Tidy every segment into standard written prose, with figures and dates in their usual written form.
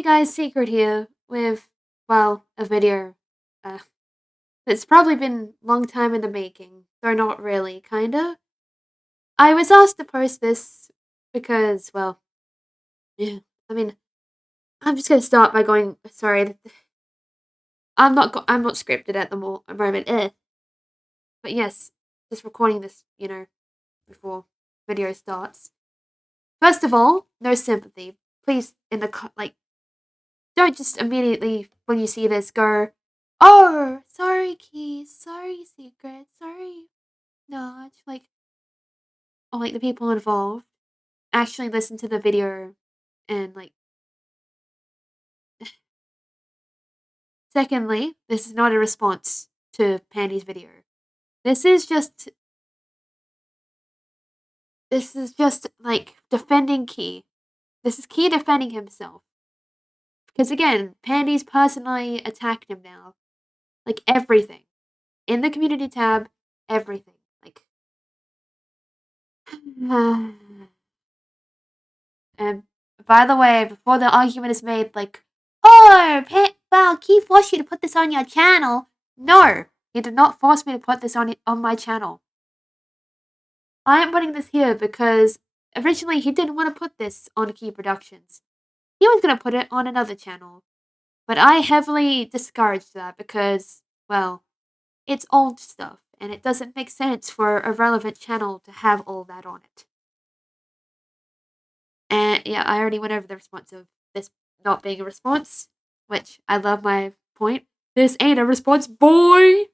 Hey guys, Secret here with, well, a video. Uh, it's probably been a long time in the making, though not really, kinda. I was asked to post this because, well, yeah, I mean, I'm just gonna start by going, sorry, I'm not scripted at the moment, but yes, just recording this, before video starts. First of all, no sympathy. Please, don't just immediately, when you see this, go, "Oh, sorry, Keys. Sorry, Secret. Sorry, Notch." Or the people involved actually listen to the video and, secondly, this is not a response to Pandy's video. This is just, defending Key. This is Key defending himself. Because again, Pandy's personally attacked him now. Everything. In the community tab, everything. And by the way, before the argument is made, "Oh, wow, Key forced you to put this on your channel." No, he did not force me to put this on my channel. I am putting this here because originally he didn't want to put this on Key Productions. He was going to put it on another channel. But I heavily discouraged that because, well, it's old stuff, and it doesn't make sense for a relevant channel to have all that on it. And yeah, I already went over the response of this not being a response, which I love my point. This ain't a response, boy!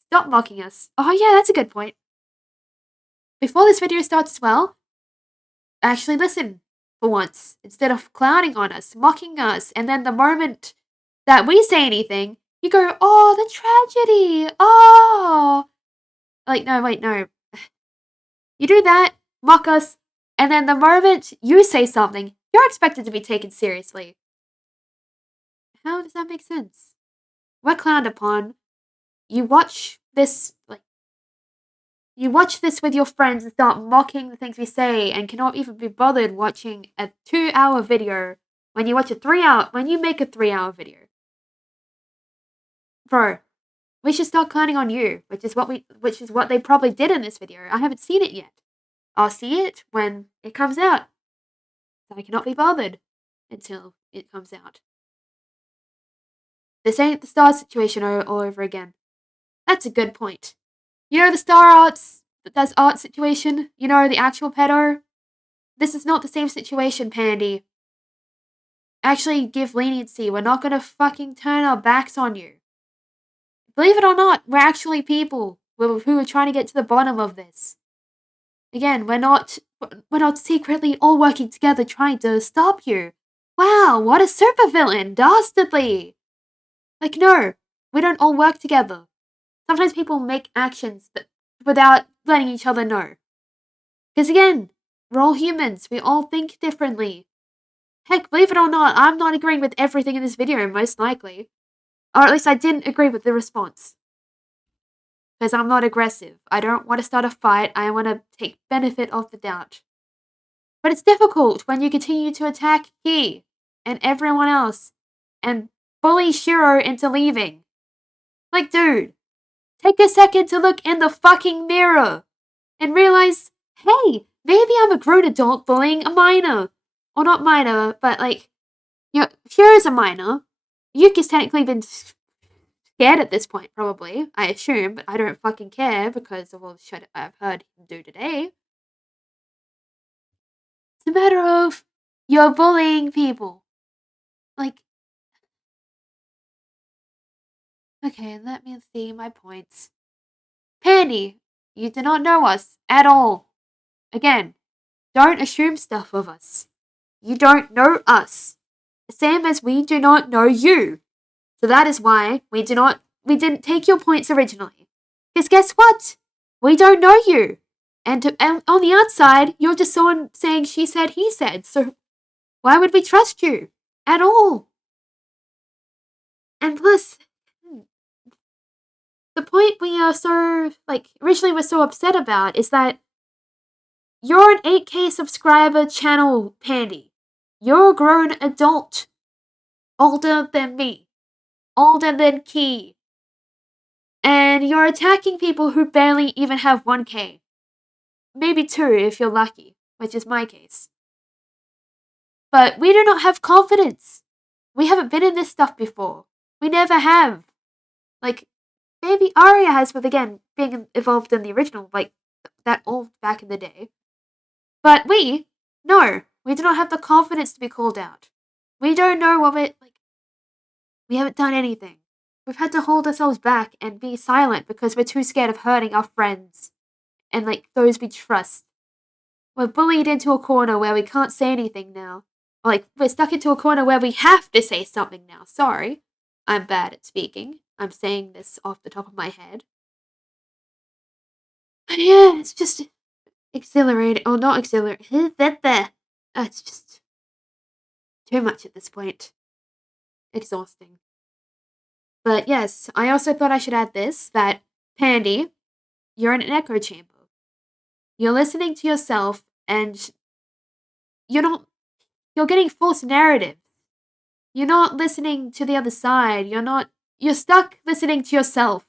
Stop mocking us. Oh yeah, that's a good point. Before this video starts as well, actually listen for once, instead of clowning on us, mocking us, and then the moment that we say anything, you go, "Oh, the tragedy! Oh!" No, wait, no. You do that, mock us, and then the moment you say something, you're expected to be taken seriously. How does that make sense? We're clowned upon. You watch this, with your friends and start mocking the things we say and cannot even be bothered watching a 2-hour video when you make a 3-hour video. Bro, we should start clowning on you, which is what they probably did in this video. I haven't seen it yet. I'll see it when it comes out. I cannot be bothered until it comes out. This ain't the star situation all over again. That's a good point. You know the star arts, that's art situation? You know, the actual pedo? This is not the same situation, Pandy. Actually, give leniency. We're not gonna fucking turn our backs on you. Believe it or not, we're actually people who are trying to get to the bottom of this. Again, we're not secretly all working together trying to stop you. Wow, what a supervillain! Dastardly! No, we don't all work together. Sometimes people make actions without letting each other know. Because again, we're all humans. We all think differently. Heck, believe it or not, I'm not agreeing with everything in this video, most likely. Or at least I didn't agree with the response. Because I'm not aggressive. I don't want to start a fight. I want to take benefit of the doubt. But it's difficult when you continue to attack Key and everyone else and bully Shiro into leaving. Dude, take a second to look in the fucking mirror and realize, hey, maybe I'm a grown adult bullying a minor. Or not minor, but Shiro's a minor. Yuki's technically been scared at this point, probably, I assume, but I don't fucking care because of all the shit I've heard him do today. It's a matter of you're bullying people. Okay, let me see my points. Pandy, you do not know us at all. Again, don't assume stuff of us. You don't know us. Same as we do not know you. So that is why we didn't take your points originally. Because guess what? We don't know you. And on the outside, you're just someone saying she said, he said. So why would we trust you? At all? And plus, the point we are originally were so upset about is that you're an 8K subscriber channel, Pandy. You're a grown adult. Older than me. Older than Key. And you're attacking people who barely even have 1K. Maybe 2 if you're lucky, which is my case. But we do not have confidence. We haven't been in this stuff before. We never have. Like, maybe Arya has with, again, being involved in the original, like, that old back in the day. But no, we do not have the confidence to be called out. We don't know what we haven't done anything. We've had to hold ourselves back and be silent because we're too scared of hurting our friends and, those we trust. We're bullied into a corner where we can't say anything now. We're stuck into a corner where we have to say something now. Sorry. I'm bad at speaking. I'm saying this off the top of my head. But yeah, it's just exhilarating. Oh, not exhilarating. It's just too much at this point. Exhausting. But yes, I also thought I should add this, that Pandy, you're in an echo chamber. You're listening to yourself and you're getting false narratives. You're not listening to the other side. You're stuck listening to yourself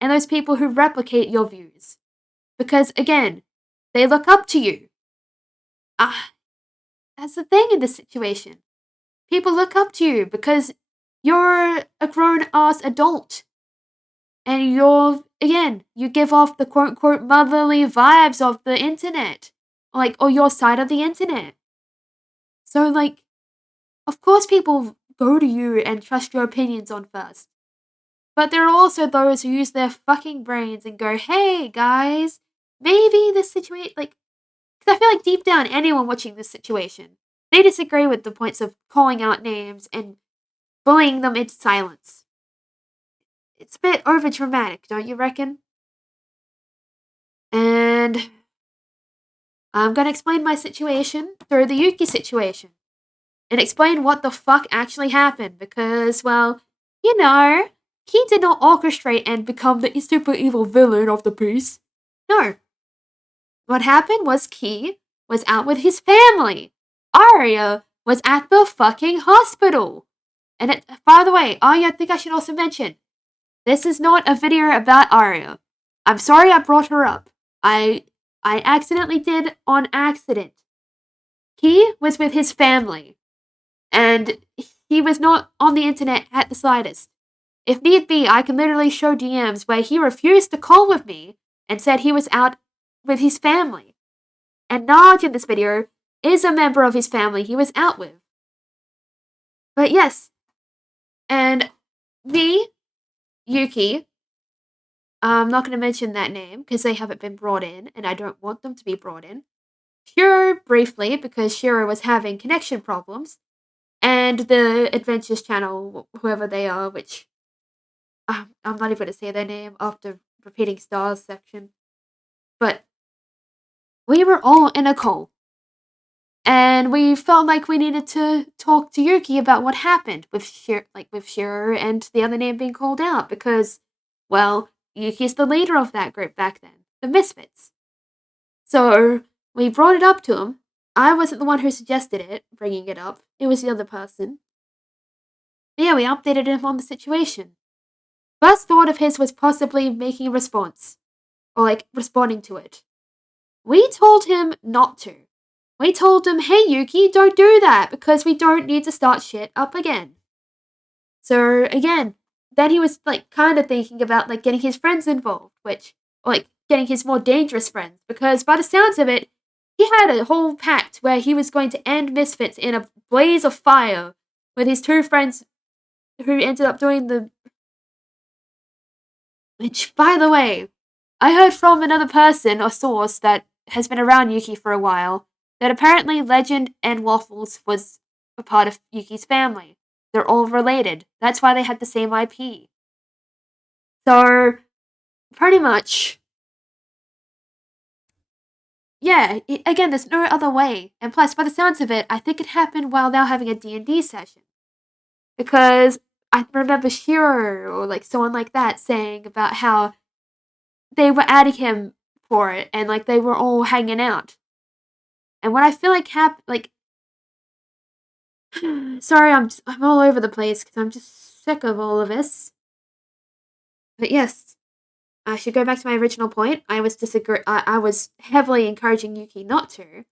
and those people who replicate your views. Because again, they look up to you. That's the thing in this situation. People look up to you because you're a grown-ass adult. And you give off the quote-unquote motherly vibes of the internet. Or your side of the internet. So, of course people go to you and trust your opinions on first. But there are also those who use their fucking brains and go, hey, guys, maybe this situation, because I feel like deep down, anyone watching this situation, they disagree with the points of calling out names and bullying them into silence. It's a bit overdramatic, don't you reckon? And I'm gonna explain my situation through the Yuki situation. And explain what the fuck actually happened, because, well, he did not orchestrate and become the super evil villain of the piece. No. What happened was Key was out with his family. Arya was at the fucking hospital. And by the way, Arya, I think I should also mention, this is not a video about Arya. I'm sorry I brought her up. I accidentally did on accident. Key was with his family. And he was not on the internet at the slightest. If need be, I can literally show DMs where he refused to call with me and said he was out with his family. And Naj in this video is a member of his family he was out with. But yes, and me, Yuki, I'm not going to mention that name because they haven't been brought in and I don't want them to be brought in. Shiro briefly because Shiro was having connection problems. And the Adventures channel, whoever they are, which I'm not even going to say their name after repeating stars section. But we were all in a call. And we felt like we needed to talk to Yuki about what happened with Shiro and the other name being called out because, well, Yuki's the leader of that group back then, the Misfits. So we brought it up to him. I wasn't the one who suggested it, bringing it up. It was the other person. But yeah, we updated him on the situation. First thought of his was possibly making a response. Or responding to it. We told him not to. We told him, hey Yuki, don't do that because we don't need to start shit up again. So again, then he was kind of thinking about getting his friends involved, getting his more dangerous friends, because by the sounds of it, he had a whole pact where he was going to end Misfits in a blaze of fire with his 2 friends who ended up doing the... Which, by the way, I heard from another person or source that has been around Yuki for a while that apparently Legend and Waffles was a part of Yuki's family. They're all related. That's why they had the same IP. So, pretty much, yeah, again, there's no other way. And plus, by the sounds of it, I think it happened while they were having a D&D session. Because I remember Shiro or someone like that saying about how they were adding him for it and they were all hanging out. And what I feel Sorry, I'm all over the place because I'm just sick of all of this. But yes, I should go back to my original point. I was heavily encouraging Yuki not to.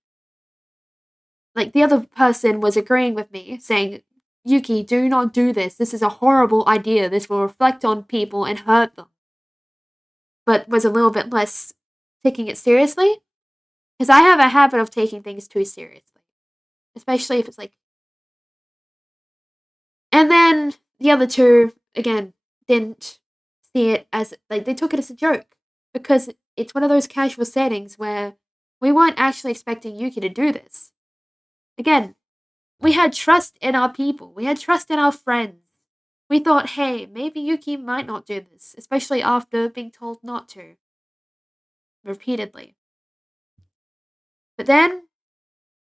Like, the other person was agreeing with me, saying, Yuki, do not do this. This is a horrible idea. This will reflect on people and hurt them. But was a little bit less taking it seriously. Because I have a habit of taking things too seriously. Especially if it's like. And then the other two, again, didn't see it as. Like, they took it as a joke. Because it's one of those casual settings where we weren't actually expecting Yuki to do this. Again, we had trust in our people. We had trust in our friends. We thought, hey, maybe Yuki might not do this, especially after being told not to. Repeatedly. But then,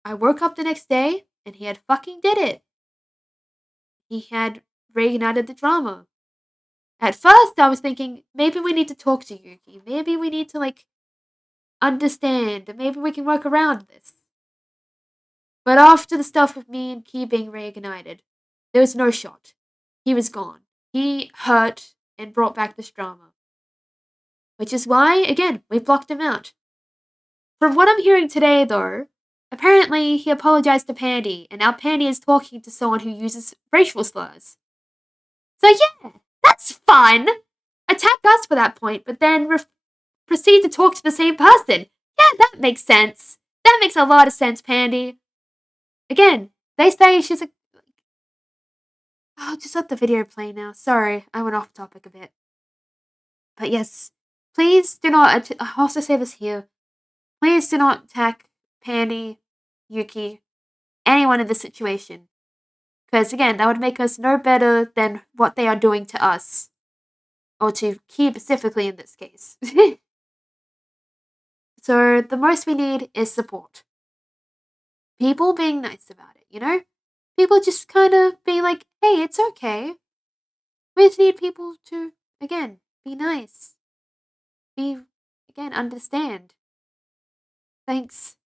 I woke up the next day, and he had fucking did it. He had reignited the drama. At first, I was thinking, maybe we need to talk to Yuki. Maybe we need to, understand. Maybe we can work around this. But after the stuff with me and Key being reignited, there was no shot. He was gone. He hurt and brought back this drama. Which is why, again, we blocked him out. From what I'm hearing today, though, apparently he apologized to Pandy, and now Pandy is talking to someone who uses racial slurs. So yeah, that's fun! Attack us for that point, but then proceed to talk to the same person. Yeah, that makes sense. That makes a lot of sense, Pandy. Again, they say she's a... I'll just let the video play now. Sorry, I went off topic a bit. But yes, please do not... I'll also say this here. Please do not attack Pandy, Yuki, anyone in this situation. Because again, that would make us no better than what they are doing to us. Or to Key specifically in this case. So the most we need is support. People being nice about it, you know? People just kind of be like, hey, it's okay. We just need people to, again, be nice. Understand. Thanks.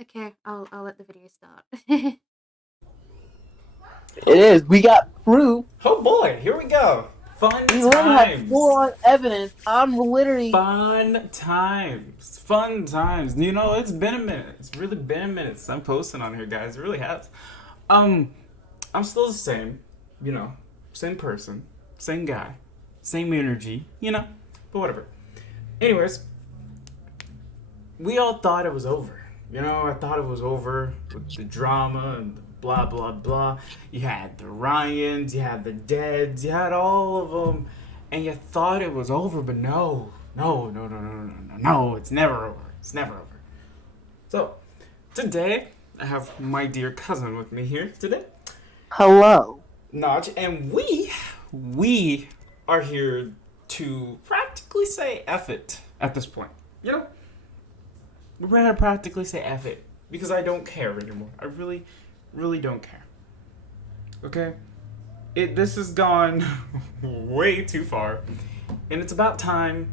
Okay, I'll let the video start. It is. We got proof. Oh boy, here we go. Fun We literally have times. full-on evidence. I'm literally. Fun times. Fun times. You know, it's been a minute. It's really been a minute since I'm posting on here, guys. It really has. I'm still the same. You know, same person, same guy, same energy. You know, but whatever. Anyways, we all thought it was over. You know, I thought it was over with the drama and the blah blah blah. You had the Ryans, you had the Deads, you had all of them, and you thought it was over, but no, it's never over. It's never over. So, today I have my dear cousin with me here today, Hello. Notch, and we are here to practically say F it at this point. You know, we're gonna practically say F it because I don't care anymore. I really don't care. Okay? This has gone way too far. And it's about time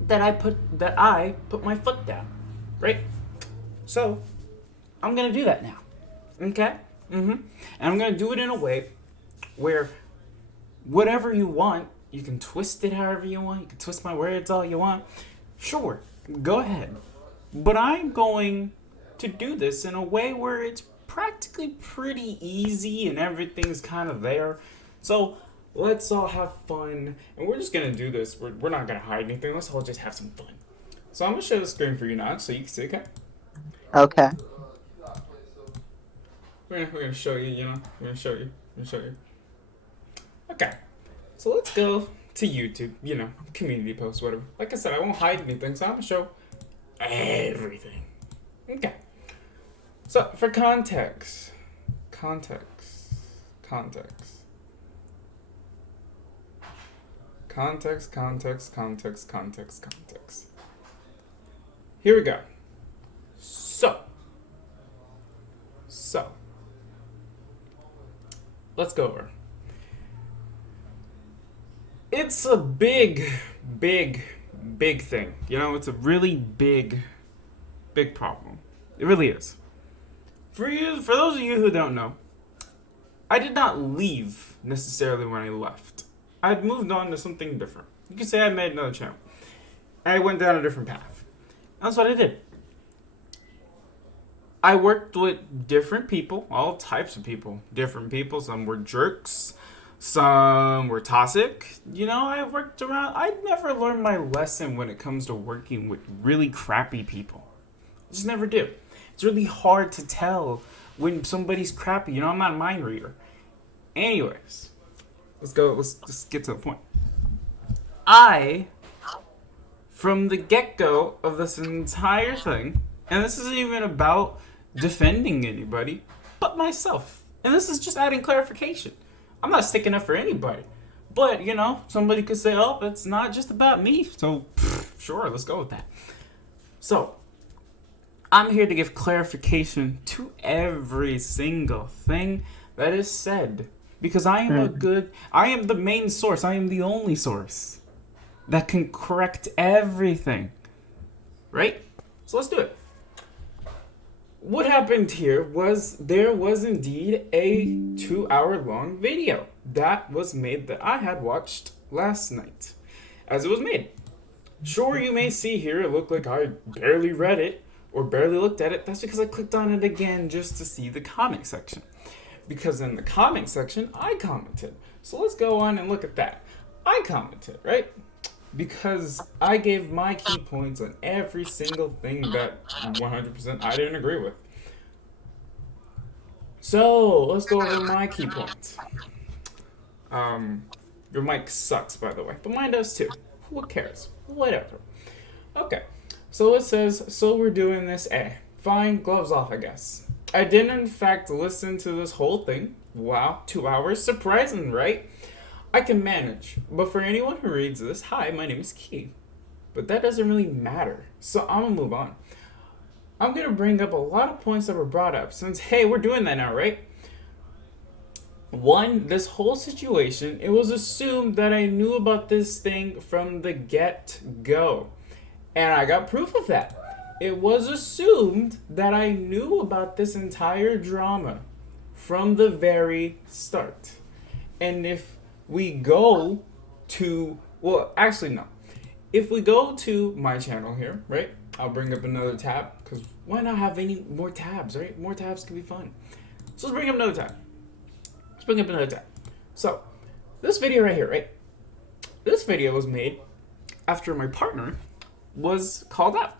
that I put my foot down. Right? So, I'm gonna do that now. Okay? And I'm gonna do it in a way where whatever you want, you can twist it however you want, you can twist my words all you want. Sure, go ahead. But I'm going to do this in a way where it's practically pretty easy and everything's kind of there. So let's all have fun. And we're just going to do this. We're not going to hide anything. Let's all just have some fun. So I'm going to share the screen for you now so you can see, okay? Okay. We're going to show you, you know. We're going to show you. Okay. So let's go to YouTube, you know, community posts, whatever. Like I said, I won't hide anything, so I'm going to show everything. Okay. So, for context. Here we go. So. Let's go over. It's a big thing. You know, it's a really big problem. It really is. For those of you who don't know, I did not leave necessarily when I left. I'd moved on to something different. You could say I made another channel. I went down a different path. That's what I did. I worked with different people, all types of people. Different people. Some were jerks. Some were toxic. You know, I worked around. I never learned my lesson when it comes to working with really crappy people. I just never do. It's really hard to tell when somebody's crappy. You know, I'm not a mind reader. Anyways, let's go. Let's get to the point. From the get-go of this entire thing, and this isn't even about defending anybody, but myself. And this is just adding clarification. I'm not sticking up for anybody. But, you know, somebody could say, oh, it's not just about me. So, sure, let's go with that. So, I'm here to give clarification to every single thing that is said. Because I am the main source. I am the only source that can correct everything. Right? So let's do it. What happened here was there was indeed a 2-hour-long video that was made that I had watched last night as it was made. Sure, you may see here it looked like I barely read it or barely looked at it. That's because I clicked on it again just to see the comment section. Because in the comment section, I commented. So let's go on and look at that. I commented, right? Because I gave my key points on every single thing that 100% I didn't agree with. So, let's go over my key points. Your mic sucks, by the way, but mine does too. Who cares? Whatever. Okay, so it says, so we're doing this fine, gloves off, I guess. I did in fact listen to this whole thing. Wow, 2 hours, surprising, right? I can manage, but for anyone who reads this, hi, my name is Key. But that doesn't really matter, so I'm gonna move on. I'm gonna bring up a lot of points that were brought up since, hey, we're doing that now, right? One, this whole situation, it was assumed that I knew about this thing from the get-go. And I got proof of that. It was assumed that I knew about this entire drama from the very start. And if we go to, well, actually, no. If we go to my channel here, right? I'll bring up another tab, because why not have any more tabs, right? More tabs can be fun. So let's bring up another tab. So, this video right here, right? This video was made after my partner was called out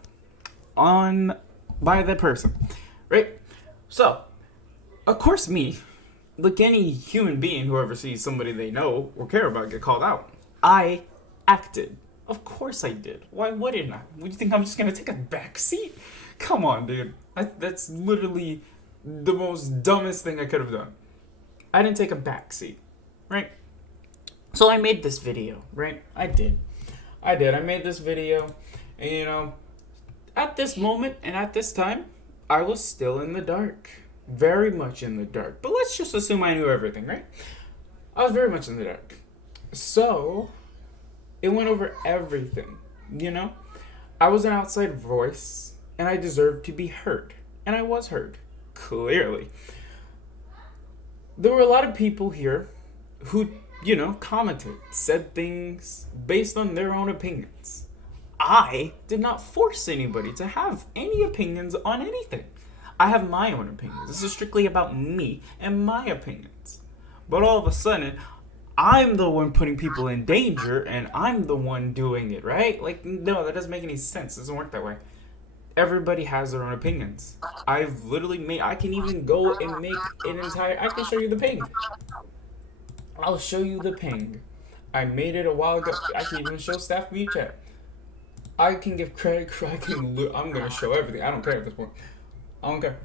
by the person, right? So, of course me, like any human being who ever sees somebody they know or care about get called out, I acted. Of course I did. Why wouldn't I? Would you think I'm just gonna take a back seat? Come on, dude. That's literally the most dumbest thing I could have done. I didn't take a back seat, right? So I made this video, right? I did. I made this video, and you know, at this moment and at this time, I was still in the dark. Very much in the dark. But let's just assume I knew everything, right? I was very much in the dark. So, it went over everything, you know? I was an outside voice, and I deserved to be heard. And I was heard, clearly. There were a lot of people here who, you know, commented, said things based on their own opinions. I did not force anybody to have any opinions on anything. I have my own opinions. This is strictly about me and my opinions. But all of a sudden, I'm the one putting people in danger, and I'm the one doing it, right? Like, no, that doesn't make any sense. It doesn't work that way. Everybody has their own opinions. I've literally I can even go and make an entire, I can show you the ping. I'll show you the ping. I made it a while ago. I can even show staff mute chat. I can give credit, I'm gonna show everything. I don't care at this point. I don't care.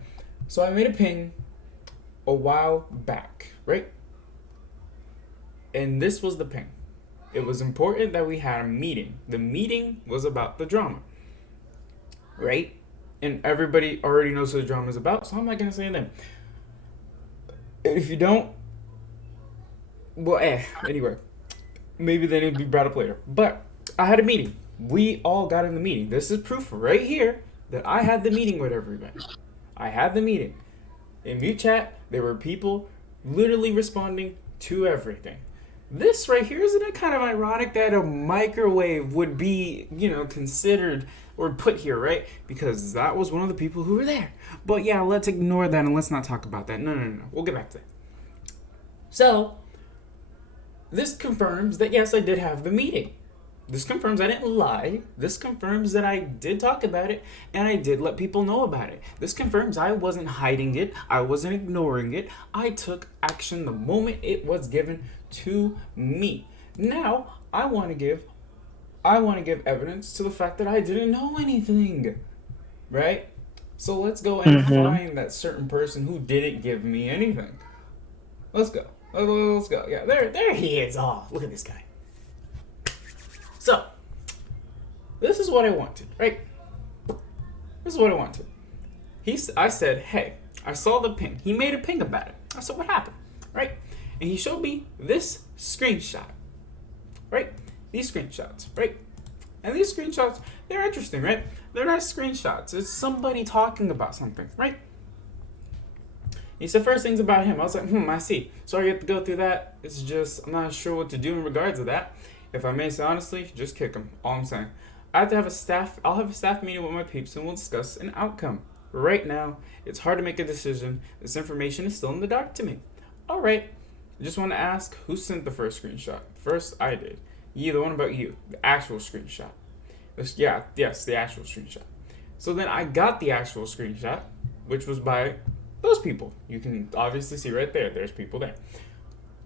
So I made a ping a while back, right? And this was the ping. It was important that we had a meeting. The meeting was about the drama, right? And everybody already knows what the drama is about, so I'm not gonna say anything. If you don't, well, anyway, maybe they need to be brought up later. But I had a meeting. We all got in the meeting. This is proof right here that I had the meeting with everybody. I had the meeting. In mute chat, there were people literally responding to everything. This right here, isn't it kind of ironic that a microwave would be, considered or put here, right? Because that was one of the people who were there. But yeah, let's ignore that and let's not talk about that. No. We'll get back to that. So, this confirms that yes, I did have the meeting. This confirms I didn't lie. This confirms that I did talk about it and I did let people know about it. This confirms I wasn't hiding it. I wasn't ignoring it. I took action the moment it was given to me. Now, I want to give evidence to the fact that I didn't know anything. Right? So let's go and find that certain person who didn't give me anything. Let's go. Let's go. Yeah, there he is. Oh, look at this guy. So, this is what I wanted, right? This is what I wanted. I said, hey, I saw the ping. He made a ping about it. I said, what happened, right? And he showed me this screenshot, right? These screenshots, right? And these screenshots, they're interesting, right? They're nice screenshots. It's somebody talking about something, right? He said first things about him. I was like, I see. Sorry you have to go through that. It's just, I'm not sure what to do in regards to that. If I may say honestly, just kick him. All I'm saying. I'll have a staff meeting with my peeps and we'll discuss an outcome. Right now, it's hard to make a decision. This information is still in the dark to me. Alright. I just want to ask, who sent the first screenshot? First, I did. The one about you. The actual screenshot. Yes, the actual screenshot. So then I got the actual screenshot, which was by those people. You can obviously see right there. There's people there.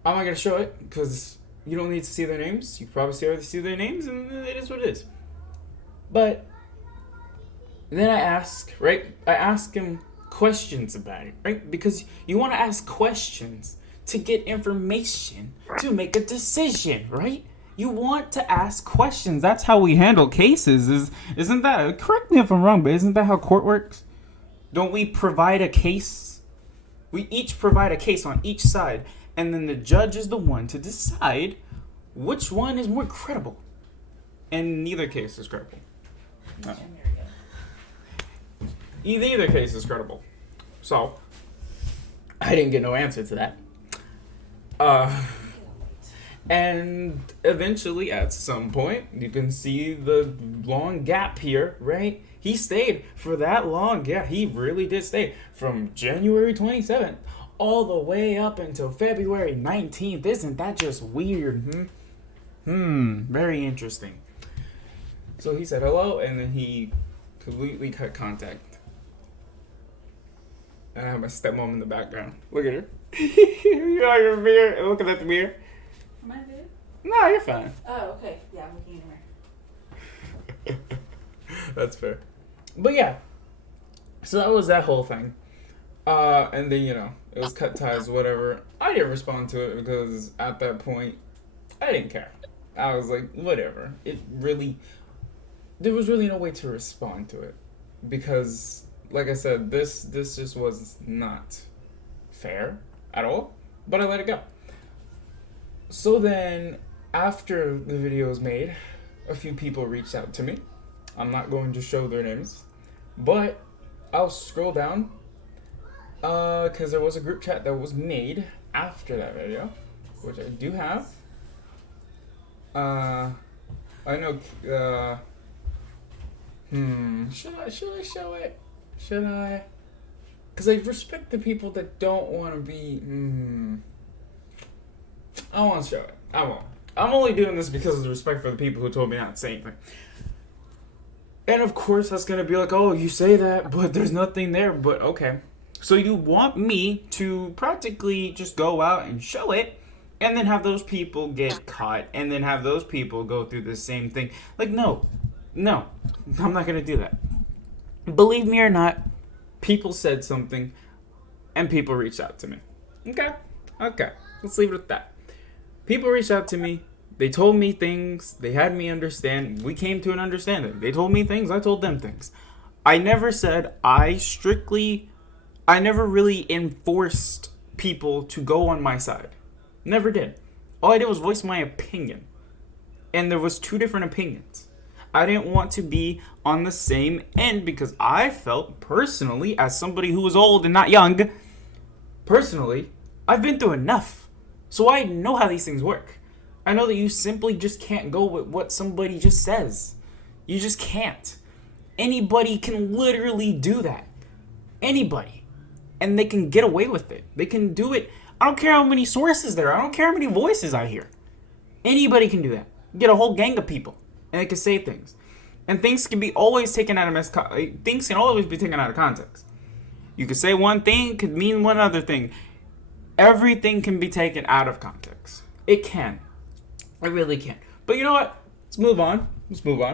I'm not going to show it because you don't need to see their names. You probably already see their names, and it is what it is. But then I ask him questions about it, right? Because you want to ask questions to get information to make a decision, right? You want to ask questions. That's how we handle cases. Isn't that? Correct me if I'm wrong, but isn't that how court works? Don't we provide a case? We each provide a case on each side. And then the judge is the one to decide which one is more credible. And neither case is credible. No. Either case is credible. So, I didn't get no answer to that. And eventually, at some point, you can see the long gap here, right? He stayed for that long. Yeah, he really did stay. From January 27th all the way up until February 19th. Isn't that just weird? Very interesting. So he said hello, and then he completely cut contact. And I have my stepmom in the background. Look at her. You're on your mirror, looking at the mirror. Am I good? No, you're fine. Oh, okay. Yeah, I'm looking in the mirror. That's fair. But yeah. So that was that whole thing. And then, it was cut ties, whatever. I didn't respond to it because at that point, I didn't care. I was like, whatever. There was really no way to respond to it. Because, like I said, this just was not fair at all. But I let it go. So then, after the video was made, a few people reached out to me. I'm not going to show their names. But I'll scroll down. Because there was a group chat that was made after that video. Which I do have. I know, should I show it? Should I? Because I respect the people that don't want to be, I won't show it. I won't. I'm only doing this because of the respect for the people who told me not to say anything. And of course, that's going to be like, oh, you say that, but there's nothing there. But okay. So you want me to practically just go out and show it, and then have those people get caught, and then have those people go through the same thing. Like, no, I'm not going to do that. Believe me or not, people said something, and people reached out to me. Okay, let's leave it at that. People reached out to me, they told me things, they had me understand, we came to an understanding. They told me things, I told them things. I never said, I never really enforced people to go on my side. Never did. All I did was voice my opinion. And there was two different opinions. I didn't want to be on the same end because I felt personally, as somebody who was old and not young, personally, I've been through enough. So I know how these things work. I know that you simply just can't go with what somebody just says. You just can't. Anybody can literally do that. Anybody. And they can get away with it. They can do it. I don't care how many sources there are. I don't care how many voices I hear. Anybody can do that. Get a whole gang of people. And they can say things. And things can be always taken out of things can always be taken out of context. You could say one thing, could mean one other thing. Everything can be taken out of context. It can. It really can. But you know what? Let's move on.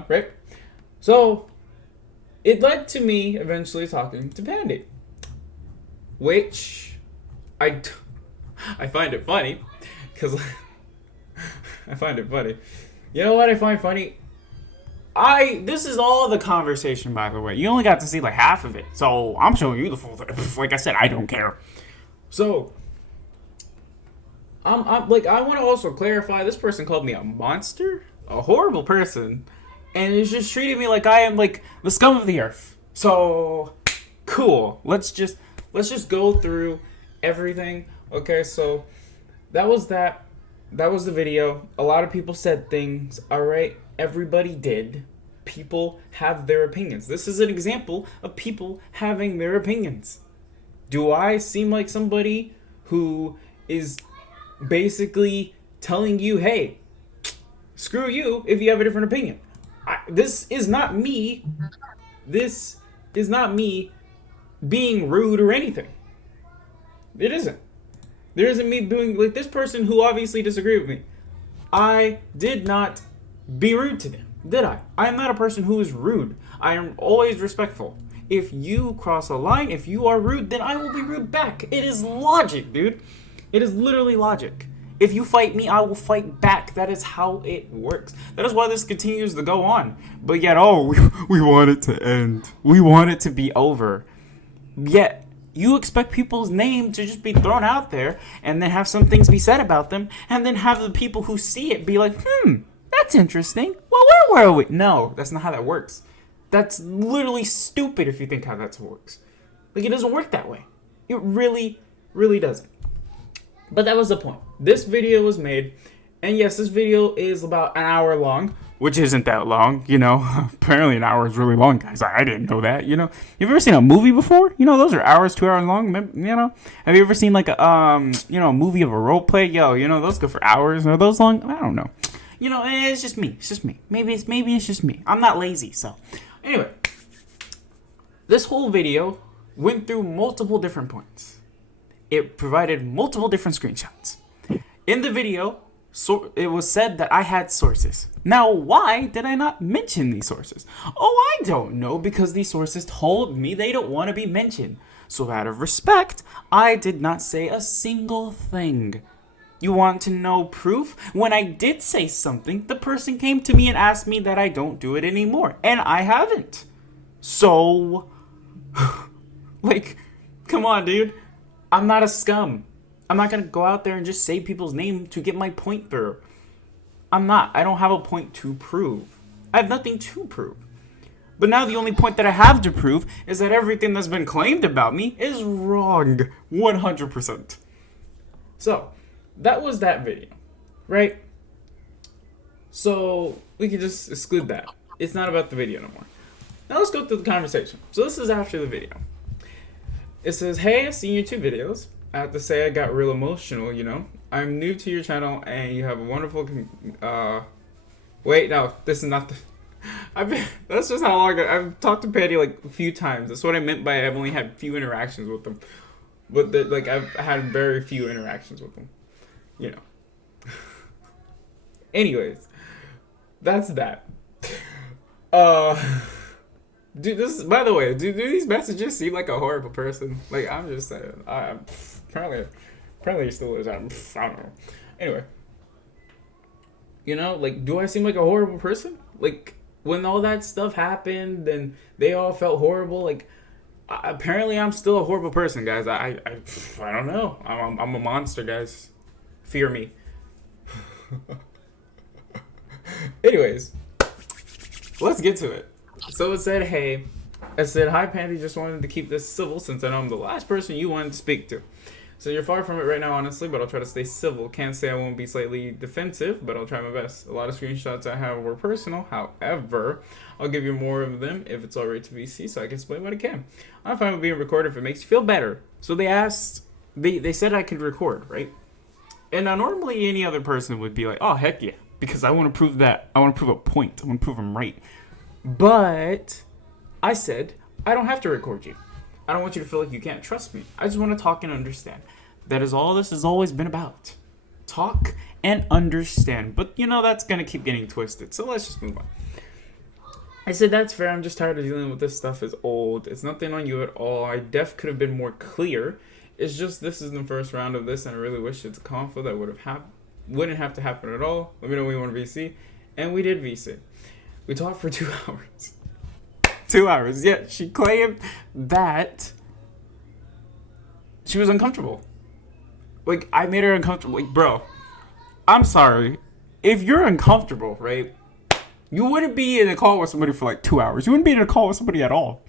Right? So, it led to me eventually talking to Pandy. Which, I find it funny. Because, I find it funny. You know what I find funny? This is all the conversation, by the way. You only got to see like half of it. So, I'm showing you the full thing. Like I said, I don't care. So, I'm like, I want to also clarify, this person called me a monster, a horrible person, and is just treating me like I am like the scum of the earth. So, cool. Let's just go through everything. Okay, so that was that. That was the video. A lot of people said things. All right, everybody did. People have their opinions. This is an example of people having their opinions. Do I seem like somebody who is basically telling you, hey, screw you if you have a different opinion? This is not me. This is not me being rude or anything. It isn't. There isn't me doing, like, this person who obviously disagreed with me. I did not be rude to them, did I? I am not a person who is rude. I am always respectful. If you cross a line, if you are rude, then I will be rude back. It is logic, dude. It is literally logic. If you fight me, I will fight back. That is how it works. That is why this continues to go on. But yet, we want it to end. We want it to be over. Yet, you expect people's name to just be thrown out there and then have some things be said about them and then have the people who see it be like, that's interesting. Well, where were we? No, that's not how that works. That's literally stupid if you think how that works. Like, it doesn't work that way. It really, really doesn't. But that was the point. This video was made, and yes, this video is about an hour long, which isn't that long, you know. Apparently an hour is really long, guys. I didn't know that, you know. You've ever seen a movie before? You know, those are hours, 2 hours long, you know. Have you ever seen like a, a movie of a role play? Yo, you know, those go for hours. Are those long? I don't know. You know, it's just me. It's just me. Maybe it's just me. I'm not lazy, so. Anyway, this whole video went through multiple different points. It provided multiple different screenshots. In the video, it was said that I had sources. Now, why did I not mention these sources? Oh, I don't know, because these sources told me they don't want to be mentioned. So out of respect, I did not say a single thing. You want to know proof? When I did say something, the person came to me and asked me that I don't do it anymore. And I haven't. So, like, come on, dude. I'm not a scum. I'm not going to go out there and just say people's name to get my point through. I'm not. I don't have a point to prove. I have nothing to prove. But now the only point that I have to prove is that everything that's been claimed about me is wrong. 100%. So, that was that video, right? So, we can just exclude that. It's not about the video no more. Now let's go through the conversation. So this is after the video. It says, hey, I've seen your 2 videos. I have to say I got real emotional, you know. I'm new to your channel and you have a wonderful, wait, no, this is not the, that's just how long I've talked to Pandy like a few times. That's what I meant by I've only had few interactions with them. But like I've had very few interactions with them, you know. Anyways, that's that. Dude, this, by the way, do these messages seem like a horrible person? Like, I'm just saying. Apparently he still is. I don't know. Anyway. You know, like, do I seem like a horrible person? Like, when all that stuff happened and they all felt horrible, like, apparently I'm still a horrible person, guys. I don't know. I'm a monster, guys. Fear me. Anyways, let's get to it. So it said, hey, I said, hi, Pandy, just wanted to keep this civil since I know I'm the last person you wanted to speak to. So you're far from it right now, honestly, but I'll try to stay civil. Can't say I won't be slightly defensive, but I'll try my best. A lot of screenshots I have were personal. However, I'll give you more of them if it's alright to VC, so I can explain what I can. I'm fine with being recorded if it makes you feel better. So they said I could record, right? And now normally any other person would be like, oh, heck yeah, because I want to prove that. I want to prove a point. I want to prove I'm right. But I said, I don't have to record you. I don't want you to feel like you can't trust me. I just want to talk and understand. That is all this has always been about. Talk and understand. But, that's going to keep getting twisted. So let's just move on. I said, that's fair. I'm just tired of dealing with this stuff. It's old. It's nothing on you at all. I could have been more clear. It's just this is the first round of this, and I really wish it's a conflict that wouldn't have to happen at all. Let me know when you want to VC. And we did VC. We talked for 2 hours. 2 hours. Yeah, she claimed that she was uncomfortable. Like, I made her uncomfortable. Like, bro, I'm sorry. If you're uncomfortable, right, you wouldn't be in a call with somebody for like 2 hours. You wouldn't be in a call with somebody at all.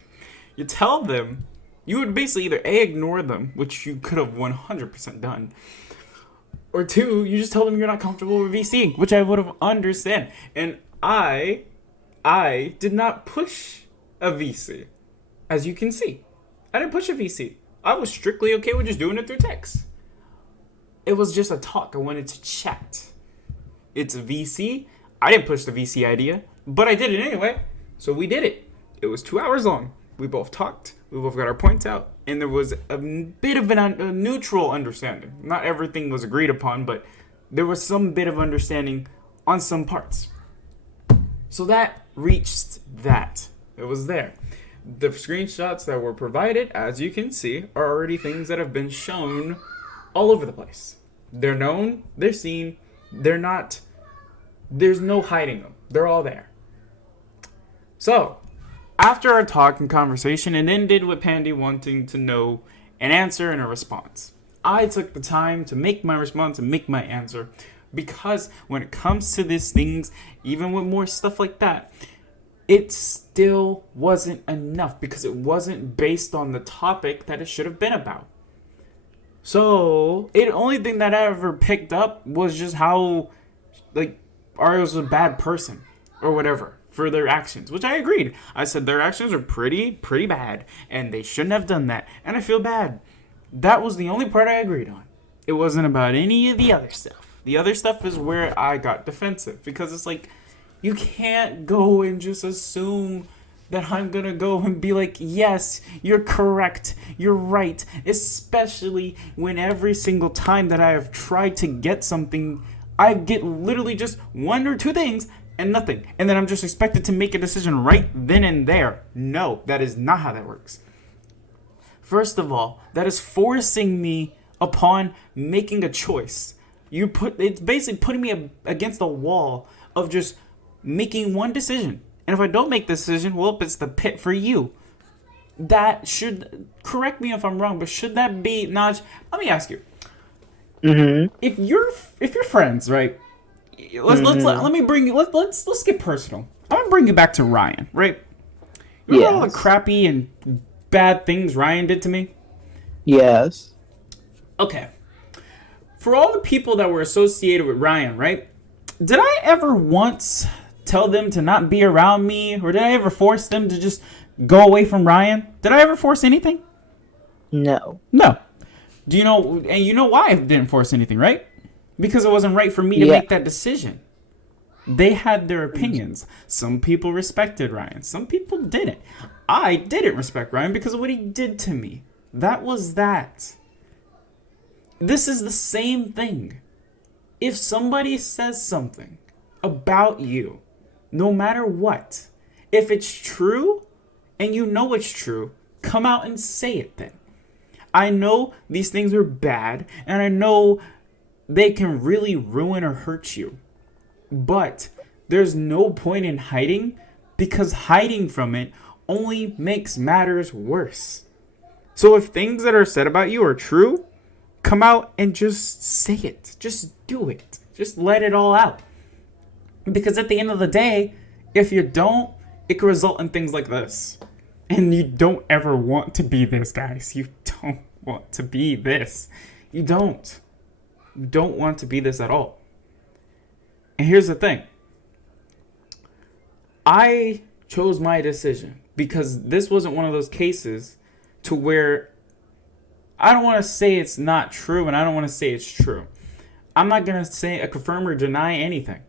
You tell them, you would basically either A, ignore them, which you could have 100% done, or 2, you just tell them you're not comfortable with VCing, which I would have understand. And I did not push a VC, as you can see. I didn't push a VC. I was strictly okay with just doing it through text. It was just a talk. I wanted to chat. It's a VC. I didn't push the VC idea, but I did it anyway. So we did it. It was 2 hours long. We both talked. We both got our points out. And there was a bit of a neutral understanding. Not everything was agreed upon, but there was some bit of understanding on some parts. So that reached that. It was there. The screenshots that were provided, as you can see, are already things that have been shown all over the place. They're known, they're seen, they're not, there's no hiding them. They're all there. So, after our talk and conversation, it ended with Pandy wanting to know an answer and a response. I took the time to make my response and make my answer, because when it comes to these things, even with more stuff like that, it still wasn't enough, because it wasn't based on the topic that it should have been about. So, the only thing that I ever picked up was just how, Aria was a bad person, or whatever, for their actions, which I agreed. I said their actions are pretty bad, and they shouldn't have done that, and I feel bad. That was the only part I agreed on. It wasn't about any of the other stuff. The other stuff is where I got defensive, because it's like, you can't go and just assume that I'm gonna go and be like, yes, you're correct, you're right, especially when every single time that I have tried to get something, I get literally just 1 or 2 things and nothing, and then I'm just expected to make a decision right then and there. No, that is not how that works. First of all, that is forcing me upon making a choice. It's basically putting me against the wall of just making one decision. And if I don't make the decision, well, it's the pit for you. That should, correct me if I'm wrong, but should that be, Naj, let me ask you. Mm-hmm. If you're friends, right? Let's get personal. I'm gonna bring you back to Ryan, right? Remember all the crappy and bad things Ryan did to me? Yes. Okay. For all the people that were associated with Ryan, right? Did I ever once tell them to not be around me, or did I ever force them to just go away from Ryan? Did I ever force anything? No. No. Do you know, and you know why I didn't force anything, right? Because it wasn't right for me to make that decision. They had their opinions. Some people respected Ryan. Some people didn't. I didn't respect Ryan because of what he did to me. That was that. This is the same thing. If somebody says something about you, no matter what, if it's true and you know it's true, come out and say it then. I know these things are bad, and I know they can really ruin or hurt you. But there's no point in hiding, because hiding from it only makes matters worse. So if things that are said about you are true, come out and just say it. Just do it. Just let it all out. Because at the end of the day, if you don't, it can result in things like this. And you don't ever want to be this, guys. You don't want to be this. You don't. You don't want to be this at all. And here's the thing. I chose my decision because this wasn't one of those cases to where I don't want to say it's not true and I don't want to say it's true. I'm not going to say confirm or deny anything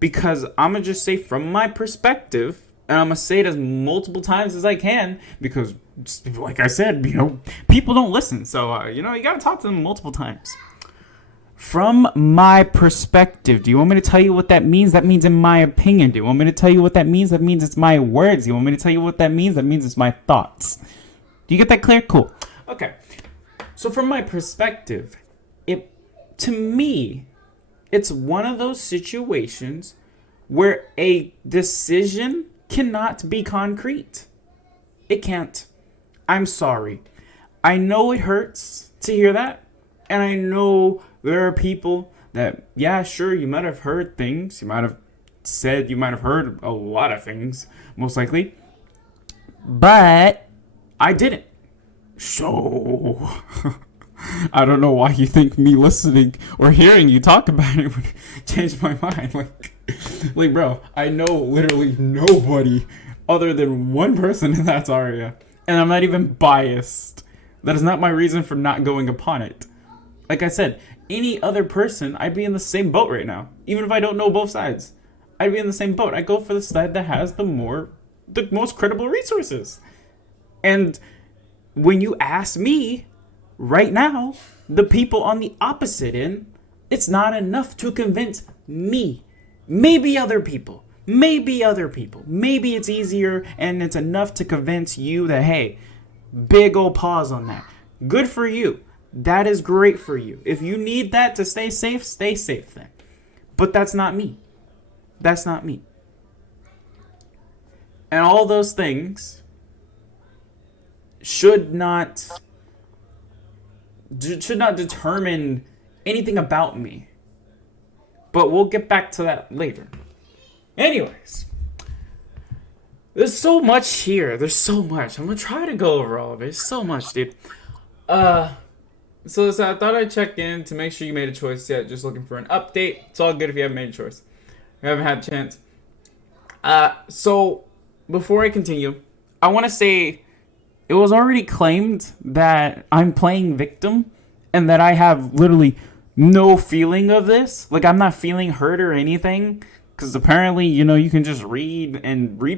because I'm going to just say from my perspective, and I'm going to say it as multiple times as I can because, like I said, people don't listen. So, you got to talk to them multiple times. From my perspective, do you want me to tell you what that means? That means in my opinion. Do you want me to tell you what that means? That means it's my words. Do you want me to tell you what that means? That means it's my thoughts. Do you get that clear? Cool. Okay. So from my perspective, to me, it's one of those situations where a decision cannot be concrete. It can't. I'm sorry. I know it hurts to hear that. And I know there are people that, yeah, sure, you might have heard things. You might have heard a lot of things, most likely. But I didn't. So, I don't know why you think me listening or hearing you talk about it would change my mind. Like, bro, I know literally nobody other than one person in that area. And I'm not even biased. That is not my reason for not going upon it. Like I said, any other person, I'd be in the same boat right now. Even if I don't know both sides. I'd be in the same boat. I go for the side that has the most credible resources. And when you ask me, right now, the people on the opposite end, it's not enough to convince me. Maybe other people. Maybe it's easier and it's enough to convince you that, hey, big ol' pause on that. Good for you. That is great for you. If you need that to stay safe then. But that's not me. That's not me. And all those things should not determine anything about me. But we'll get back to that later. Anyways, there's so much here. There's so much. I'm gonna try to go over all of it. There's so much, dude. So I thought I'd check in to make sure you made a choice yet. Just looking for an update. It's all good if you haven't made a choice. You haven't had a chance. So before I continue, I want to say it was already claimed that I'm playing victim and that I have literally no feeling of this. Like, I'm not feeling hurt or anything. Because apparently, you can just read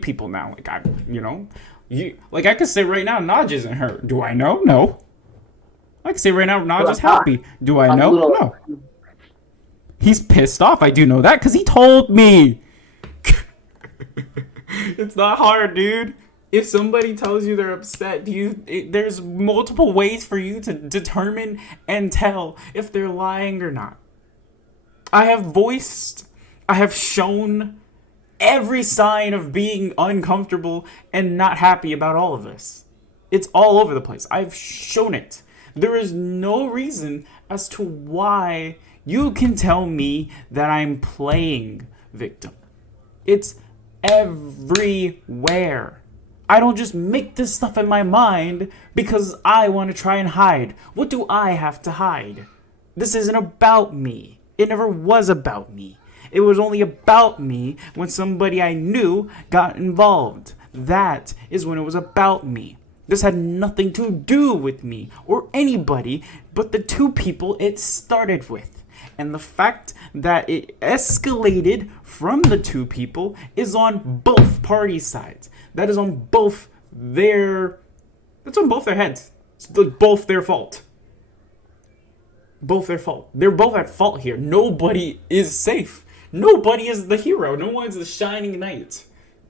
people now. Like, I could say right now, Naj isn't hurt. Do I know? No. I can say right now, Naj is happy. Do I know? No. He's pissed off. I do know that because he told me. It's not hard, dude. If somebody tells you they're upset, there's multiple ways for you to determine and tell if they're lying or not. I have shown every sign of being uncomfortable and not happy about all of this. It's all over the place. I've shown it. There is no reason as to why you can tell me that I'm playing victim. It's everywhere. I don't just make this stuff in my mind because I want to try and hide. What do I have to hide? This isn't about me. It never was about me. It was only about me when somebody I knew got involved. That is when it was about me. This had nothing to do with me or anybody but the two people it started with. And the fact that it escalated from the two people is on both party sides. That is on both their... That's on both their heads. It's both their fault. Both their fault. They're both at fault here. Nobody is safe. Nobody is the hero. No one's the shining knight.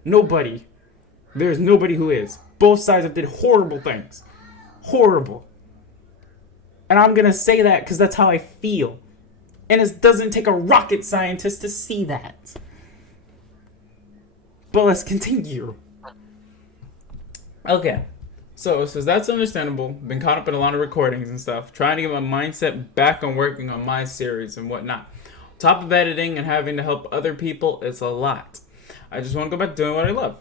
Nobody. There's nobody who is. Both sides have did horrible things. Horrible. And I'm going to say that because that's how I feel. And it doesn't take a rocket scientist to see that. But let's continue. Okay. So that's understandable. Been caught up in a lot of recordings and stuff. Trying to get my mindset back on working on my series and whatnot. On top of editing and having to help other people, it's a lot. I just want to go back to doing what I love.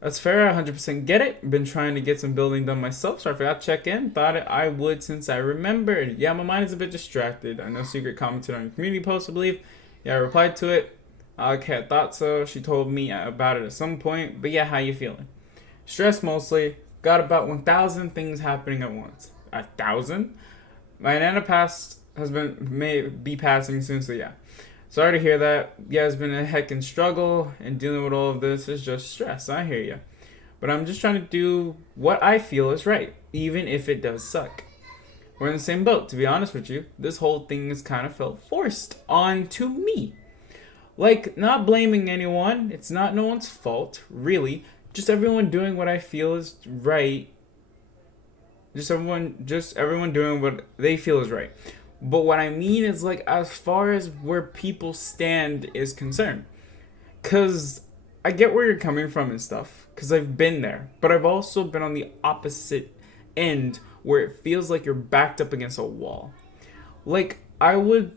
That's fair. I 100% get it. Been trying to get some building done myself, so I forgot to check in. Thought I would since I remembered. Yeah, my mind is a bit distracted. I know Secret commented on your community post, I believe. Yeah, I replied to it. Okay, I thought so. She told me about it at some point. But yeah, how you feeling? Stressed mostly. Got about 1,000 things happening at once. 1,000? My nana passed may be passing soon, so yeah. Sorry to hear that. Yeah, it's been a heckin' struggle, and dealing with all of this is just stress. I hear you. But I'm just trying to do what I feel is right, even if it does suck. We're in the same boat, to be honest with you. This whole thing has kind of felt forced onto me. Like, not blaming anyone. It's not no one's fault, really. Just everyone doing what I feel is right. Just everyone doing what they feel is right. But what I mean is, like, as far as where people stand is concerned. Because I get where you're coming from and stuff. Because I've been there. But I've also been on the opposite end where it feels like you're backed up against a wall. I would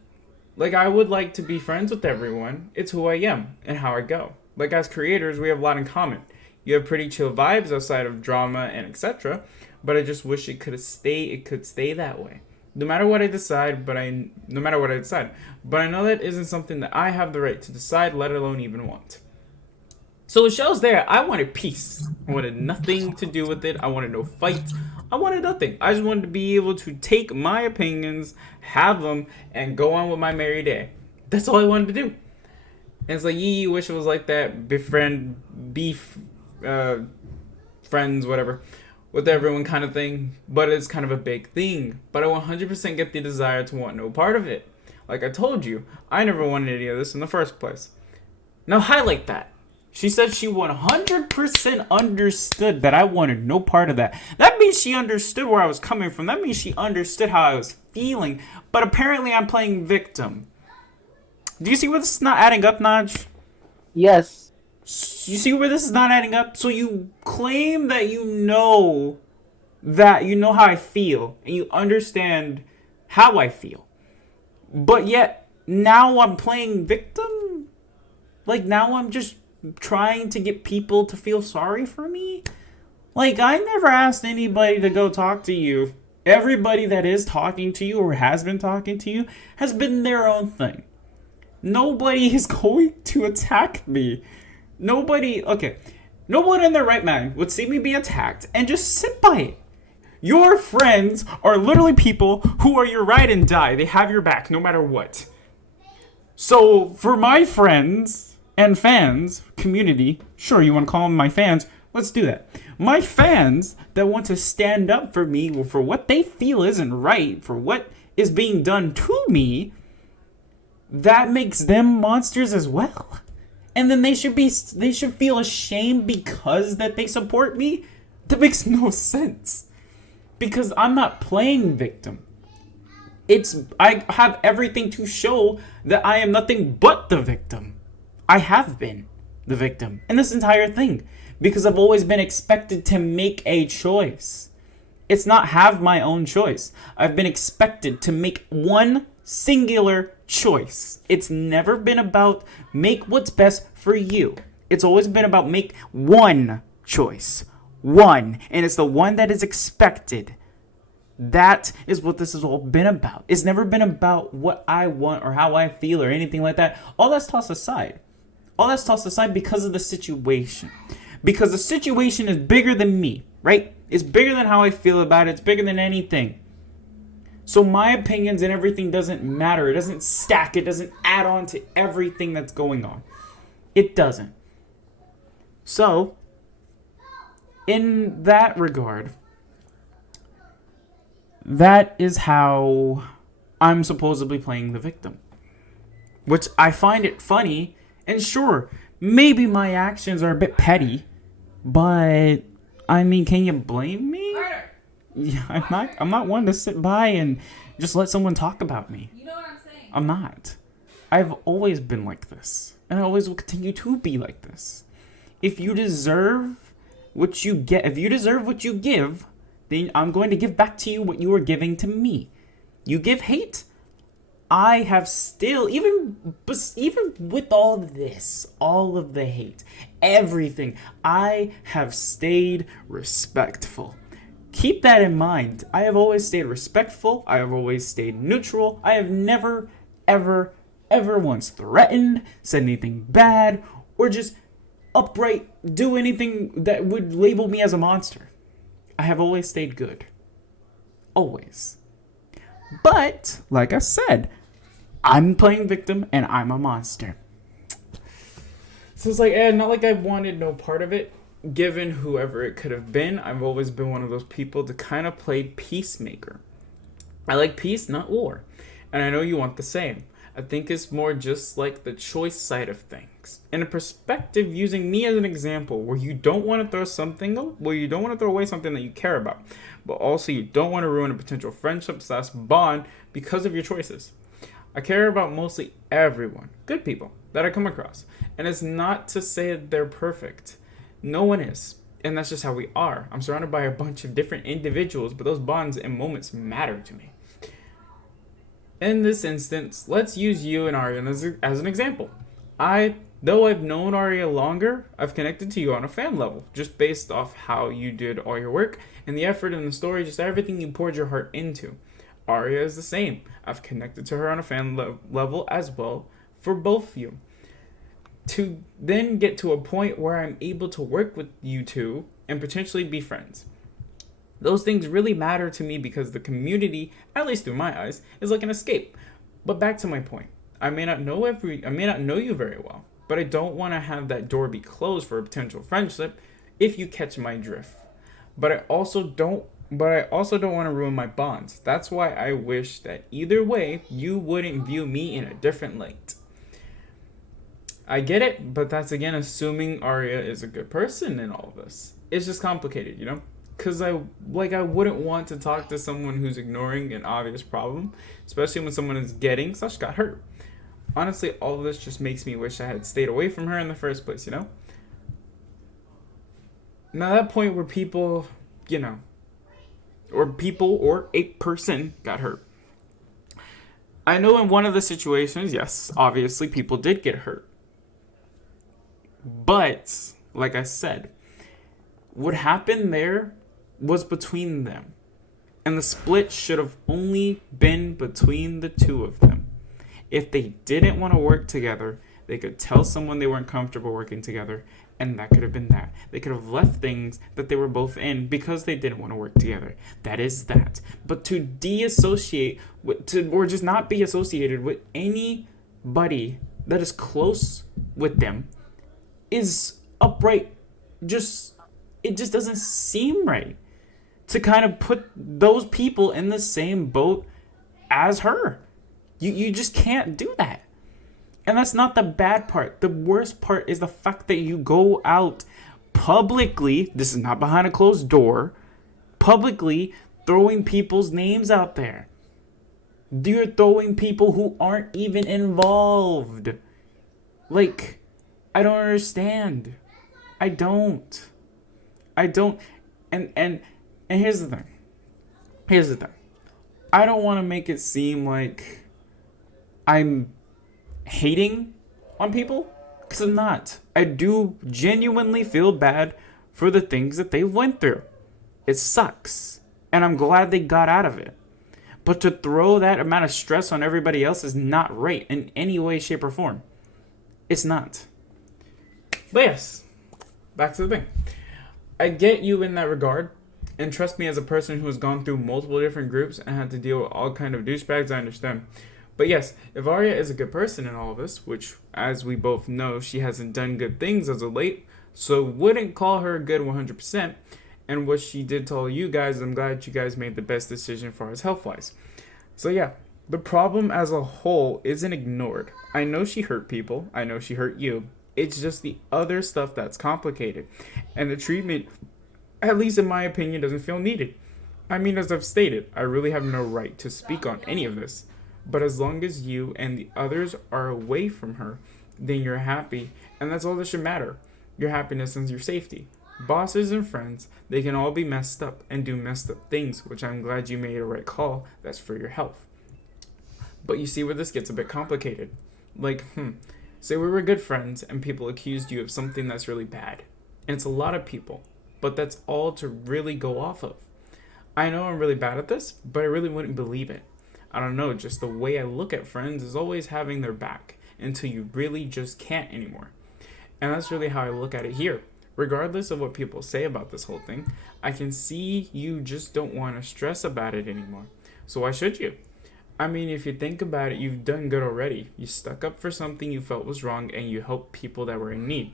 like to be friends with everyone. It's who I am and how I go. Like, as creators, we have a lot in common. You have pretty chill vibes outside of drama and etc. But I just wish it could stay that way. No matter what I decide, but I know that isn't something that I have the right to decide, let alone even want. So it shows there, I wanted peace. I wanted nothing to do with it. I wanted no fight. I wanted nothing. I just wanted to be able to take my opinions, have them, and go on with my merry day. That's all I wanted to do. And it's like, you wish it was like that. Friends, whatever, with everyone kind of thing. But it's kind of a big thing. But I 100% get the desire to want no part of it. Like I told you, I never wanted any of this in the first place. Now highlight that. She said she 100% understood that I wanted no part of that. That means she understood where I was coming from. That means she understood how I was feeling. But apparently I'm playing victim. Do you see where this is not adding up, Naj? Yes. You see where this is not adding up? So you claim that you know how I feel. And you understand how I feel. But yet, now I'm playing victim? Like, now I'm just trying to get people to feel sorry for me? Like, I never asked anybody to go talk to you. Everybody that is talking to you or has been talking to you has been their own thing. Nobody is going to attack me. No one in their right mind would see me be attacked and just sit by it. Your friends are literally people who are your ride and die. They have your back no matter what. So, for my friends and fans, community, sure, you want to call them my fans, let's do that. My fans that want to stand up for me, for what they feel isn't right, for what is being done to me, that makes them monsters as well. And then they should feel ashamed because that they support me? That makes no sense. Because I'm not playing victim. I have everything to show that I am nothing but the victim. I have been the victim in this entire thing because I've always been expected to make a choice. It's not have my own choice. I've been expected to make one singular choice. It's never been about make what's best for you. It's always been about make one choice. One. And it's the one that is expected. That is what this has all been about. It's never been about what I want or how I feel or anything like that. All that's tossed aside. All that's tossed aside because of the situation. Because the situation is bigger than me, right? It's bigger than how I feel about it. It's bigger than anything. So my opinions and everything doesn't matter. It doesn't stack. It doesn't add on to everything that's going on. It doesn't. So, in that regard, that is how I'm supposedly playing the victim. Which I find it funny. And sure, maybe my actions are a bit petty, but I mean, can you blame me? Yeah, I'm not one to sit by and just let someone talk about me. You know what I'm saying? I'm not. I've always been like this, and I always will continue to be like this. If you deserve what you get, if you deserve what you give, then I'm going to give back to you what you are giving to me. You give hate, I have still, even with all this, all of the hate, everything, I have stayed respectful. Keep that in mind. I have always stayed respectful. I have always stayed neutral. I have never, ever, ever once threatened, said anything bad, or just upright do anything that would label me as a monster. I have always stayed good. Always. But, like I said, I'm playing victim and I'm a monster. So it's like, not like I wanted no part of it. Given whoever it could have been, I've always been one of those people to kind of play peacemaker. I like peace, not war. And I know you want the same. I think it's more just like the choice side of things. In a perspective, using me as an example, where you don't want to throw away something that you care about, but also you don't want to ruin a potential friendship / bond because of your choices. I care about mostly everyone, good people, that I come across. And it's not to say that they're perfect. No one is. And that's just how we are. I'm surrounded by a bunch of different individuals, but those bonds and moments matter to me. In this instance, let's use you and Arya as an example. Though I've known Arya longer, I've connected to you on a fan level, just based off how you did all your work and the effort in the story, just everything you poured your heart into. Arya is the same. I've connected to her on a fan level as well for both of you. To then get to a point where I'm able to work with you two and potentially be friends. Those things really matter to me because the community, at least through my eyes, is like an escape. But back to my point. I may not know you very well, but I don't want to have that door be closed for a potential friendship if you catch my drift. But I also don't want to ruin my bonds. That's why I wish that either way, you wouldn't view me in a different light. I get it, but that's again assuming Arya is a good person in all of this. It's just complicated, you know? Because I wouldn't want to talk to someone who's ignoring an obvious problem, especially when someone is got hurt. Honestly, all of this just makes me wish I had stayed away from her in the first place, you know? Now that point where people, or a person got hurt. I know in one of the situations, yes, obviously people did get hurt. But, like I said, what happened there was between them. And the split should have only been between the two of them. If they didn't want to work together, they could tell someone they weren't comfortable working together, and that could have been that. They could have left things that they were both in because they didn't want to work together. That is that. But to or just not be associated with anybody that is close with them is upright. It just doesn't seem right to kind of put those people in the same boat as her. You just can't do that. And that's not the bad part. The worst part is the fact that you go out publicly, this is not behind a closed door, publicly throwing people's names out there. You're throwing people who aren't even involved. Like, I don't understand. I don't. And here's the thing. I don't want to make it seem like I'm hating on people, because I'm not. I do genuinely feel bad for the things that they went through. It sucks. And I'm glad they got out of it. But to throw that amount of stress on everybody else is not right in any way, shape, or form. It's not. But yes, back to the thing. I get you in that regard. And trust me, as a person who has gone through multiple different groups and had to deal with all kind of douchebags, I understand. But yes, if Arya is a good person in all of this, which, as we both know, she hasn't done good things as of late, so wouldn't call her good 100%. And what she did to all you guys, I'm glad you guys made the best decision for us health-wise. So yeah, the problem as a whole isn't ignored. I know she hurt people. I know she hurt you. It's just the other stuff that's complicated. And the treatment, at least in my opinion, doesn't feel needed. I mean, as I've stated, I really have no right to speak on any of this. But as long as you and the others are away from her, then you're happy. And that's all that should matter. Your happiness and your safety. Bosses and friends, they can all be messed up and do messed up things, which I'm glad you made a right call. That's for your health. But you see where this gets a bit complicated. Like, say we were good friends and people accused you of something that's really bad. And it's a lot of people, but that's all to really go off of. I know I'm really bad at this, but I really wouldn't believe it. I don't know, just the way I look at friends is always having their back until you really just can't anymore. And that's really how I look at it here. Regardless of what people say about this whole thing, I can see you just don't want to stress about it anymore. So why should you? I mean, if you think about it, you've done good already. You stuck up for something you felt was wrong and you helped people that were in need.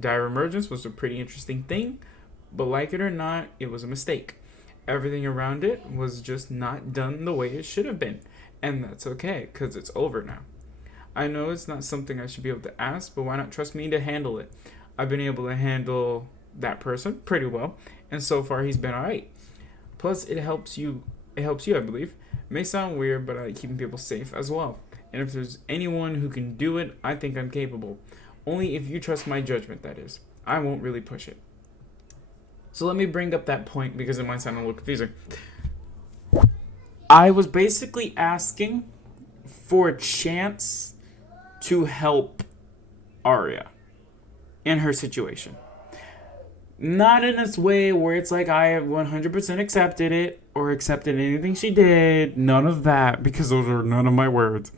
Dire emergence was a pretty interesting thing, but like it or not, it was a mistake. Everything around it was just not done the way it should have been. And that's okay, because it's over now. I know it's not something I should be able to ask, but why not trust me to handle it? I've been able to handle that person pretty well, and so far he's been alright. Plus, it helps you, I believe. It may sound weird, but I like keeping people safe as well. And if there's anyone who can do it, I think I'm capable. Only if you trust my judgment, that is. I won't really push it. So let me bring up that point because it might sound a little confusing. I was basically asking for a chance to help Arya in her situation. Not in this way where it's like I have 100% accepted it or accepted anything she did. None of that, because those are none of my words.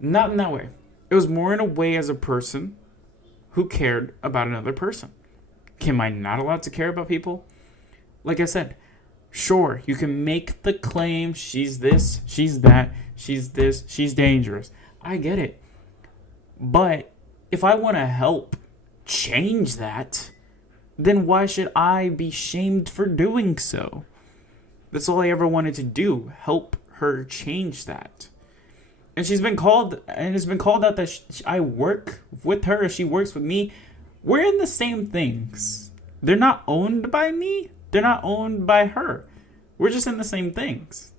Not in that way. It was more in a way as a person who cared about another person. Am I not allowed to care about people? Like I said, sure, you can make the claim she's this, she's that, she's this, she's dangerous. I get it. But if I want to help change that, then why should I be shamed for doing so? That's all I ever wanted to do, help her change that. And she's been called, and it's been called out that I work with her, she works with me. We're in the same things. They're not owned by me. They're not owned by her. We're just in the same things.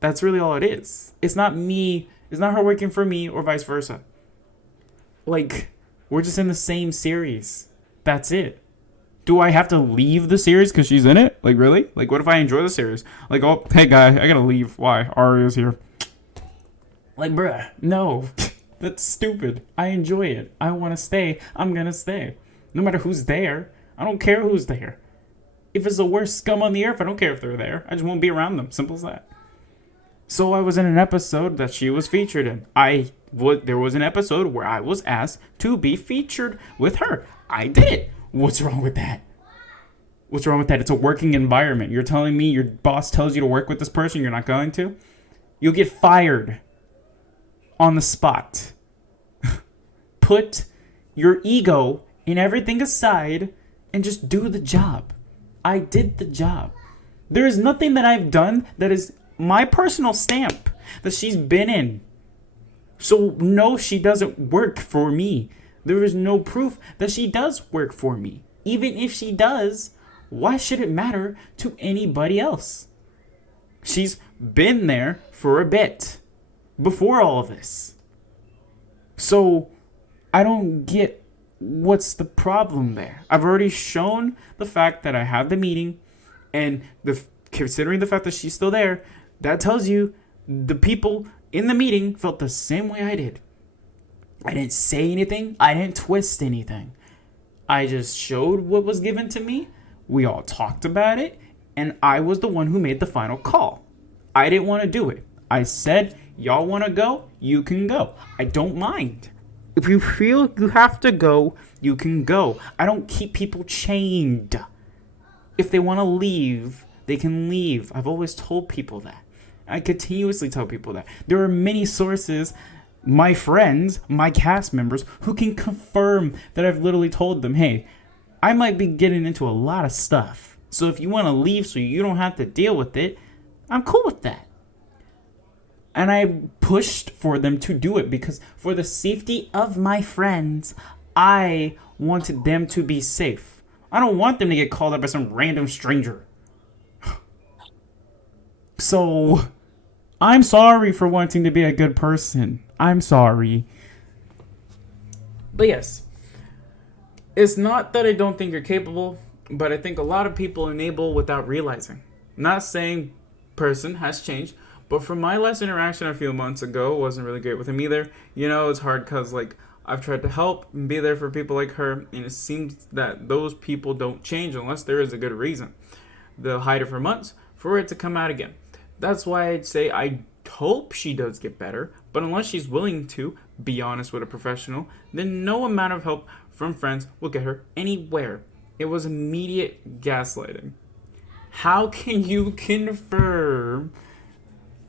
That's really all it is. It's not me. It's not her working for me or vice versa. Like, we're just in the same series. That's it. Do I have to leave the series because she's in it? Like, really? Like, what if I enjoy the series? Like, oh, hey, guy, I gotta leave. Why? Arya's here. Like, bruh, no. That's stupid. I enjoy it. I want to stay. I'm going to stay. No matter who's there. I don't care who's there. If it's the worst scum on the earth, I don't care if they're there. I just won't be around them. Simple as that. So I was in an episode that she was featured in. There was an episode where I was asked to be featured with her. I did it. What's wrong with that? What's wrong with that? It's a working environment. You're telling me your boss tells you to work with this person, you're not going to? You'll get fired. On the spot. Put your ego and everything aside and just do the job. I did the job. There is nothing that I've done that is my personal stamp that she's been in. So no, she doesn't work for me. There is no proof that she does work for me. Even if she does, why should it matter to anybody else? She's been there for a bit. Before all of this. So, I don't get what's the problem there. I've already shown the fact that I had the meeting, and considering the fact that she's still there, that tells you the people in the meeting felt the same way I did. I didn't say anything. I didn't twist anything. I just showed what was given to me. We all talked about it, and I was the one who made the final call. I didn't want to do it. I said, y'all want to go? You can go. I don't mind. If you feel you have to go, you can go. I don't keep people chained. If they want to leave, they can leave. I've always told people that. I continuously tell people that. There are many sources, my friends, my cast members, who can confirm that I've literally told them, hey, I might be getting into a lot of stuff. So if you want to leave so you don't have to deal with it, I'm cool with that. And I pushed for them to do it because for the safety of my friends, I wanted them to be safe. I don't want them to get called up by some random stranger. So, I'm sorry for wanting to be a good person. I'm sorry. But yes, it's not that I don't think you're capable, but I think a lot of people enable without realizing. Not saying person has changed, But from my last interaction a few months ago, wasn't really great with him either. You know, it's hard because, like, I've tried to help and be there for people like her, and it seems that those people don't change unless there is a good reason. They'll hide it for months for it to come out again. That's why I'd say I hope she does get better, but unless she's willing to be honest with a professional, then no amount of help from friends will get her anywhere. It was immediate gaslighting. How can you confirm?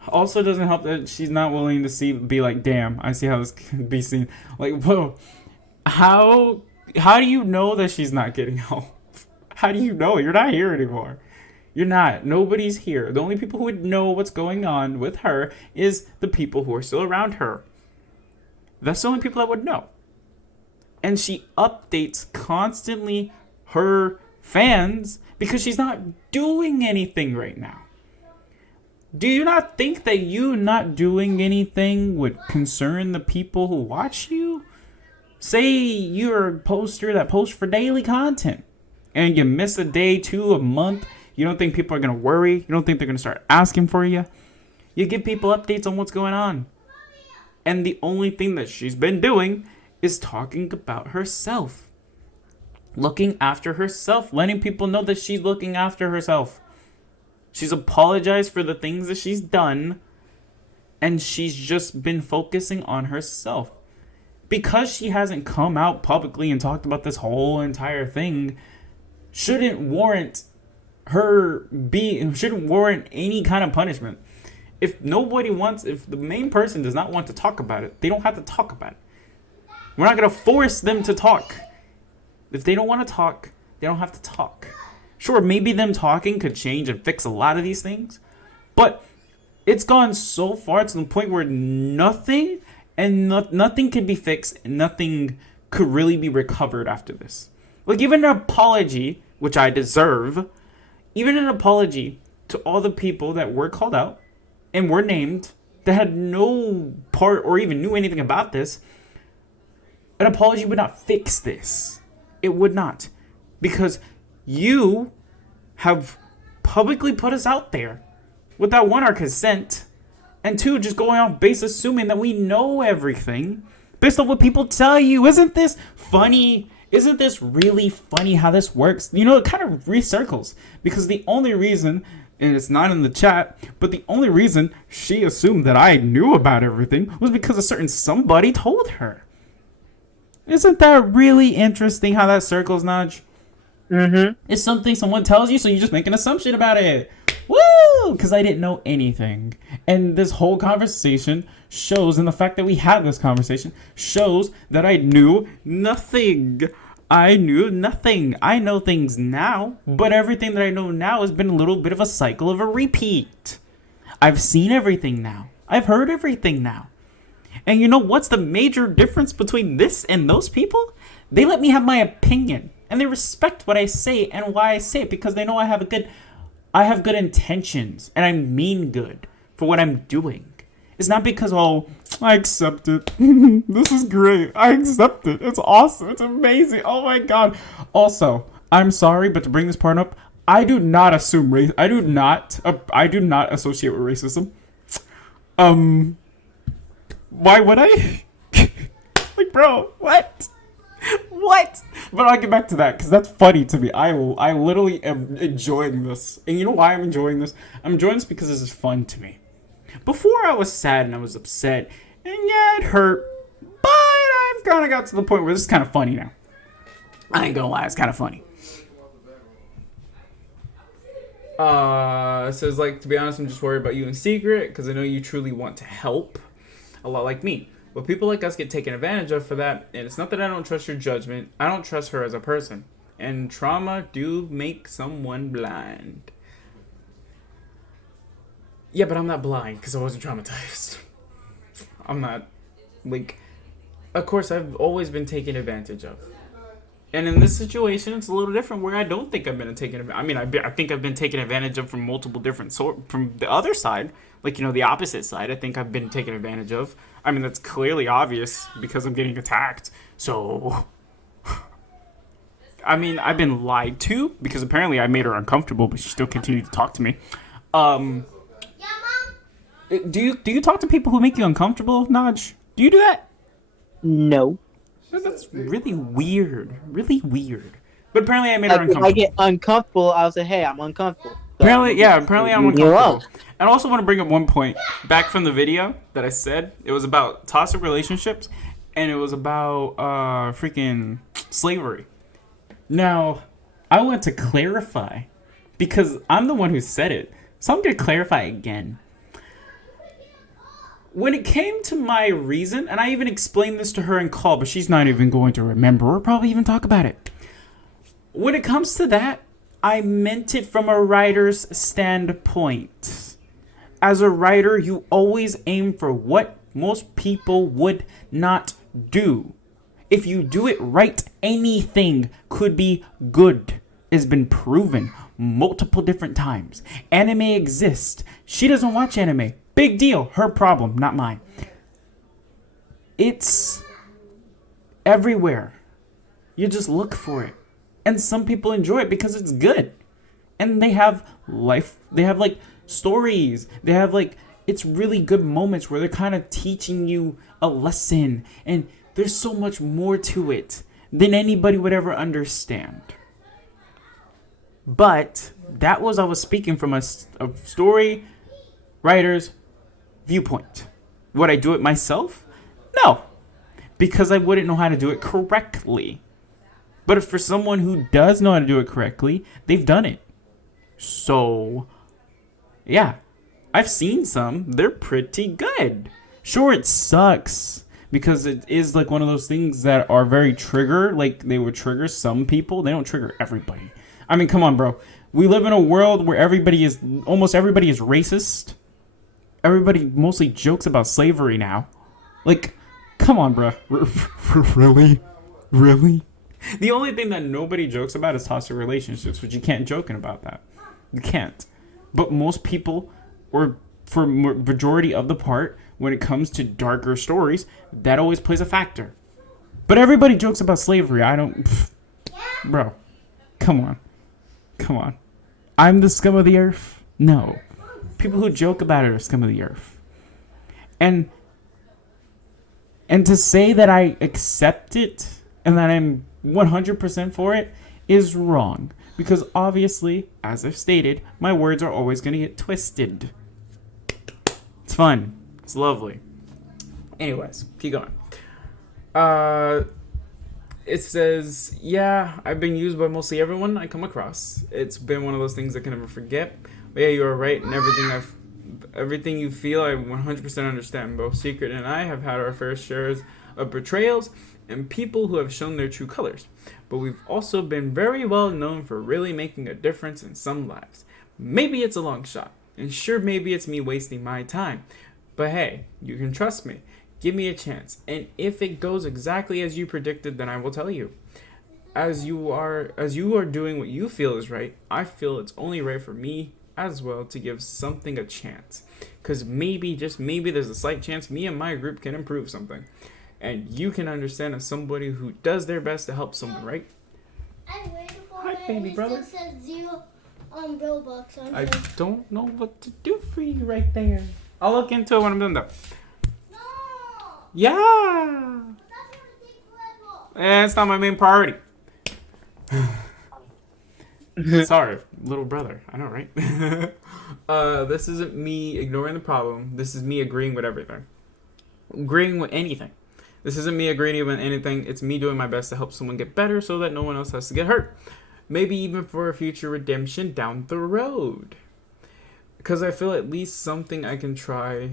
Also, doesn't help that she's not willing to be like, damn, I see how this can be seen. Like, whoa, how do you know that she's not getting help? How do you know? You're not here anymore. You're not. Nobody's here. The only people who would know what's going on with her is the people who are still around her. That's the only people that would know. And she updates constantly her fans because she's not doing anything right now. Do you not think that you not doing anything would concern the people who watch you? Say you're a poster that posts for daily content and you miss a day, 2, a month. You don't think people are going to worry? You don't think they're going to start asking for you? You give people updates on what's going on. And the only thing that she's been doing is talking about herself. Looking after herself. Letting people know that she's looking after herself. She's apologized for the things that she's done. And she's just been focusing on herself. Because she hasn't come out publicly and talked about this whole entire thing, shouldn't warrant any kind of punishment. If the main person does not want to talk about it, they don't have to talk about it. We're not going to force them to talk. If they don't want to talk, they don't have to talk. Sure, maybe them talking could change and fix a lot of these things, but it's gone so far to the point where nothing can be fixed, and nothing could really be recovered after this. Like, even an apology, which I deserve, even an apology to all the people that were called out and were named that had no part or even knew anything about this, an apology would not fix this. It would not. Because you have publicly put us out there without, 1, our consent, and 2, just going off base assuming that we know everything based on what people tell you. Isn't this funny? Isn't this really funny how this works? You know, it kind of recircles. Because the only reason, and it's not in the chat, but the only reason she assumed that I knew about everything was because a certain somebody told her. Isn't that really interesting how that circles, Nudge? Mm-hmm. It's something someone tells you, so you just make an assumption about it. Woo! Because I didn't know anything. And this whole conversation shows, and the fact that we had this conversation shows that I knew nothing. I knew nothing. I know things now, but everything that I know now has been a little bit of a cycle of a repeat. I've seen everything now. I've heard everything now. And you know what's the major difference between this and those people? They let me have my opinion. And they respect what I say and why I say it, because they know I have good intentions and I mean good for what I'm doing. It's not because, oh, I accept it. This is great. I accept it. It's awesome. It's amazing. Oh my God. Also, I'm sorry, but to bring this part up, I do not assume race. I do not associate with racism. Why would I? Like, bro, what? What? But I'll get back to that because that's funny to me. I literally am enjoying this. And you know why I'm enjoying this? I'm enjoying this because this is fun to me. Before I was sad and I was upset. And yeah, it hurt. But I've kind of got to the point where this is kind of funny now. I ain't gonna lie, it's kind of funny. It says, like, to be honest, I'm just worried about you in secret because I know you truly want to help. A lot like me. But people like us get taken advantage of for that. And it's not that I don't trust your judgment. I don't trust her as a person. And trauma do make someone blind. Yeah, but I'm not blind because I wasn't traumatized. I'm not. Like, of course, I've always been taken advantage of. And in this situation, it's a little different where I don't think I've been taken advantage. I mean, I think I've been taken advantage of from multiple different from the other side. Like, you know, the opposite side, I think I've been taken advantage of. I mean, that's clearly obvious because I'm getting attacked. So, I mean, I've been lied to because apparently I made her uncomfortable, but she still continued to talk to me. Do you talk to people who make you uncomfortable, Naj? Do you do that? No. That's really weird. Really weird. But apparently I made her Like, if uncomfortable. I get uncomfortable, I'll say, hey, I'm uncomfortable. So Apparently I'm leave me alone. uncomfortable. And I also want to bring up one point back from the video that I said. It was about toxic relationships, and it was about freaking slavery. Now, I want to clarify, because I'm the one who said it, so I'm going to clarify again. When it came to my reason, and I even explained this to her in call, but she's not even going to remember or probably even talk about it. When it comes to that, I meant it from a writer's standpoint. As a writer, you always aim for what most people would not do. If you do it right, anything could be good. It's been proven multiple different times. Anime exists. She doesn't watch anime. Big deal. Her problem, not mine. It's everywhere. You just look for it. And some people enjoy it because it's good. And they have life. They have like stories. They have like, it's really good moments where they're kind of teaching you a lesson. And there's so much more to it than anybody would ever understand. But I was speaking from a story writer's viewpoint. Would I do it myself? No, because I wouldn't know how to do it correctly. But if for someone who does know how to do it correctly, they've done it. So, yeah, I've seen some. They're pretty good. Sure, it sucks because it is like one of those things that are very trigger. Like they would trigger some people. They don't trigger everybody. I mean, come on, bro. We live in a world where almost everybody is racist. Everybody mostly jokes about slavery now. Like, come on, bro. Really? Really? The only thing that nobody jokes about is toxic relationships, but you can't joke about that. You can't. But most people, or for majority of the part, when it comes to darker stories, that always plays a factor. But everybody jokes about slavery. Bro, come on. Come on. I'm the scum of the earth? No. People who joke about it are scum of the earth. And to say that I accept it and that I'm 100% for it is wrong. Because obviously, as I've stated, my words are always going to get twisted. It's fun. It's lovely. Anyways, keep going. It says, yeah, I've been used by mostly everyone I come across. It's been one of those things I can never forget. But yeah, you are right, and everything you feel, I 100% understand. Both Secret and I have had our fair shares of betrayals and people who have shown their true colors. But we've also been very well known for really making a difference in some lives. Maybe it's a long shot, and sure, maybe it's me wasting my time. But hey, you can trust me. Give me a chance, and if it goes exactly as you predicted, then I will tell you. As you are doing what you feel is right, I feel it's only right for me as well to give something a chance. Because maybe, just maybe, there's a slight chance me and my group can improve something. And you can understand as somebody who does their best to help someone, right? Hi, baby brother. I don't know what to do for you right there. I'll look into it when I'm done though. Yeah. It's not my main priority. Sorry, little brother. I know, right? This isn't me ignoring the problem. This is me agreeing with everything. Agreeing with anything. This isn't me agreeing with anything. It's me doing my best to help someone get better so that no one else has to get hurt. Maybe even for a future redemption down the road. Because I feel at least something I can try.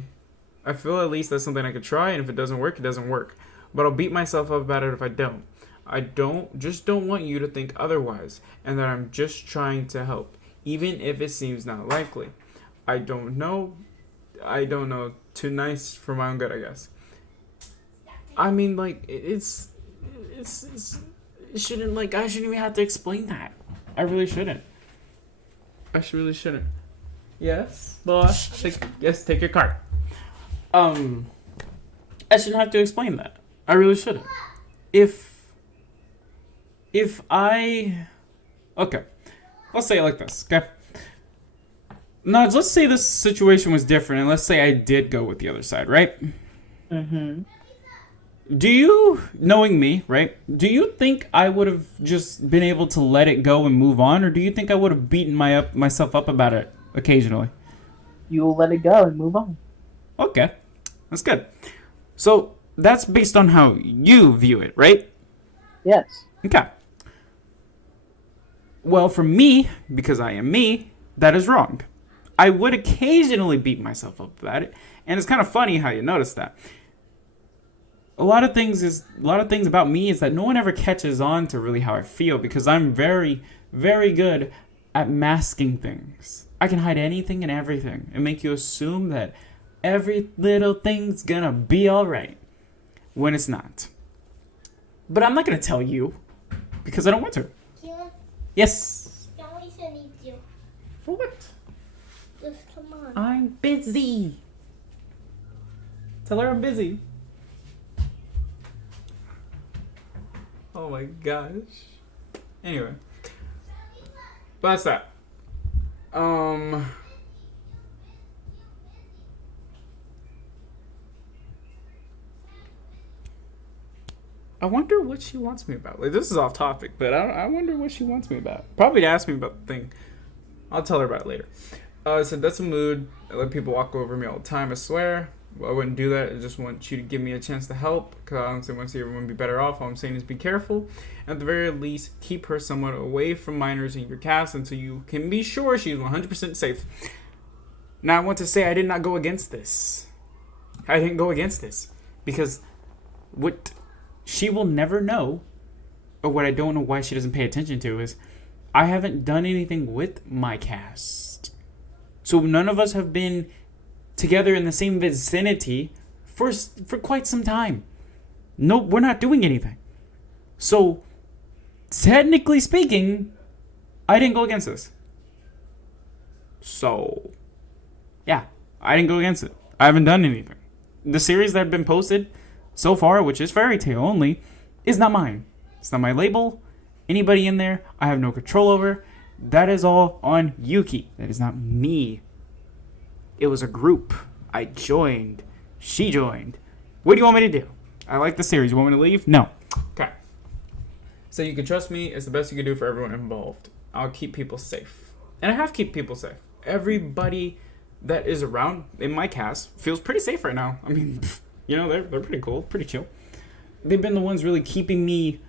I feel at least that's something I could try, and if it doesn't work, it doesn't work. But I'll beat myself up about it if I don't. I don't want you to think otherwise, and that I'm just trying to help, even if it seems not likely. I don't know. Too nice for my own good, I guess. I mean, like, it shouldn't, like, I shouldn't even have to explain that. I really shouldn't. Yes, boss. Take your card. I shouldn't have to explain that. I really shouldn't. Okay, let's say it like this, okay? Now, let's say this situation was different, and let's say I did go with the other side, right? Mm-hmm. Do you, knowing me, right, do you think I would have just been able to let it go and move on, or do you think I would have beaten myself up about it occasionally? You will let it go and move on. Okay, that's good. So, that's based on how you view it, right? Yes. Okay. Well, for me, because I am me, that is wrong. I would occasionally beat myself up about it, and it's kind of funny how you notice that. A lot of things about me is that no one ever catches on to really how I feel because I'm very, very good at masking things. I can hide anything and everything and make you assume that every little thing's gonna be alright when it's not. But I'm not gonna tell you because I don't want to. Yeah, Yes. I always need you. For what? Just come on. I'm busy. Tell her I'm busy. Oh my gosh. Anyway. But that's that. I wonder what she wants me about. Like, this is off topic, but I wonder what she wants me about. Probably to ask me about the thing. I'll tell her about it later. I said, that's a mood. I let people walk over me all the time, I swear. Well, I wouldn't do that. I just want you to give me a chance to help. Because I honestly want to see everyone be better off. All I'm saying is be careful. At the very least, keep her somewhat away from minors in your cast until you can be sure she's 100% safe. Now, I want to say I did not go against this. I didn't go against this. Because what she will never know, or what I don't know why she doesn't pay attention to, is I haven't done anything with my cast. So none of us have been together in the same vicinity for quite some time. No, we're not doing anything. So, technically speaking, I didn't go against this. So, yeah, I didn't go against it. I haven't done anything. The series that have been posted so far, which is Fairy Tail only, is not mine. It's not my label. Anybody in there, I have no control over. That is all on Yuki. That is not me. It was a group. I joined. She joined. What do you want me to do? I like the series. You want me to leave? No. Okay. So you can trust me. It's the best you can do for everyone involved. I'll keep people safe. And I have kept people safe. Everybody that is around in my cast feels pretty safe right now. I mean, you know, they're pretty cool. Pretty chill. They've been the ones really keeping me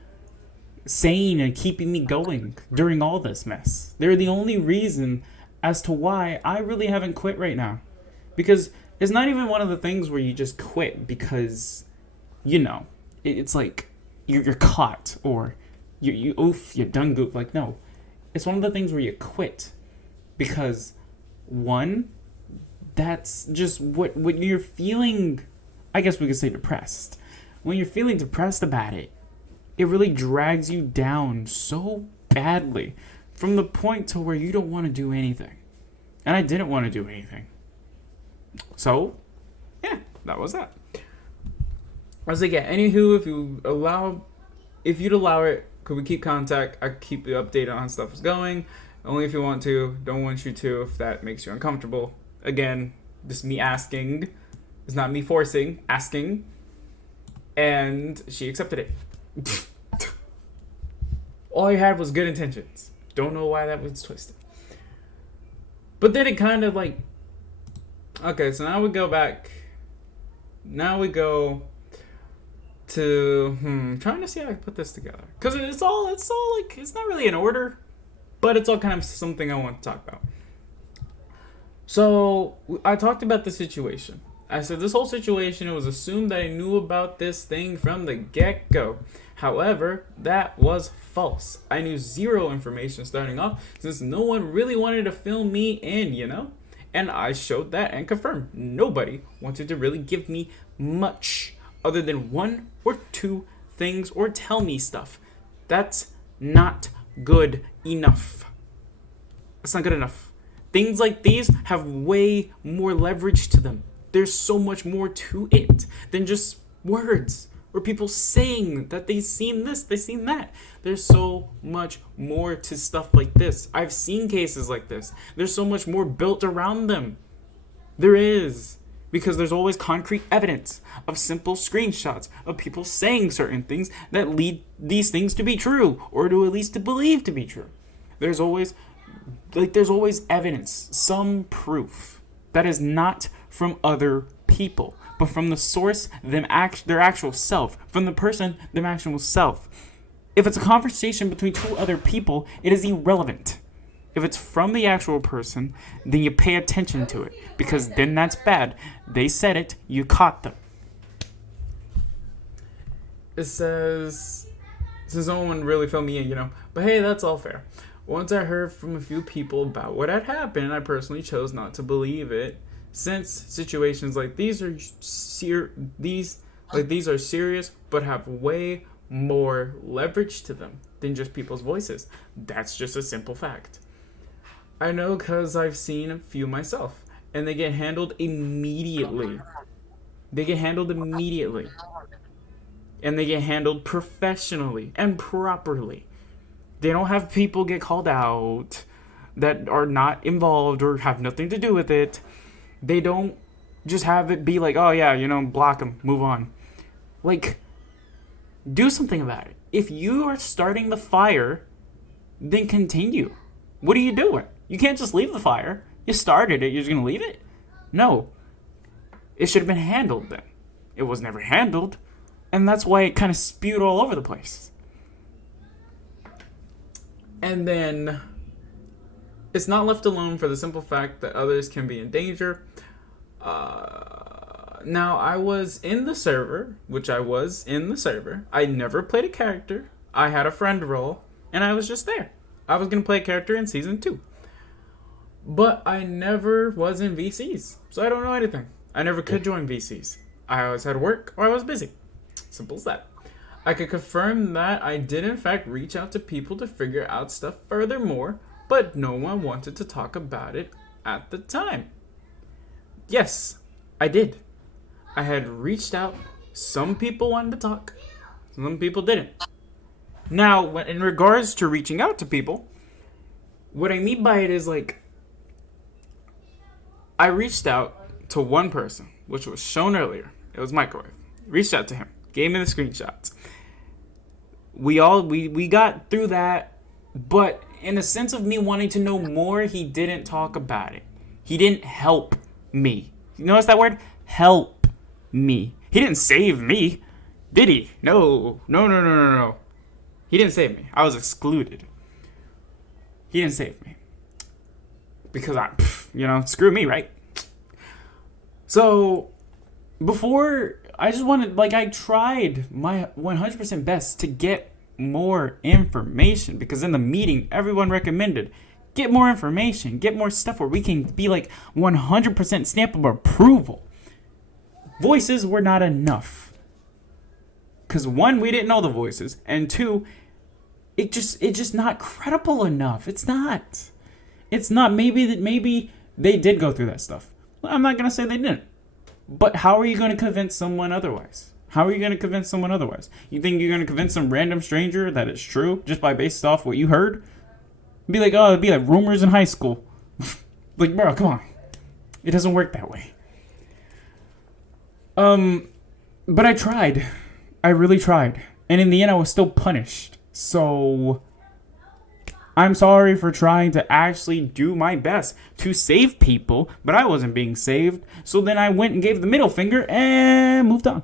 sane and keeping me going during all this mess. They're the only reason as to why I really haven't quit right now. Because it's not even one of the things where you just quit because, you know, it's like you're caught or you done goof. Like, no. It's one of the things where you quit because, one, that's just what you're feeling. I guess we could say depressed. When you're feeling depressed about it, it really drags you down so badly from the point to where you don't want to do anything. And I didn't want to do anything. So, yeah, that was that. I was like, yeah, anywho, if you'd allow it, could we keep contact? I could keep you updated on how stuff is going. Only if you want to. Don't want you to if that makes you uncomfortable. Again, just me asking. It's not me forcing, asking. And she accepted it. All I had was good intentions. Don't know why that was twisted. But then it kind of like... Okay, so now we go back. Now we go to... trying to see how I put this together. Because it's all like... It's not really in order. But it's all kind of something I want to talk about. So, I talked about the situation. I said this whole situation, it was assumed that I knew about this thing from the get-go. However, that was false. I knew zero information starting off since no one really wanted to fill me in, you know? And I showed that and confirmed. Nobody wanted to really give me much other than one or two things or tell me stuff. That's not good enough. That's not good enough. Things like these have way more leverage to them. There's so much more to it than just words. or people saying that they've seen this, they've seen that. There's so much more to stuff like this. I've seen cases like this. There's so much more built around them. There is. Because there's always concrete evidence of simple screenshots of people saying certain things that lead these things to be true, or to at least to believe to be true. There's always evidence, some proof that is not from other people, but from the source, their actual self, from the person, their actual self. If it's a conversation between two other people, it is irrelevant. If it's from the actual person, then you pay attention to it, because then that's bad. They said it, you caught them. It says no one really filled me in, but hey, that's all fair. Once I heard from a few people about what had happened, I personally chose not to believe it, since situations like these are serious, but have way more leverage to them than just people's voices. That's just a simple fact. I know because I've seen a few myself, and they get handled immediately. And they get handled professionally and properly. They don't have people get called out that are not involved or have nothing to do with it. They don't just have it be like, oh yeah, block them, move on. Like, do something about it. If you are starting the fire, then continue. What are you doing? You can't just leave the fire. You started it, you're just going to leave it? No. It should have been handled then. It was never handled, and that's why it kind of spewed all over the place. And then, it's not left alone for the simple fact that others can be in danger. Now, I was in the server, I never played a character. I had a friend role, and I was just there. I was going to play a character in Season 2. But I never was in VCs, so I don't know anything. I never could join VCs. I always had work, or I was busy. Simple as that. I could confirm that I did in fact reach out to people to figure out stuff furthermore, but no one wanted to talk about it at the time. Yes, I did. I had reached out. Some people wanted to talk. Some people didn't. Now, in regards to reaching out to people, what I mean by it is like, I reached out to one person, which was shown earlier. It was Microwave. Reached out to him. Gave me the screenshots. We got through that, but in a sense of me wanting to know more, he didn't talk about it. He didn't help me. You notice that word? Help me. He didn't save me, did he? No. He didn't save me. I was excluded. He didn't save me. Because screw me, right? So, before, I tried my 100% best to get more information. Because in the meeting, everyone recommended, get more information, get more stuff where we can be 100% stamp of approval. Voices were not enough. Because one, we didn't know the voices. And two, it's just not credible enough. It's not. Maybe they did go through that stuff. I'm not going to say they didn't. But how are you going to convince someone otherwise? You think you're going to convince some random stranger that it's true just by based off what you heard? It'd be like rumors in high school. Bro, come on. It doesn't work that way. But I tried. I really tried. And in the end, I was still punished. So, I'm sorry for trying to actually do my best to save people, but I wasn't being saved. So then I went and gave the middle finger and moved on.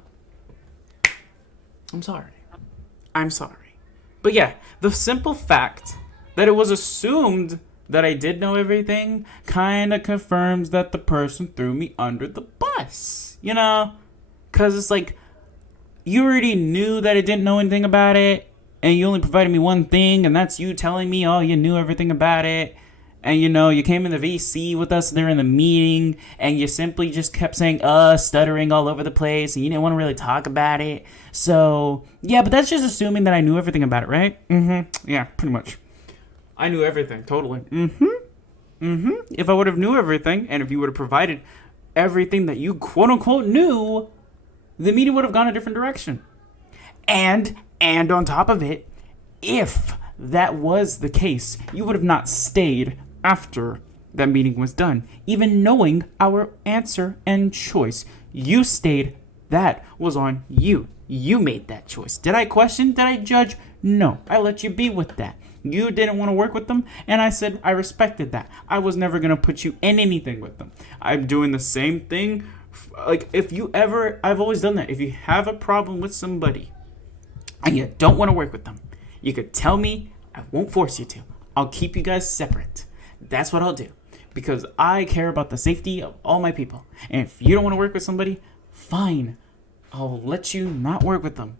I'm sorry. But yeah, the simple fact that it was assumed that I did know everything kind of confirms that the person threw me under the bus. Because it's you already knew that I didn't know anything about it, and you only provided me one thing, and that's you telling me, oh, you knew everything about it, and you came in the VC with us there in the meeting, and you simply just kept saying, stuttering all over the place, and you didn't want to really talk about it. So, yeah, but that's just assuming that I knew everything about it, right? Mm-hmm. Yeah, pretty much. I knew everything, totally. If I would have knew everything, and if you would have provided everything that you quote-unquote knew, the meeting would have gone a different direction. And on top of it, if that was the case, you would have not stayed after that meeting was done, even knowing our answer and choice. You stayed. That was on you. You made that choice. Did I question? Did I judge? No. I let you be with that. You didn't want to work with them, and I said I respected that. I was never going to put you in anything with them. I'm doing the same thing. Like, if you ever, I've always done that. If you have a problem with somebody and you don't want to work with them, you could tell me. I won't force you to. I'll keep you guys separate. That's what I'll do. Because I care about the safety of all my people. And if you don't want to work with somebody, fine. I'll let you not work with them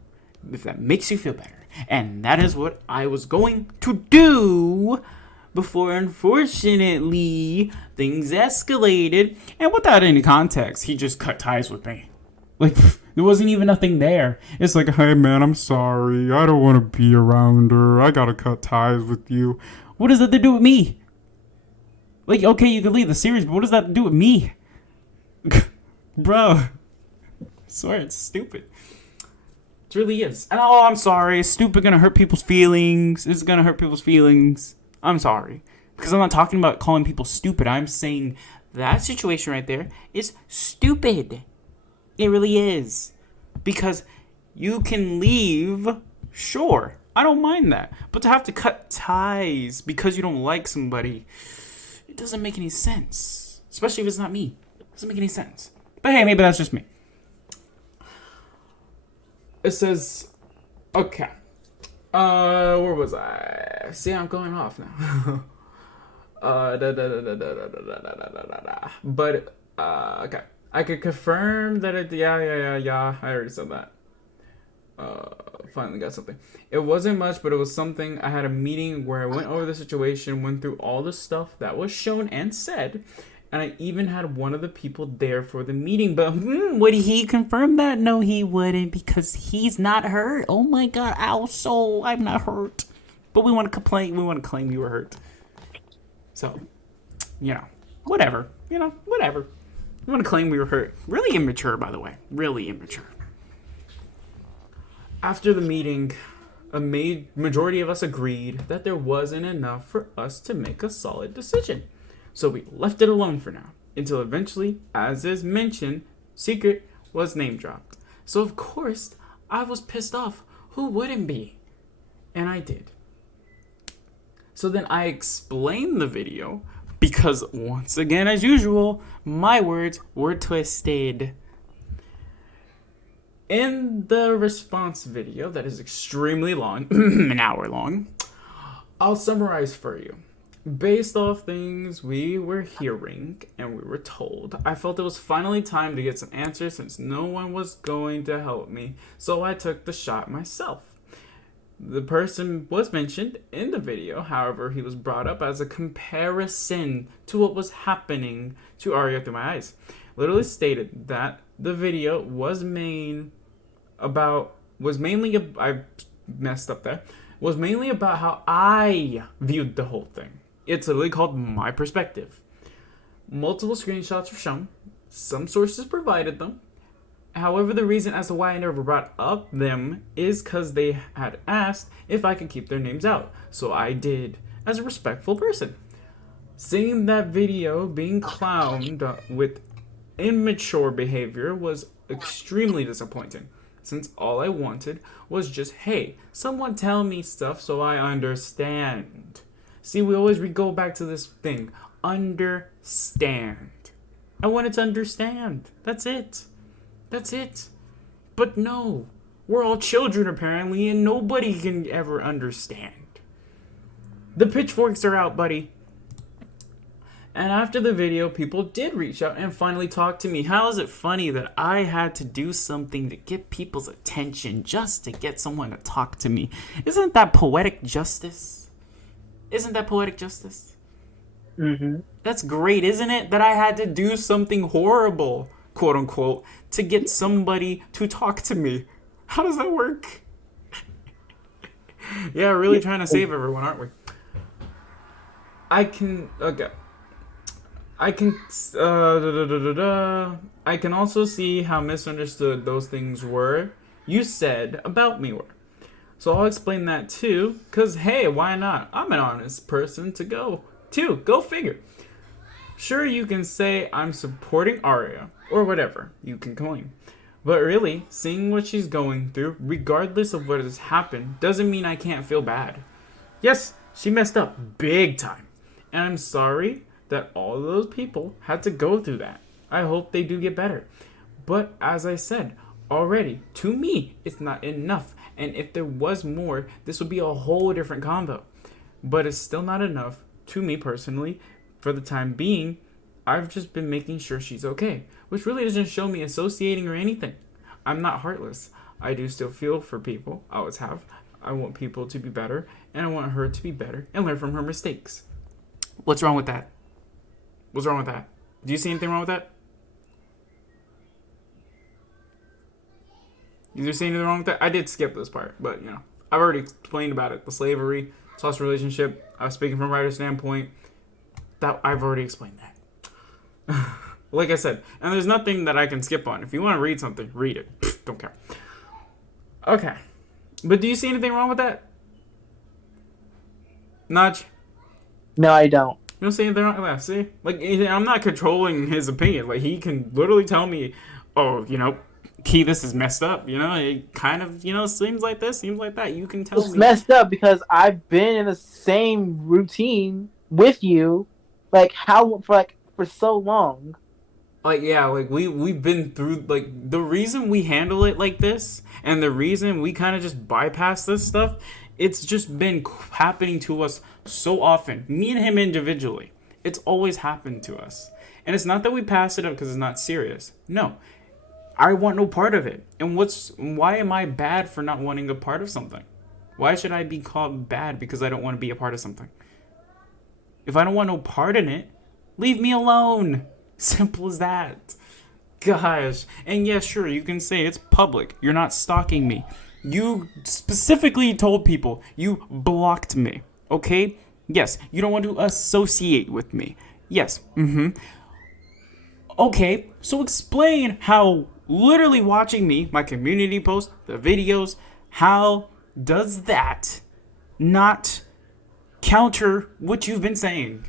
if that makes you feel better. And that is what I was going to do before, unfortunately, things escalated. And without any context, he just cut ties with me. Like, there wasn't even nothing there. It's like, hey, man, I'm sorry. I don't want to be around her. I got to cut ties with you. What does that to do with me? Like, okay, you can leave the series, but what does that to do with me? Bro. I swear, it's stupid. It really is. And I'm sorry. It's stupid gonna hurt people's feelings. It's gonna hurt people's feelings. I'm sorry. Because I'm not talking about calling people stupid. I'm saying that situation right there is stupid. It really is. Because you can leave, sure. I don't mind that. But to have to cut ties because you don't like somebody, it doesn't make any sense. Especially if it's not me. It doesn't make any sense. But hey, maybe that's just me. It says, okay. Where was I? See, I'm going off now. But, okay. I could confirm that it, yeah. I already said that. Finally got something. It wasn't much, but it was something. I had a meeting where I went over the situation, went through all the stuff that was shown and said, and I even had one of the people there for the meeting. But would he confirm that? No, he wouldn't, because he's not hurt. Oh my god, ow, soul, I'm not hurt. But we want to complain. We want to claim you were hurt. So, whatever. Whatever. We want to claim we were hurt. Really immature, by the way. Really immature. After the meeting, a majority of us agreed that there wasn't enough for us to make a solid decision. So we left it alone for now, until eventually, as is mentioned, Secret was name dropped. So of course, I was pissed off. Who wouldn't be? And I did. So then I explained the video, because once again, as usual, my words were twisted. In the response video, that is extremely long, an hour long, I'll summarize for you. Based off things we were hearing and we were told, I felt it was finally time to get some answers since no one was going to help me, so I took the shot myself. The person was mentioned in the video, however, he was brought up as a comparison to what was happening to Arya through my eyes. Literally stated that the video was mainly about how I viewed the whole thing. It's literally called My Perspective. Multiple screenshots were shown. Some sources provided them. However, the reason as to why I never brought up them is because they had asked if I could keep their names out. So I did, as a respectful person. Seeing that video being clowned with immature behavior was extremely disappointing, since all I wanted was just, hey, someone tell me stuff so I understand. See, we go back to this thing, understand. I wanted to understand. That's it. But no, we're all children apparently, and nobody can ever understand. The pitchforks are out, buddy. And after the video, people did reach out and finally talk to me. How is it funny that I had to do something to get people's attention just to get someone to talk to me? Isn't that poetic justice? Mm-hmm. That's great, isn't it? That I had to do something horrible, quote unquote, to get somebody to talk to me. How does that work? Yeah, really trying to save everyone, aren't we? I can also see how misunderstood those things were, you said about me were. So I'll explain that too, because hey, why not? I'm an honest person to go too. Go figure. Sure, you can say I'm supporting Arya, or whatever you can claim. But really, seeing what she's going through, regardless of what has happened, doesn't mean I can't feel bad. Yes, she messed up big time. And I'm sorry that all of those people had to go through that. I hope they do get better. But as I said already, to me, it's not enough. And if there was more, this would be a whole different combo. But it's still not enough, to me personally. For the time being, I've just been making sure she's okay. Which really doesn't show me associating or anything. I'm not heartless. I do still feel for people. I always have. I want people to be better. And I want her to be better and learn from her mistakes. What's wrong with that? What's wrong with that? Do you see anything wrong with that? Do you see anything wrong with that? I did skip this part, but you know, I've already explained about it. The slavery, sauce relationship. I was speaking from a writer's standpoint. That I've already explained that. Like I said, and there's nothing that I can skip on. If you want to read something, read it. Don't care. Okay. But do you see anything wrong with that? Nudge? No, I don't. You don't see anything wrong with that, see? Like, I'm not controlling his opinion. Like, he can literally tell me, oh, you know, Key, this is messed up. You know, it kind of, you know, seems like this, seems like that. You can tell me. It's messed up because I've been in the same routine with you, like, for so long. Like, yeah, like, we've been through, like, the reason we handle it like this, and the reason we kind of just bypass this stuff, it's just been happening to us so often. Me and him individually. It's always happened to us. And it's not that we pass it up because it's not serious. No. I want no part of it. And why am I bad for not wanting a part of something? Why should I be called bad because I don't want to be a part of something? If I don't want no part in it, leave me alone. Simple as that. Gosh. And yeah, sure, you can say it's public. You're not stalking me. You specifically told people you blocked me. Okay? Yes, you don't want to associate with me. Yes. Okay, so explain how literally watching me, my community posts, the videos, how does that not counter what you've been saying?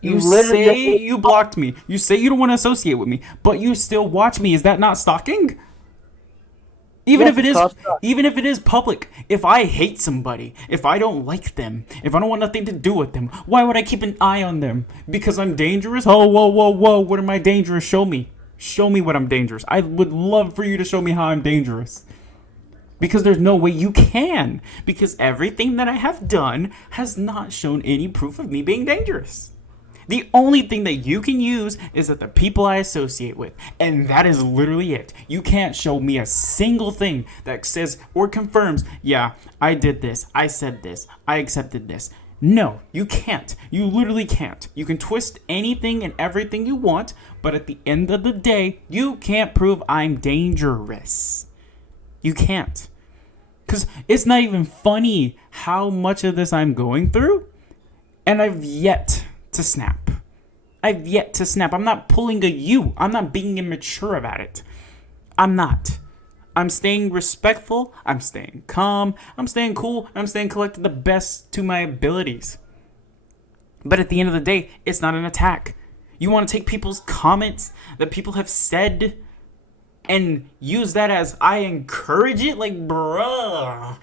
You say you blocked me. You say you don't want to associate with me, but you still watch me. Is that not stalking? Even if it is public, if I hate somebody, if I don't like them, if I don't want nothing to do with them, why would I keep an eye on them? Because I'm dangerous? Oh, whoa. What am I dangerous? Show me. Show me what I'm dangerous. I would love for you to show me how I'm dangerous. Because there's no way you can. Because everything that I have done has not shown any proof of me being dangerous. The only thing that you can use is that the people I associate with. And that is literally it. You can't show me a single thing that says or confirms, yeah, I did this, I said this, I accepted this. No, you can't. You literally can't. You can twist anything and everything you want, but at the end of the day, you can't prove I'm dangerous. You can't. Because it's not even funny how much of this I'm going through, and I've yet to snap. I've yet to snap. I'm not pulling a you. I'm not being immature about it. I'm not. I'm staying respectful. I'm staying calm. I'm staying cool. I'm staying collected the best to my abilities. But at the end of the day, it's not an attack. You want to take people's comments that people have said and use that as I encourage it? Like, bruh.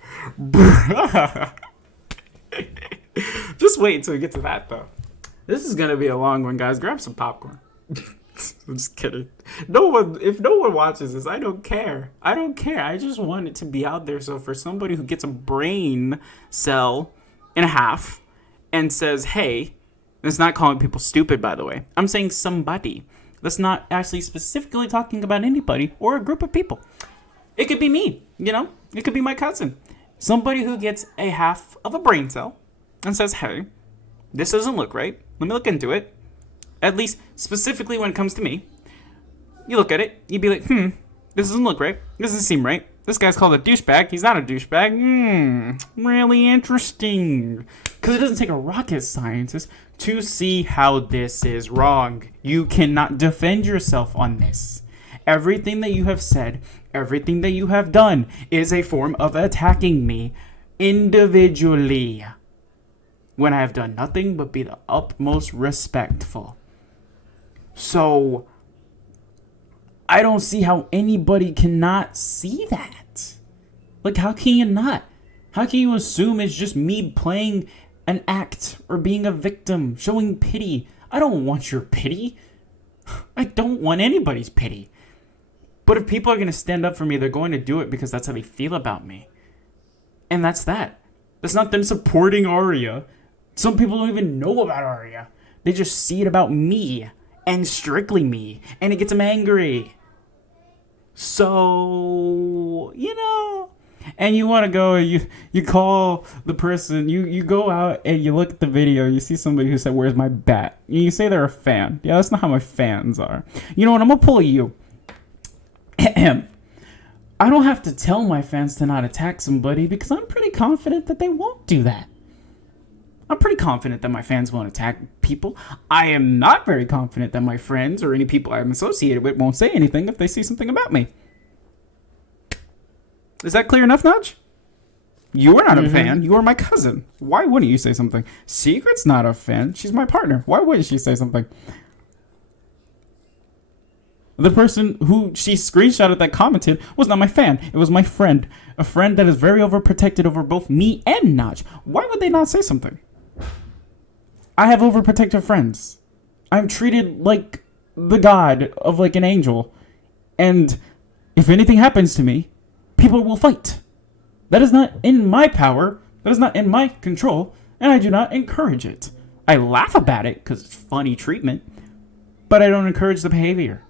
Just wait until we get to that, though. This is gonna be a long one, guys. Grab some popcorn. I'm just kidding. If no one watches this, I don't care. I don't care. I just want it to be out there. So for somebody who gets a brain cell and a half and says, hey, it's not calling people stupid, by the way. I'm saying somebody. That's not actually specifically talking about anybody or a group of people. It could be me, you know? It could be my cousin. Somebody who gets a half of a brain cell and says, hey, this doesn't look right. Let me look into it. At least specifically when it comes to me. You look at it, you'd be like, this doesn't look right. This doesn't seem right. This guy's called a douchebag. He's not a douchebag. Really interesting. Because it doesn't take a rocket scientist to see how this is wrong. You cannot defend yourself on this. Everything that you have said Everything that you have done is a form of attacking me individually, when I have done nothing but be the utmost respectful. So, I don't see how anybody cannot see that. Like, how can you not? How can you assume it's just me playing an act or being a victim, showing pity? I don't want your pity. I don't want anybody's pity. But if people are going to stand up for me, they're going to do it because that's how they feel about me. And that's that. That's not them supporting Arya. Some people don't even know about Arya. They just see it about me. And strictly me. And it gets them angry. So, and you want to go, you call the person, you go out and you look at the video, you see somebody who said, "Where's my bat?" You say they're a fan. Yeah, that's not how my fans are. You know what, I'm going to pull you. I don't have to tell my fans to not attack somebody because I'm pretty confident that they won't do that. I'm pretty confident that my fans won't attack people. I am not very confident that my friends or any people I'm associated with won't say anything if they see something about me. Is that clear enough, Nudge? You are not a fan. You are my cousin. Why wouldn't you say something? Secret's not a fan. She's my partner. Why wouldn't she say something? The person who she screenshotted that commented was not my fan. It was my friend. A friend that is very overprotected over both me and Notch. Why would they not say something? I have overprotective friends. I'm treated like the god of like an angel. And if anything happens to me, people will fight. That is not in my power. That is not in my control. And I do not encourage it. I laugh about it because it's funny treatment. But I don't encourage the behavior.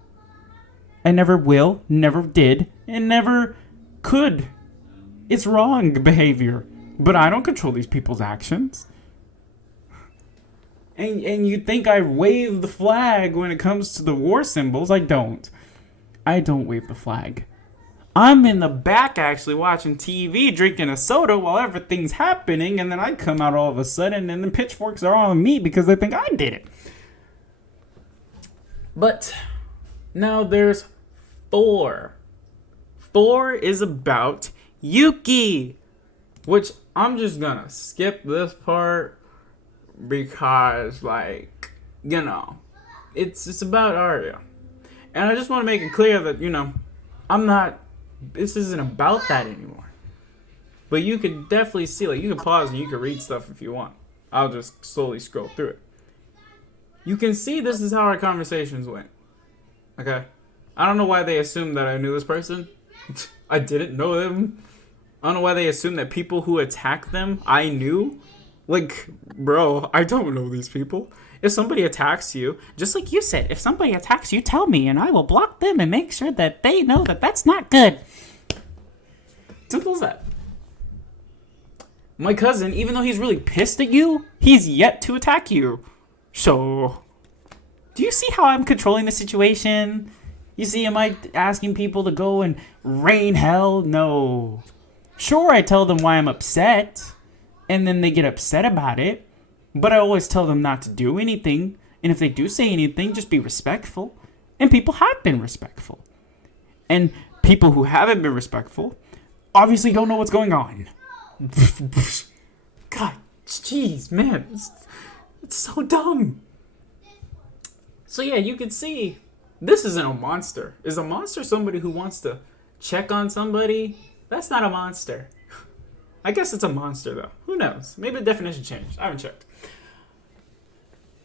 I never will, never did, and never could. It's wrong behavior. But I don't control these people's actions. And you think I wave the flag when it comes to the war symbols. I don't. I don't wave the flag. I'm in the back actually watching TV, drinking a soda while everything's happening, and then I come out all of a sudden and the pitchforks are on me because they think I did it. But now there's 4. 4 is about Yuki, which I'm just gonna skip this part because, it's about Arya. And I just want to make it clear that, this isn't about that anymore. But you could definitely see, you can pause and you can read stuff if you want. I'll just slowly scroll through it. You can see this is how our conversations went. Okay? I don't know why they assumed that I knew this person. I didn't know them. I don't know why they assumed that people who attack them, I knew. Bro, I don't know these people. If somebody attacks you, just like you said, if somebody attacks you, tell me, and I will block them and make sure that they know that that's not good. Simple as that. My cousin, even though he's really pissed at you, he's yet to attack you. So, do you see how I'm controlling the situation? You see, am I asking people to go and rain hell? No. Sure, I tell them why I'm upset, and then they get upset about it. But I always tell them not to do anything. And if they do say anything, just be respectful. And people have been respectful. And people who haven't been respectful obviously don't know what's going on. God, jeez, man. It's so dumb. So yeah, you can see this isn't a monster. Is a monster somebody who wants to check on somebody? That's not a monster. I guess it's a monster, though. Who knows? Maybe the definition changed. I haven't checked.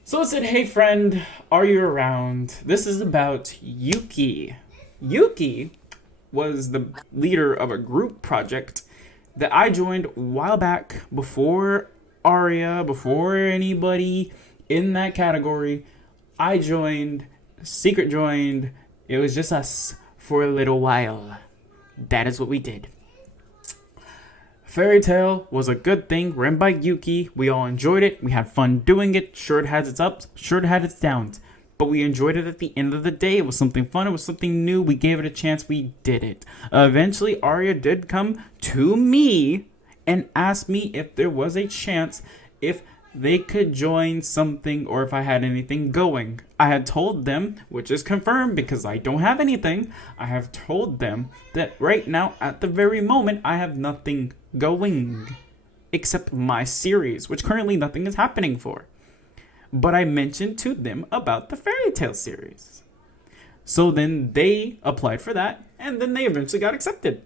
So it said, "Hey friend, are you around?" This is about Yuki. Yuki was the leader of a group project that I joined a while back before Arya, before anybody in that category. I joined, secret joined. It was just us for a little while. That is what we did. Fairy Tale was a good thing, ran by Yuki. We all enjoyed it. We had fun doing it. Sure, it had its ups. Sure, it had its downs. But we enjoyed it at the end of the day. It was something fun. It was something new. We gave it a chance. We did it. Eventually, Arya did come to me and ask me if there was a chance if they could join something or if I had anything going. I had told them, which is confirmed because I don't have anything, I have told them that right now, at the very moment, I have nothing going except my series, which currently nothing is happening for. But I mentioned to them about the fairy tale series. So then they applied for that, and then they eventually got accepted.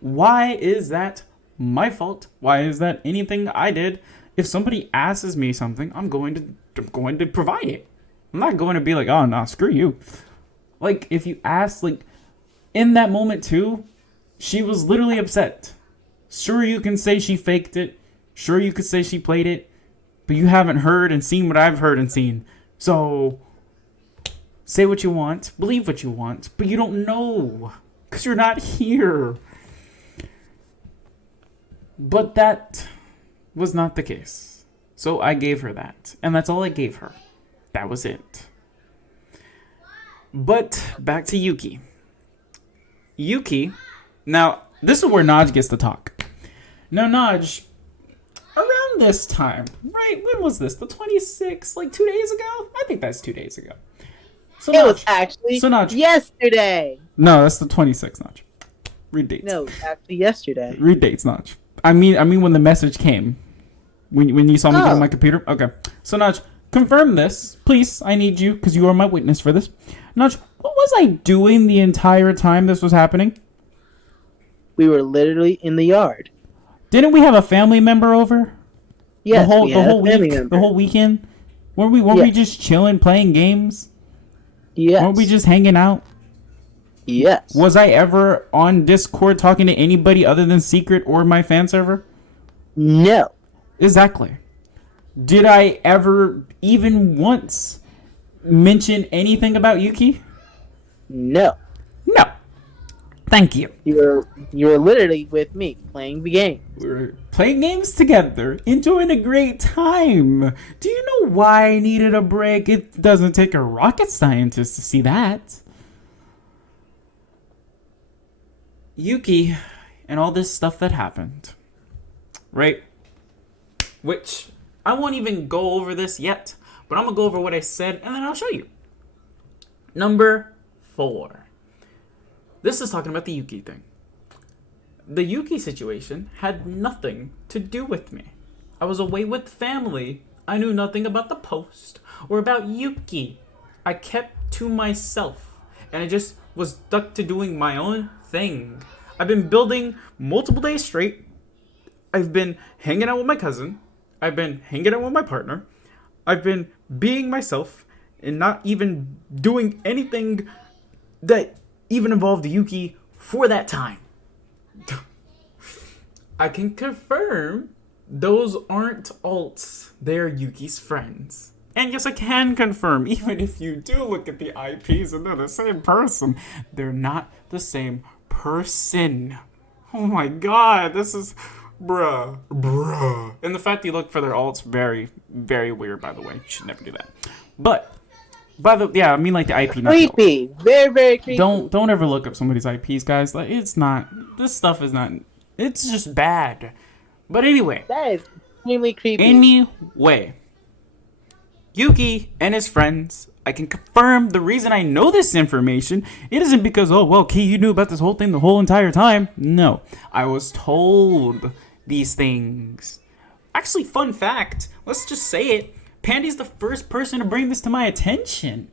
Why is that my fault? Why is that anything I did? If somebody asks me something, I'm going to provide it. I'm not going to be like, oh, no, screw you. Like, if you ask, like, in that moment, too, she was literally upset. Sure, you can say she faked it. Sure, you could say she played it. But you haven't heard and seen what I've heard and seen. So, say what you want. Believe what you want. But you don't know. Because you're not here. But that was not the case. So I gave her that. And that's all I gave her. That was it. But back to Yuki. Yuki. Now, this is where Naj gets to talk. Now, Naj, around this time, right? When was this? The 26th? Like 2 days ago? I think that's 2 days ago. So It Naj, was actually yesterday. No, that's the 26th, Naj. Read dates. No, actually yesterday. Read dates, Naj. I mean when the message came. When you saw me get on my computer? Okay. So, Naj, confirm this. Please, I need you, because you are my witness for this. Naj, what was I doing the entire time this was happening? We were literally in the yard. Didn't we have a family member over? Yes, the whole weekend? Weren't we just chilling, playing games? Yes. Weren't we just hanging out? Yes. Was I ever on Discord talking to anybody other than Secret or my fan server? No. Exactly. Did I ever even once mention anything about Yuki? No. No. Thank you. You were literally with me playing the game. We were playing games together, enjoying a great time. Do you know why I needed a break? It doesn't take a rocket scientist to see that. Yuki and all this stuff that happened, right? Which I won't even go over this yet, but I'm gonna go over what I said and then I'll show you. Number 4. This is talking about the Yuki thing. The Yuki situation had nothing to do with me. I was away with family. I knew nothing about the post or about Yuki. I kept to myself and I just was stuck to doing my own thing. I've been building multiple days straight. I've been hanging out with my cousin. I've been hanging out with my partner. I've been being myself and not even doing anything that even involved Yuki for that time. I can confirm those aren't alts. They're Yuki's friends. And yes, I can confirm, even if you do look at the IPs and they're the same person, they're not the same person. Oh my god, this is... Bruh. And the fact that you look for their alts, very, very weird, by the way. You should never do that. But, yeah, I mean like the IP. Creepy. Very, very creepy. Don't ever look up somebody's IPs, guys. Like, it's not... This stuff is not... It's just bad. But anyway. That is extremely creepy. Anyway. Yuki and his friends, I can confirm the reason I know this information, it isn't because, oh, well, Key, you knew about this whole thing the whole entire time. No, I was told these things. Actually, fun fact, let's just say it, Pandy's the first person to bring this to my attention.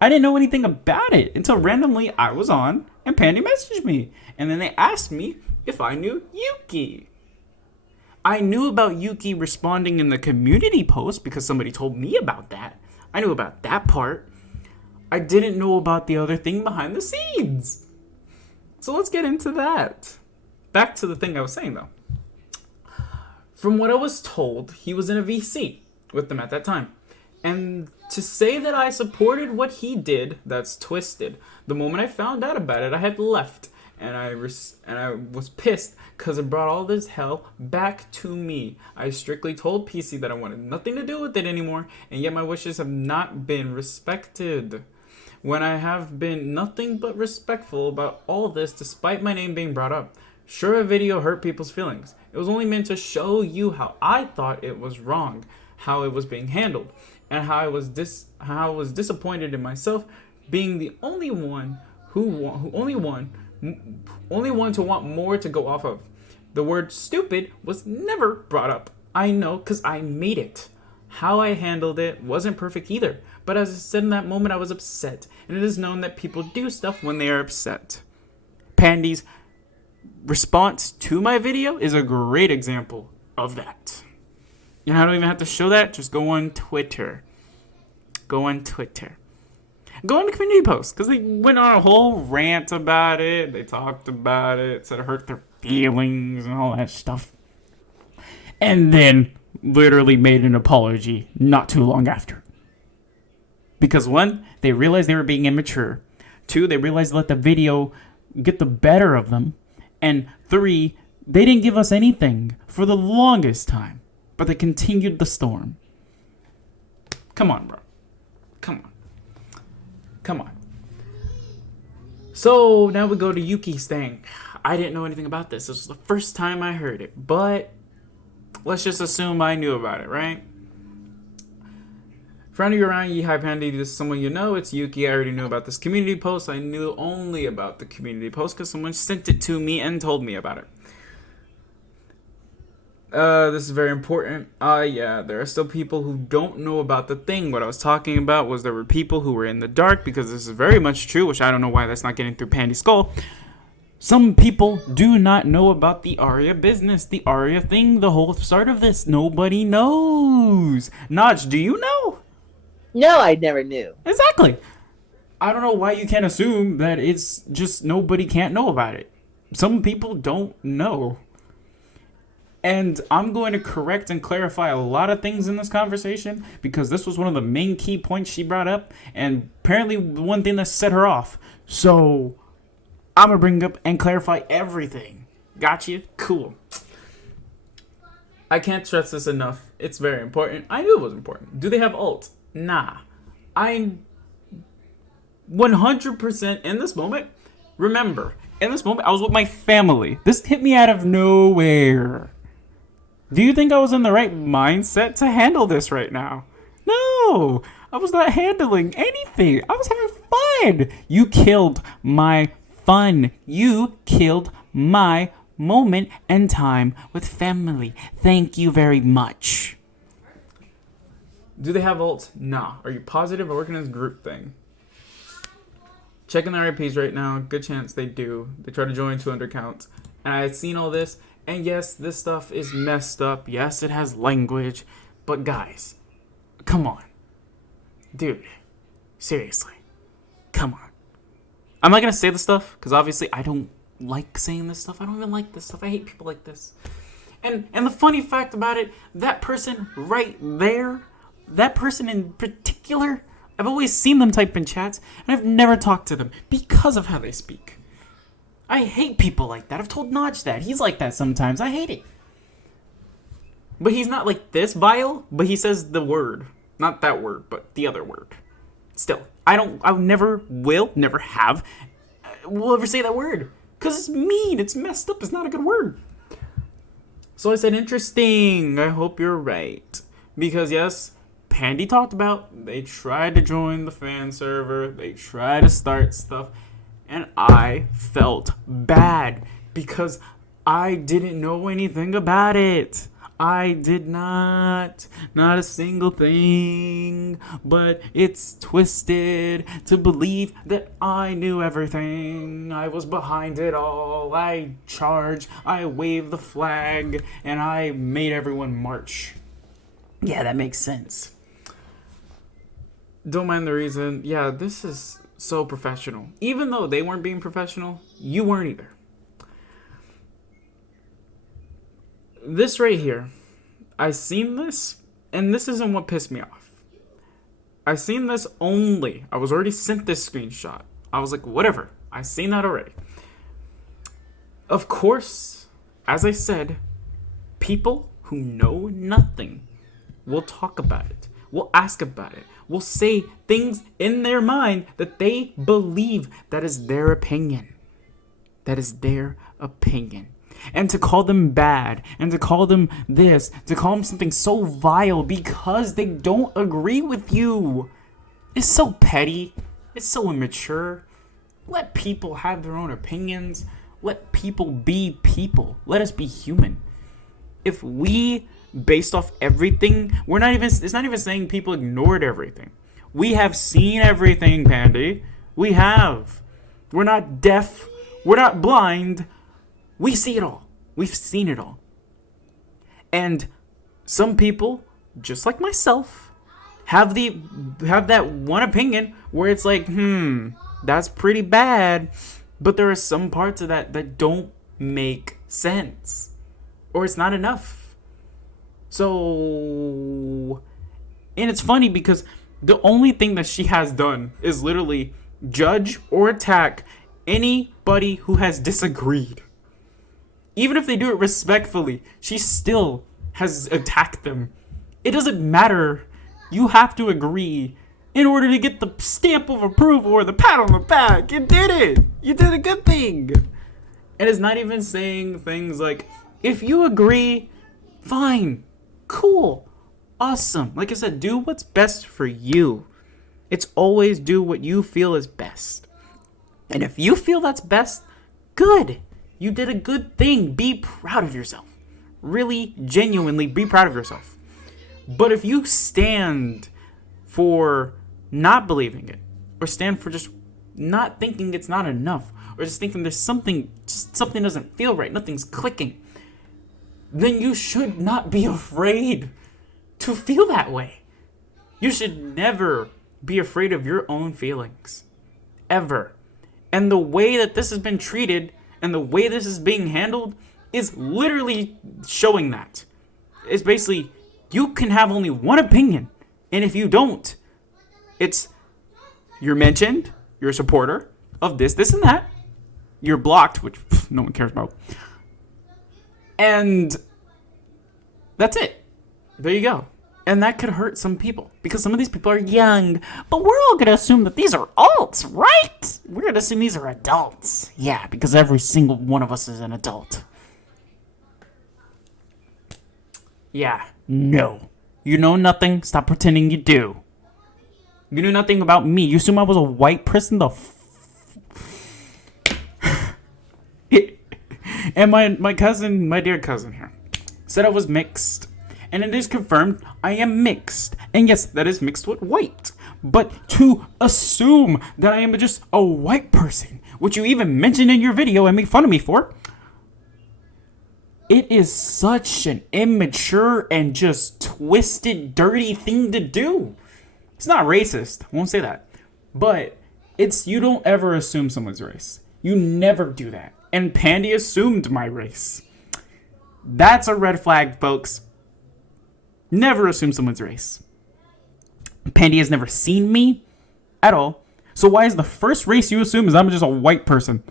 I didn't know anything about it until randomly I was on and Pandy messaged me. And then they asked me if I knew Yuki. I knew about Yuki responding in the community post because somebody told me about that. I knew about that part. I didn't know about the other thing behind the scenes. So let's get into that. Back to the thing I was saying though. From what I was told, he was in a VC with them at that time. And to say that I supported what he did, that's twisted. The moment I found out about it, I had left. And I was pissed because it brought all this hell back to me. I strictly told PC that I wanted nothing to do with it anymore, and yet my wishes have not been respected. When I have been nothing but respectful about all of this, despite my name being brought up. Sure, a video hurt people's feelings. It was only meant to show you how I thought it was wrong, how it was being handled, and how I was disappointed in myself, being the only one only one to want more to go off of. The word stupid was never brought up. I know, because I made it. How I handled it wasn't perfect either. But as I said in that moment, I was upset. And it is known that people do stuff when they are upset. Pandy's response to my video is a great example of that. And I don't even have to show that. Just go on Twitter. Go on Twitter. Go on the community post. Because they went on a whole rant about it. They talked about it. Said it hurt their feelings and all that stuff. And then literally made an apology not too long after. Because 1, they realized they were being immature. 2, they realized they let the video get the better of them. And 3, they didn't give us anything for the longest time. But they continued the storm. Come on, bro. Come on. Come on. So now we go to Yuki's thing. I didn't know anything about this. This was the first time I heard it. But let's just assume I knew about it, right? For any of you around, Heyyy, Pandy, this is someone you know. It's Yuki. I already knew about this community post. I knew only about the community post because someone sent it to me and told me about it. This is very important. Yeah, there are still people who don't know about the thing. What I was talking about was there were people who were in the dark, because this is very much true, which I don't know why that's not getting through Pandy's skull. Some people do not know about the Arya business, the Arya thing, the whole start of this. Nobody knows. Notch, do you know? No, I never knew. Exactly. I don't know why you can't assume that it's just nobody can't know about it. Some people don't know. And I'm going to correct and clarify a lot of things in this conversation, because this was one of the main key points she brought up, and apparently one thing that set her off. So I'm going to bring up and clarify everything. Got you? Cool. I can't stress this enough. It's very important. I knew it was important. Do they have ult? Nah. I'm 100% in this moment. Remember, in this moment, I was with my family. This hit me out of nowhere. Do you think I was in the right mindset to handle this right now? No, I was not handling anything. I was having fun. You killed my fun. You killed my moment and time with family. Thank you very much. Do they have ult? Nah. Are you positive or working as a group thing? Checking their IPs right now. Good chance they do. They try to join 200 counts. And I had seen all this. And yes, this stuff is messed up. Yes, it has language. But guys, come on. Dude, seriously. Come on. I'm not going to say this stuff, because obviously I don't like saying this stuff. I don't even like this stuff. I hate people like this. And the funny fact about it, that person right there, that person in particular, I've always seen them type in chats, and I've never talked to them because of how they speak. I hate people like that. I've told Notch that. He's like that sometimes. I hate it. But he's not like this vile, but he says the word. Not that word, but the other word. Still, I never will, never have, will ever say that word. Because it's mean, it's messed up, it's not a good word. So I said, interesting, I hope you're right. Because yes, Pandy talked about, they tried to join the fan server, they tried to start stuff, and I felt bad because I didn't know anything about it. I did not a single thing, but it's twisted to believe that I knew everything. I was behind it all. I charged, I waved the flag, and I made everyone march. Yeah, that makes sense. Don't mind the reason. Yeah, this is so professional. Even though they weren't being professional, you weren't either. This right here, I seen this, and this isn't what pissed me off. I seen this only. I was already sent this screenshot. I was like, whatever. I seen that already. Of course, as I said, people who know nothing will talk about it, will ask about it, will say things in their mind that they believe that is their opinion. That is their opinion. And to call them bad, and to call them this, to call them something so vile because they don't agree with you. It's so petty. It's so immature. Let people have their own opinions. Let people be people. Let us be human. If we, based off everything, it's not even saying people ignored everything. We have seen everything, Pandy. We have. We're not deaf. We're not blind. We see it all. We've seen it all. And some people, just like myself, have that one opinion where it's like, that's pretty bad. But there are some parts of that don't make sense. Or it's not enough. So, and it's funny because the only thing that she has done is literally judge or attack anybody who has disagreed. Even if they do it respectfully, she still has attacked them. It doesn't matter. You have to agree in order to get the stamp of approval or the pat on the back. You did it. You did a good thing. And it's not even saying things like, if you agree, fine, cool, awesome. Like I said, do what's best for you. It's always do what you feel is best. And if you feel that's best, good. You did a good thing. Be proud of yourself. Really, genuinely be proud of yourself. But if you stand for not believing it, or stand for just not thinking it's not enough, or just thinking there's something doesn't feel right, nothing's clicking, then you should not be afraid to feel that way. You should never be afraid of your own feelings. Ever. And the way that this has been treated and the way this is being handled is literally showing that. It's basically, you can have only one opinion. And if you don't, it's, you're mentioned, you're a supporter of this, and that. You're blocked, which no one cares about. And that's it. There you go. And that could hurt some people because some of these people are young, but we're all going to assume that these are adults, right? We're going to assume these are adults. Yeah, because every single one of us is an adult. Yeah, no. You know nothing. Stop pretending you do. You knew nothing about me. You assume I was a white person? And my cousin, my dear cousin here, said I was mixed. And it is confirmed I am mixed. And yes, that is mixed with white. But to assume that I am just a white person, which you even mentioned in your video and made fun of me for, it is such an immature and just twisted, dirty thing to do. It's not racist. I won't say that. But it's, you don't ever assume someone's race. You never do that. And Pandy assumed my race. That's a red flag, folks. Never assume someone's race. Pandy has never seen me at all. So why is the first race you assume is I'm just a white person?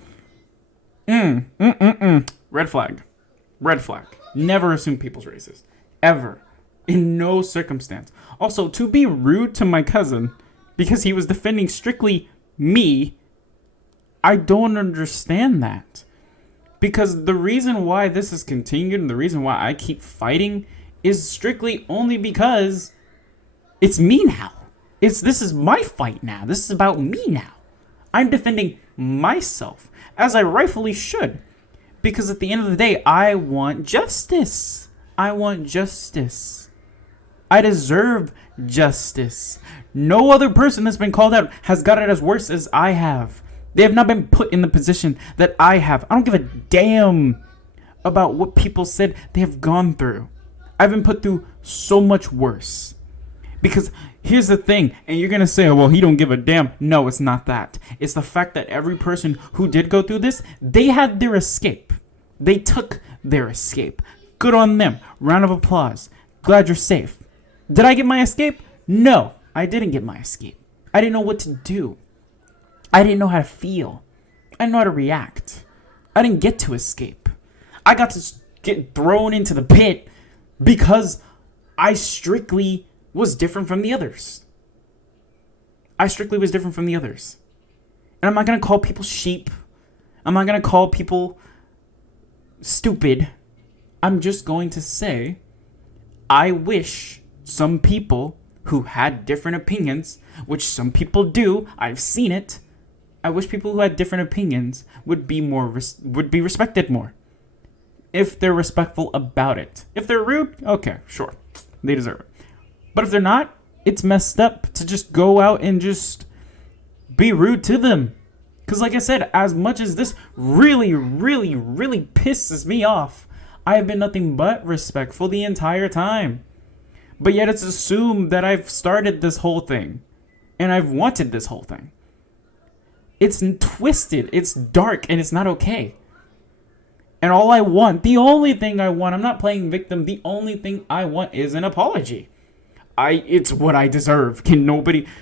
Red flag. Red flag. Never assume people's races. Ever. In no circumstance. Also, to be rude to my cousin because he was defending strictly me, I don't understand that. Because the reason why this is continued and the reason why I keep fighting is strictly only because it's me now. This is my fight now. This is about me now. I'm defending myself, as I rightfully should. Because at the end of the day, I want justice. I want justice. I deserve justice. No other person that's been called out has got it as worse as I have. They have not been put in the position that I have. I don't give a damn about what people said they have gone through. I've been put through so much worse. Because here's the thing, and you're going to say, oh, well, he don't give a damn. No, it's not that. It's the fact that every person who did go through this, they had their escape. They took their escape. Good on them. Round of applause. Glad you're safe. Did I get my escape? No, I didn't get my escape. I didn't know what to do. I didn't know how to feel. I didn't know how to react. I didn't get to escape. I got to get thrown into the pit because I strictly was different from the others. I strictly was different from the others. And I'm not going to call people sheep. I'm not going to call people stupid, I'm just going to say, I wish some people who had different opinions, which some people do, I've seen it. I wish people who had different opinions would be respected more. If they're respectful about it. If they're rude, okay, sure. They deserve it. But if they're not, it's messed up to just go out and just be rude to them. Because like I said, as much as this really, really, really pisses me off, I have been nothing but respectful the entire time. But yet it's assumed that I've started this whole thing. And I've wanted this whole thing. It's twisted, it's dark, and it's not okay. And all I want, the only thing I want, I'm not playing victim, the only thing I want is an apology. It's what I deserve.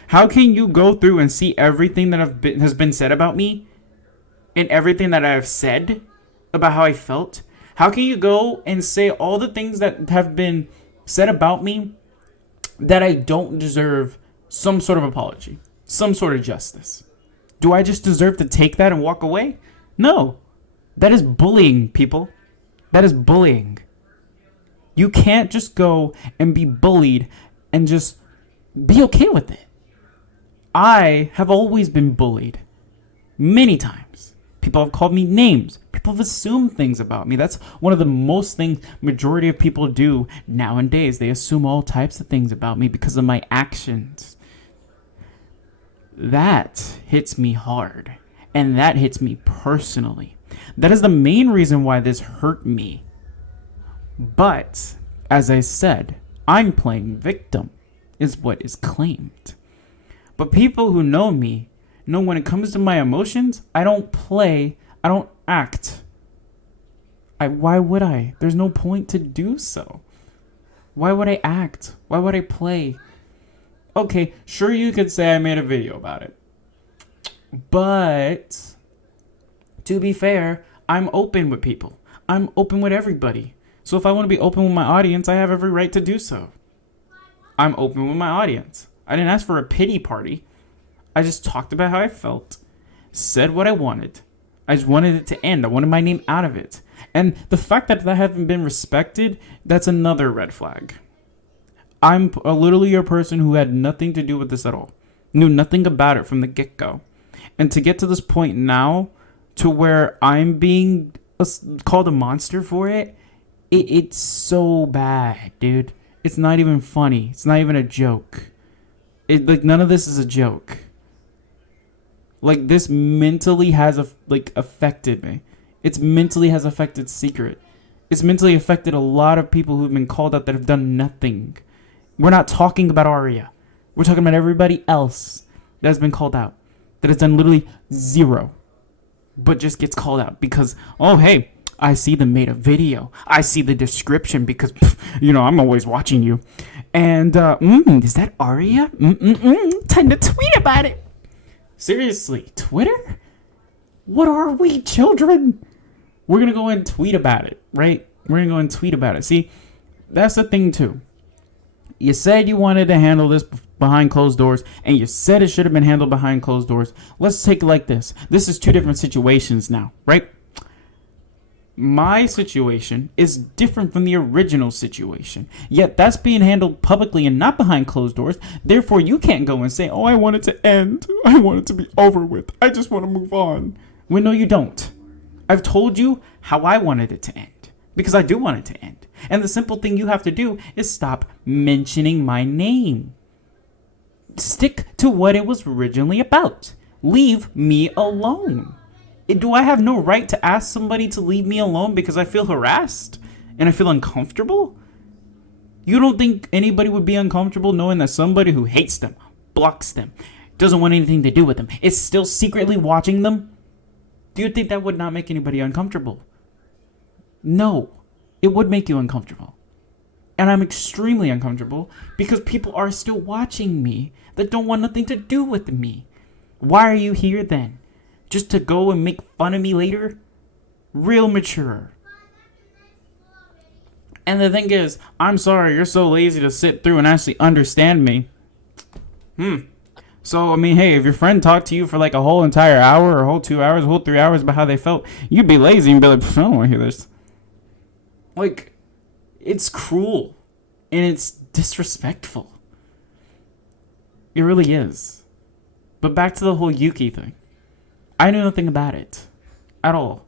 How can you go through and see everything that has been said about me? And everything that I have said about how I felt? How can you go and say all the things that have been said about me that I don't deserve some sort of apology? Some sort of justice? Do I just deserve to take that and walk away? No. That is bullying, people. That is bullying. You can't just go and be bullied and just be okay with it. I have always been bullied. Many times. People have called me names. People have assumed things about me. That's one of the most things majority of people do nowadays. They assume all types of things about me because of my actions. That hits me hard. And that hits me personally. That is the main reason why this hurt me. But, as I said, I'm playing victim, is what is claimed. But people who know me know when it comes to my emotions, I don't play, I don't act. Why would I? There's no point to do so. Why would I act? Why would I play? Okay, sure you could say I made a video about it. But, to be fair, I'm open with people. I'm open with everybody. So if I want to be open with my audience, I have every right to do so. I'm open with my audience. I didn't ask for a pity party. I just talked about how I felt, said what I wanted. I just wanted it to end. I wanted my name out of it. And the fact that hasn't been respected, that's another red flag. I'm literally a person who had nothing to do with this at all. Knew nothing about it from the get-go. And to get to this point now, to where I'm being called a monster for it, it's so bad, dude. It's not even funny. It's not even a joke. None of this is a joke. Like, this mentally has affected me. It's mentally has affected Secret. It's mentally affected a lot of people who've been called out that have done nothing. We're not talking about Arya. We're talking about everybody else that has been called out. That has done literally zero. But just gets called out because, oh, hey, I see them made a video. I see the description because, I'm always watching you. And, is that Arya? Time to tweet about it. Seriously, Twitter? What are we, children? We're going to go and tweet about it, right? We're going to go and tweet about it. See, that's the thing, too. You said you wanted to handle this behind closed doors, and you said it should have been handled behind closed doors. Let's take it like this. This is two different situations now, right? My situation is different from the original situation, yet that's being handled publicly and not behind closed doors. Therefore, you can't go and say, oh, I want it to end. I want it to be over with. I just want to move on. Well, no, you don't. I've told you how I wanted it to end, because I do want it to end. And the simple thing you have to do is stop mentioning my name. Stick to what it was originally about. Leave me alone. Do I have no right to ask somebody to leave me alone because I feel harassed and I feel uncomfortable? You don't think anybody would be uncomfortable knowing that somebody who hates them, blocks them, doesn't want anything to do with them, is still secretly watching them? Do you think that would not make anybody uncomfortable? No, it would make you uncomfortable. And I'm extremely uncomfortable because people are still watching me that don't want nothing to do with me. Why are you here then? Just to go and make fun of me later? Real mature. And the thing is, I'm sorry you're so lazy to sit through and actually understand me. So, hey, if your friend talked to you for like a whole entire hour or a whole 2 hours, a whole 3 hours about how they felt, you'd be lazy and be like, I don't want to hear this. Like, it's cruel. And it's disrespectful. It really is. But back to the whole Yuki thing. I knew nothing about it. At all.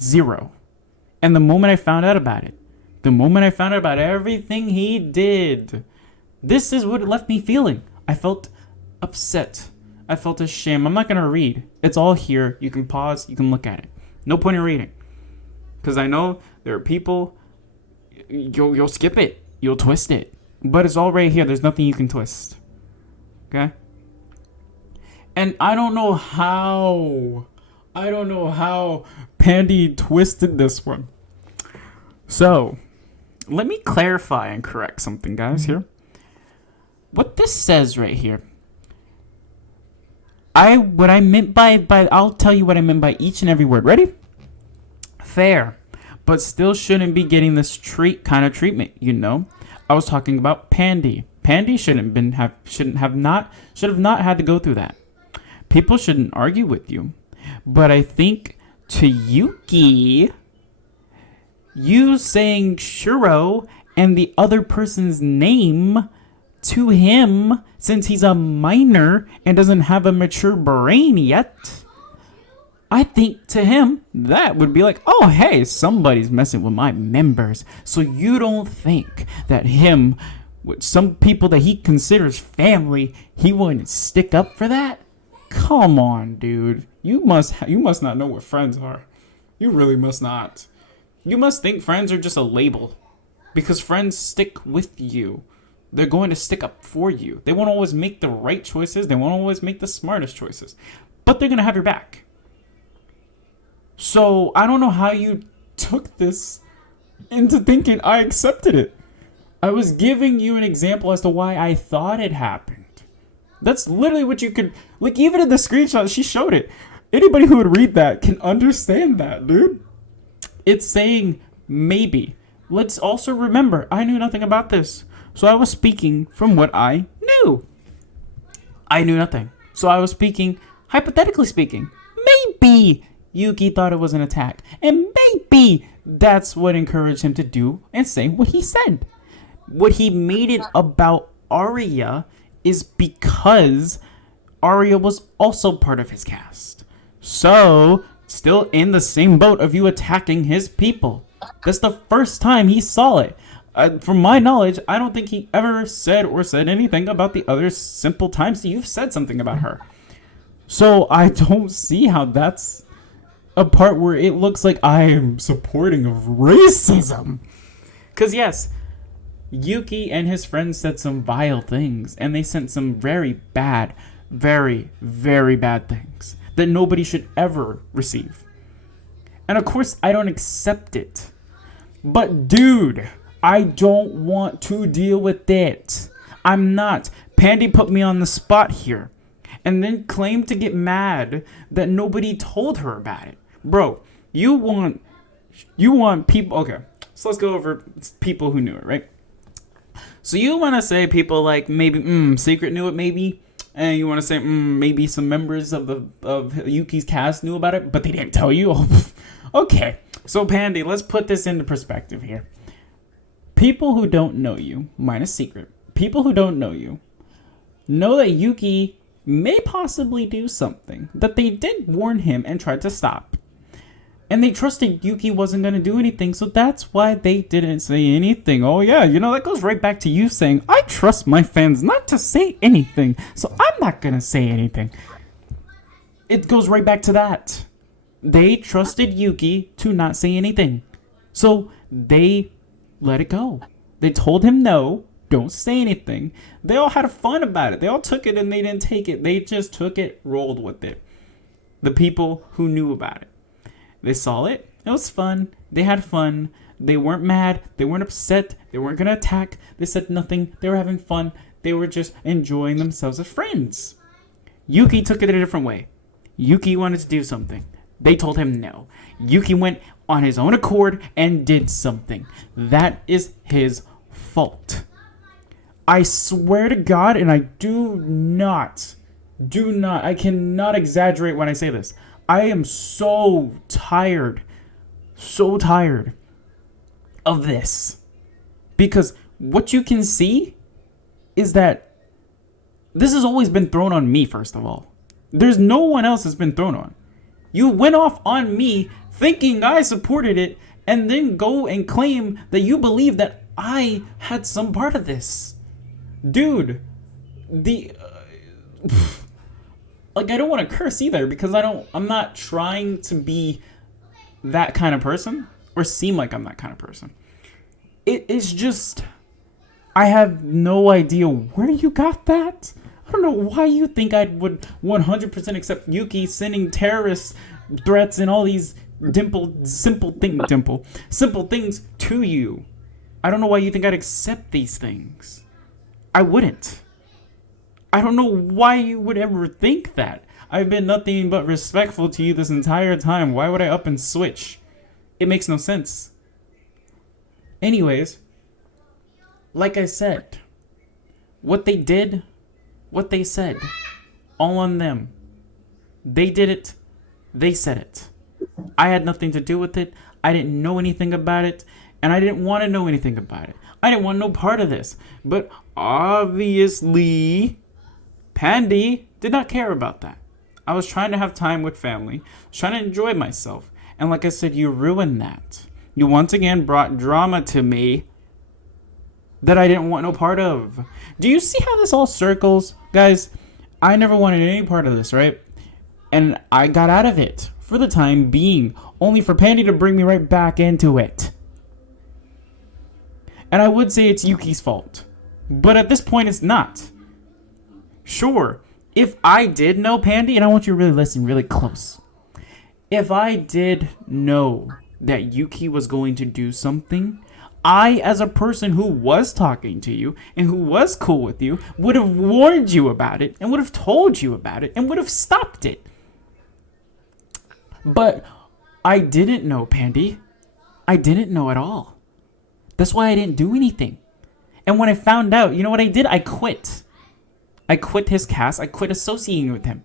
Zero. And the moment I found out about it, the moment I found out about everything he did, this is what it left me feeling. I felt upset. I felt ashamed. I'm not going to read. It's all here. You can pause. You can look at it. No point in reading. Because I know there are people, you'll skip it. You'll twist it. But it's all right here. There's nothing you can twist. Okay? And I don't know how Pandy twisted this one. So, let me clarify and correct something, guys, here. What this says right here. What I meant by I'll tell you what I meant by each and every word. Ready? Fair, but still shouldn't be getting this kind of treatment, you know? I was talking about Pandy. Pandy should have not had to go through that. People shouldn't argue with you. But I think to Yuki, you saying Shuro and the other person's name to him, since he's a minor and doesn't have a mature brain yet, I think to him that would be like, oh hey, somebody's messing with my members. So you don't think that him, with some people that he considers family, he wouldn't stick up for that? Come on, dude. You must not know what friends are. You really must not. You must think friends are just a label. Because friends stick with you. They're going to stick up for you. They won't always make the right choices. They won't always make the smartest choices. But they're going to have your back. So, I don't know how you took this into thinking I accepted it. I was giving you an example as to why I thought it happened. That's literally what you could... Like, even in the screenshot, she showed it. Anybody who would read that can understand that, dude. It's saying maybe. Let's also remember, I knew nothing about this. So I was speaking from what I knew. I knew nothing. So I was speaking, hypothetically speaking. Maybe Yuki thought it was an attack. And maybe that's what encouraged him to do and say what he said. What he made it about Arya is because Arya was also part of his cast. So, still in the same boat of you attacking his people. That's the first time he saw it. From my knowledge, I don't think he ever said anything about the other simple times that you've said something about her. So, I don't see how that's a part where it looks like I am supporting of racism. Because yes, Yuki and his friends said some vile things, and they sent some very bad, very, very bad things that nobody should ever receive. And of course, I don't accept it. But dude, I don't want to deal with it. I'm not. Pandy put me on the spot here, and then claimed to get mad that nobody told her about it. Bro, you want people... Okay, so let's go over people who knew it, right? So you want to say people like maybe Secret knew it, maybe, and you want to say maybe some members of Yuki's cast knew about it, but they didn't tell you. Okay, so Pandy, let's put this into perspective here. People who don't know you, minus Secret, people who don't know you, know that Yuki may possibly do something that they did warn him and tried to stop. And they trusted Yuki wasn't going to do anything, so that's why they didn't say anything. Oh yeah, you know, that goes right back to you saying, I trust my fans not to say anything, so I'm not going to say anything. It goes right back to that. They trusted Yuki to not say anything. So they let it go. They told him no, don't say anything. They all had fun about it. They all took it and they didn't take it. They just took it, rolled with it. The people who knew about it. They saw it. It was fun. They had fun. They weren't mad. They weren't upset. They weren't going to attack. They said nothing. They were having fun. They were just enjoying themselves as friends. Yuki took it a different way. Yuki wanted to do something. They told him no. Yuki went on his own accord and did something. That is his fault. I swear to God, and I I cannot exaggerate when I say this. I am so tired of this. Because what you can see is that this has always been thrown on me, first of all. There's no one else that's been thrown on. You went off on me thinking I supported it, and then go and claim that you believe that I had some part of this. Dude, like, I don't want to curse either, because I'm not trying to be that kind of person or seem like I'm that kind of person. It is just, I have no idea where you got that. I don't know why you think I would 100% accept Yuki sending terrorist threats and all these simple things to you. I don't know why you think I'd accept these things. I wouldn't. I don't know why you would ever think that. I've been nothing but respectful to you this entire time. Why would I up and switch? It makes no sense. Anyways, like I said, what they did, what they said, all on them. They did it. They said it. I had nothing to do with it. I didn't know anything about it. And I didn't want to know anything about it. I didn't want no part of this. But obviously, Pandy did not care about that. I was trying to have time with family. I was trying to enjoy myself. And like I said, you ruined that. You once again brought drama to me that I didn't want no part of. Do you see how this all circles? Guys, I never wanted any part of this, right? And I got out of it for the time being, only for Pandy to bring me right back into it. And I would say it's Yuki's fault. But at this point, it's not. Sure, if I did know Pandy, and I want you to really listen really close. If I did know that Yuki was going to do something, I, as a person who was talking to you and who was cool with you, would have warned you about it and would have told you about it and would have stopped it. But I didn't know Pandy. I didn't know at all. That's why I didn't do anything. And when I found out, you know what I did? I quit. I quit his cast. I quit associating with him.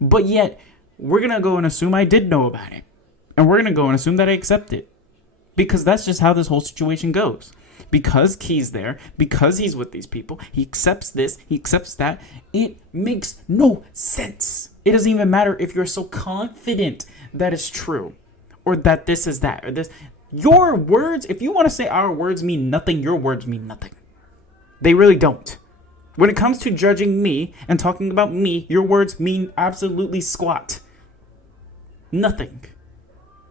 But yet, we're going to go and assume I did know about it. And we're going to go and assume that I accept it. Because that's just how this whole situation goes. Because Key's there, because he's with these people, he accepts this, he accepts that. It makes no sense. It doesn't even matter if you're so confident that it's true. Or that this is that. Or this. Your words, if you want to say our words mean nothing, your words mean nothing. They really don't. When it comes to judging me and talking about me, your words mean absolutely squat. Nothing.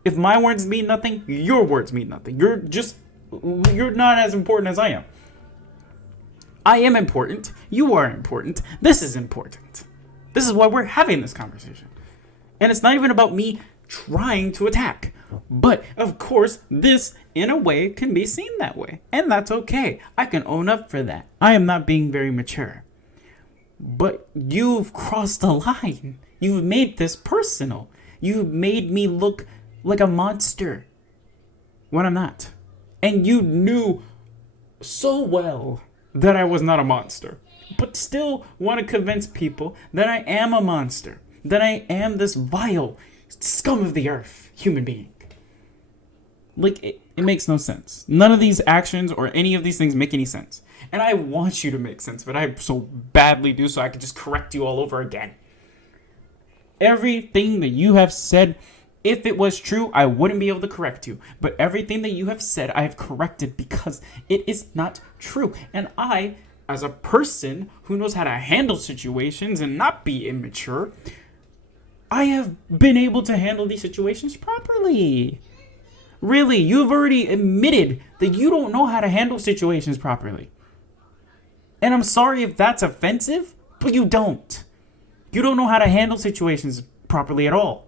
If my words mean nothing, your words mean nothing. You're not as important as I am. I am important. You are important. This is important. This is why we're having this conversation. And it's not even about me trying to attack. But, of course, this, in a way, can be seen that way. And that's okay. I can own up for that. I am not being very mature. But you've crossed the line. You've made this personal. You've made me look like a monster when I'm not. And you knew so well that I was not a monster. But still want to convince people that I am a monster. That I am this vile scum of the earth human being. Like, it makes no sense. None of these actions or any of these things make any sense. And I want you to make sense, but I so badly do, so I can just correct you all over again. Everything that you have said, if it was true, I wouldn't be able to correct you. But everything that you have said, I have corrected because it is not true. And I, as a person who knows how to handle situations and not be immature, I have been able to handle these situations properly. Really, you've already admitted that you don't know how to handle situations properly. And I'm sorry if that's offensive, but you don't. You don't know how to handle situations properly at all.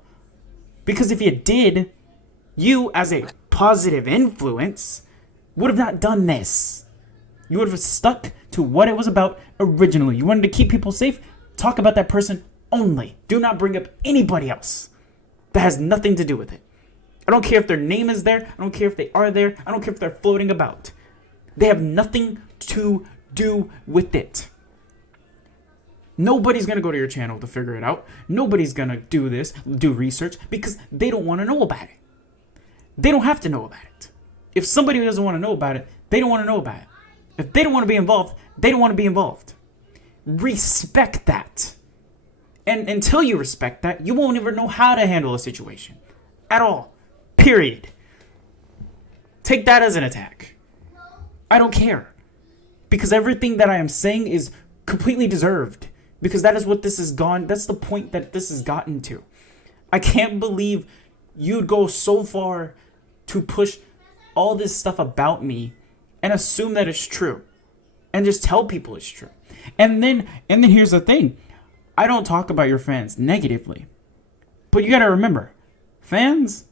Because if you did, you, as a positive influence, would have not done this. You would have stuck to what it was about originally. You wanted to keep people safe, talk about that person only. Do not bring up anybody else. That has nothing to do with it. I don't care if their name is there. I don't care if they are there. I don't care if they're floating about. They have nothing to do with it. Nobody's going to go to your channel to figure it out. Nobody's going to do this, do research, because they don't want to know about it. They don't have to know about it. If somebody doesn't want to know about it, they don't want to know about it. If they don't want to be involved, they don't want to be involved. Respect that. And until you respect that, you won't ever know how to handle a situation. At all. Period. Take that as an attack. I don't care. Because everything that I am saying is completely deserved. Because that is what this has gone. That's the point that this has gotten to. I can't believe you'd go so far to push all this stuff about me and assume that it's true. And just tell people it's true. And then here's the thing. I don't talk about your fans negatively. But you gotta remember, fans,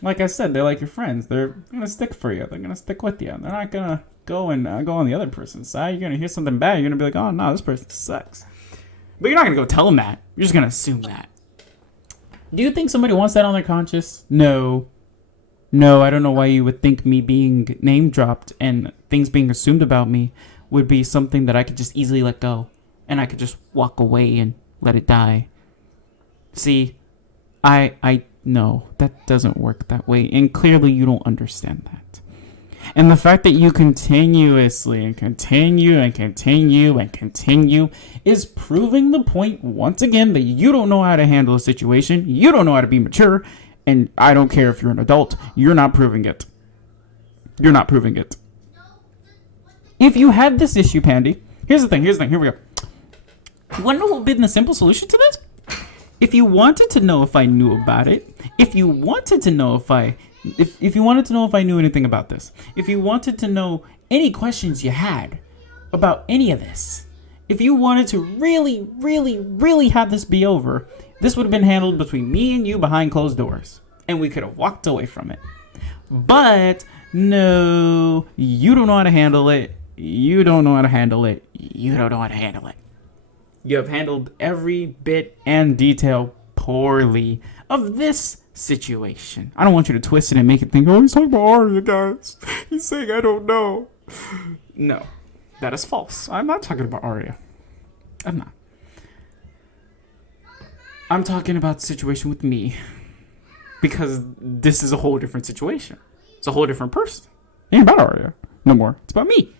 like I said, they're like your friends. They're gonna stick for you. They're gonna stick with you. They're not gonna go on the other person's side. You're gonna hear something bad. You're gonna be like, oh no, this person sucks. But you're not gonna go tell them that. You're just gonna assume that. Do you think somebody wants that on their conscience? No, I don't know why you would think me being name dropped and things being assumed about me would be something that I could just easily let go. And I could just walk away and let it die. See, I know that doesn't work that way. And clearly you don't understand that. And the fact that you continuously and continue is proving the point once again that you don't know how to handle a situation. You don't know how to be mature. And I don't care if you're an adult. You're not proving it. You're not proving it. If you had this issue, Pandy, here's the thing. Here we go. You want to know what would be the simple solution to this? If you wanted to know if I knew about it, if you wanted to know if you wanted to know if I knew anything about this, if you wanted to know any questions you had about any of this, if you wanted to really have this be over, this would have been handled between me and you behind closed doors, and we could have walked away from it. But no, you don't know how to handle it. You don't know how to handle it. You don't know how to handle it. You have handled every bit and detail poorly of this situation. I don't want you to twist it and make it think, oh, he's talking about Arya, guys. He's saying I don't know. No, that is false. I'm not talking about Arya. I'm not. I'm talking about the situation with me. Because this is a whole different situation. It's a whole different person. It ain't about Arya no more. It's about me.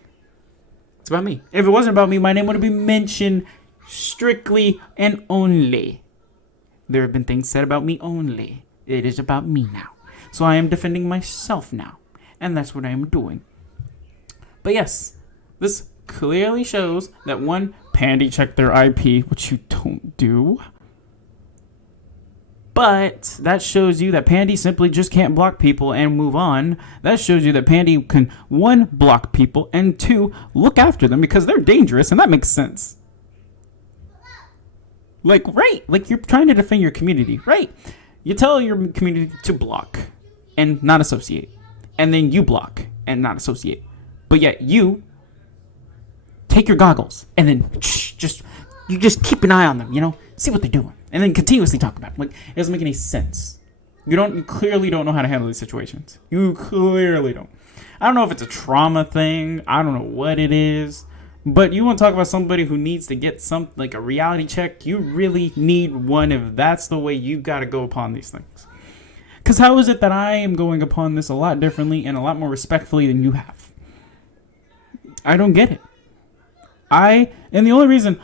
It's about me. If it wasn't about me, my name would have been mentioned strictly and only. There have been things said about me only. It is about me now. So I am defending myself now. And that's what I am doing. But yes, this clearly shows that one, Pandy checked their IP, which you don't do. But that shows you that Pandy simply just can't block people and move on. That shows you that Pandy can, one, block people, and two, look after them because they're dangerous, and that makes sense. Like, right, like you're trying to defend your community, right? You tell your community to block and not associate. And then you block and not associate. But yet you take your goggles and then you just keep an eye on them, you know? See what they're doing. And then continuously talk about it. Like, it doesn't make any sense. You clearly don't know how to handle these situations. You clearly don't. I don't know if it's a trauma thing. I don't know what it is. But you want to talk about somebody who needs to get like a reality check. You really need one if that's the way you got to go upon these things. Because how is it that I am going upon this a lot differently and a lot more respectfully than you have? I don't get it. And the only reason,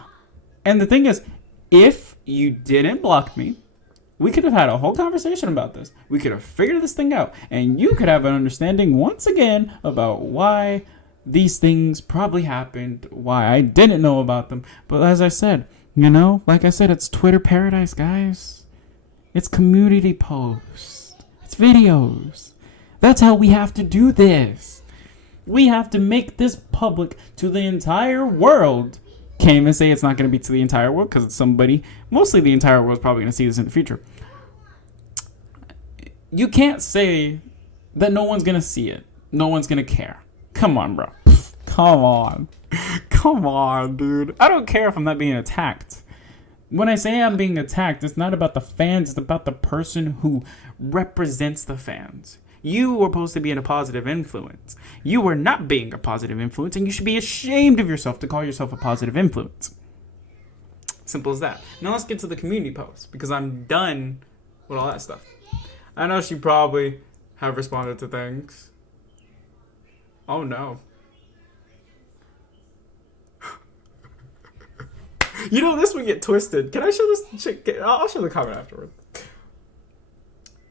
and the thing is, if you didn't block me, we could have had a whole conversation about this. We could have figured this thing out. And you could have an understanding once again about why these things probably happened, why I didn't know about them. But as I said, like I said, it's Twitter paradise, guys. It's community posts. It's videos. That's how we have to do this. We have to make this public to the entire world. Can't even say it's not going to be to the entire world because it's somebody, mostly the entire world is probably going to see this in the future. You can't say that no one's going to see it. No one's going to care. Come on, bro. Come on. Come on, dude. I don't care if I'm not being attacked. When I say I'm being attacked, it's not about the fans. It's about the person who represents the fans. You were supposed to be a positive influence. You are not being a positive influence, and you should be ashamed of yourself to call yourself a positive influence. Simple as that. Now let's get to the community post, because I'm done with all that stuff. I know she probably have responded to things. Oh no. You know, this would get twisted. Can I show this? I'll show the comment afterward.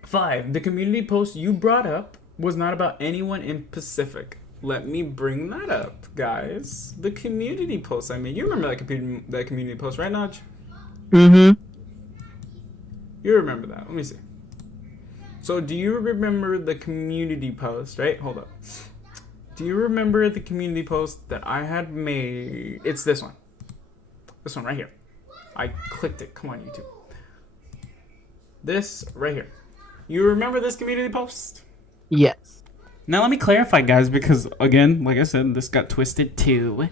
5. The community post you brought up was not about anyone in Pacific. Let me bring that up, guys. The community post I made. You remember that community post, right, Naj? Mm-hmm. You remember that. Let me see. So, do you remember the community post, right? Hold up. Do you remember the community post that I had made? It's this one. This one right here. I clicked it. Come on, YouTube. This right here. You remember this community post? Yes. Now let me clarify, guys, because again, like I said, this got twisted too.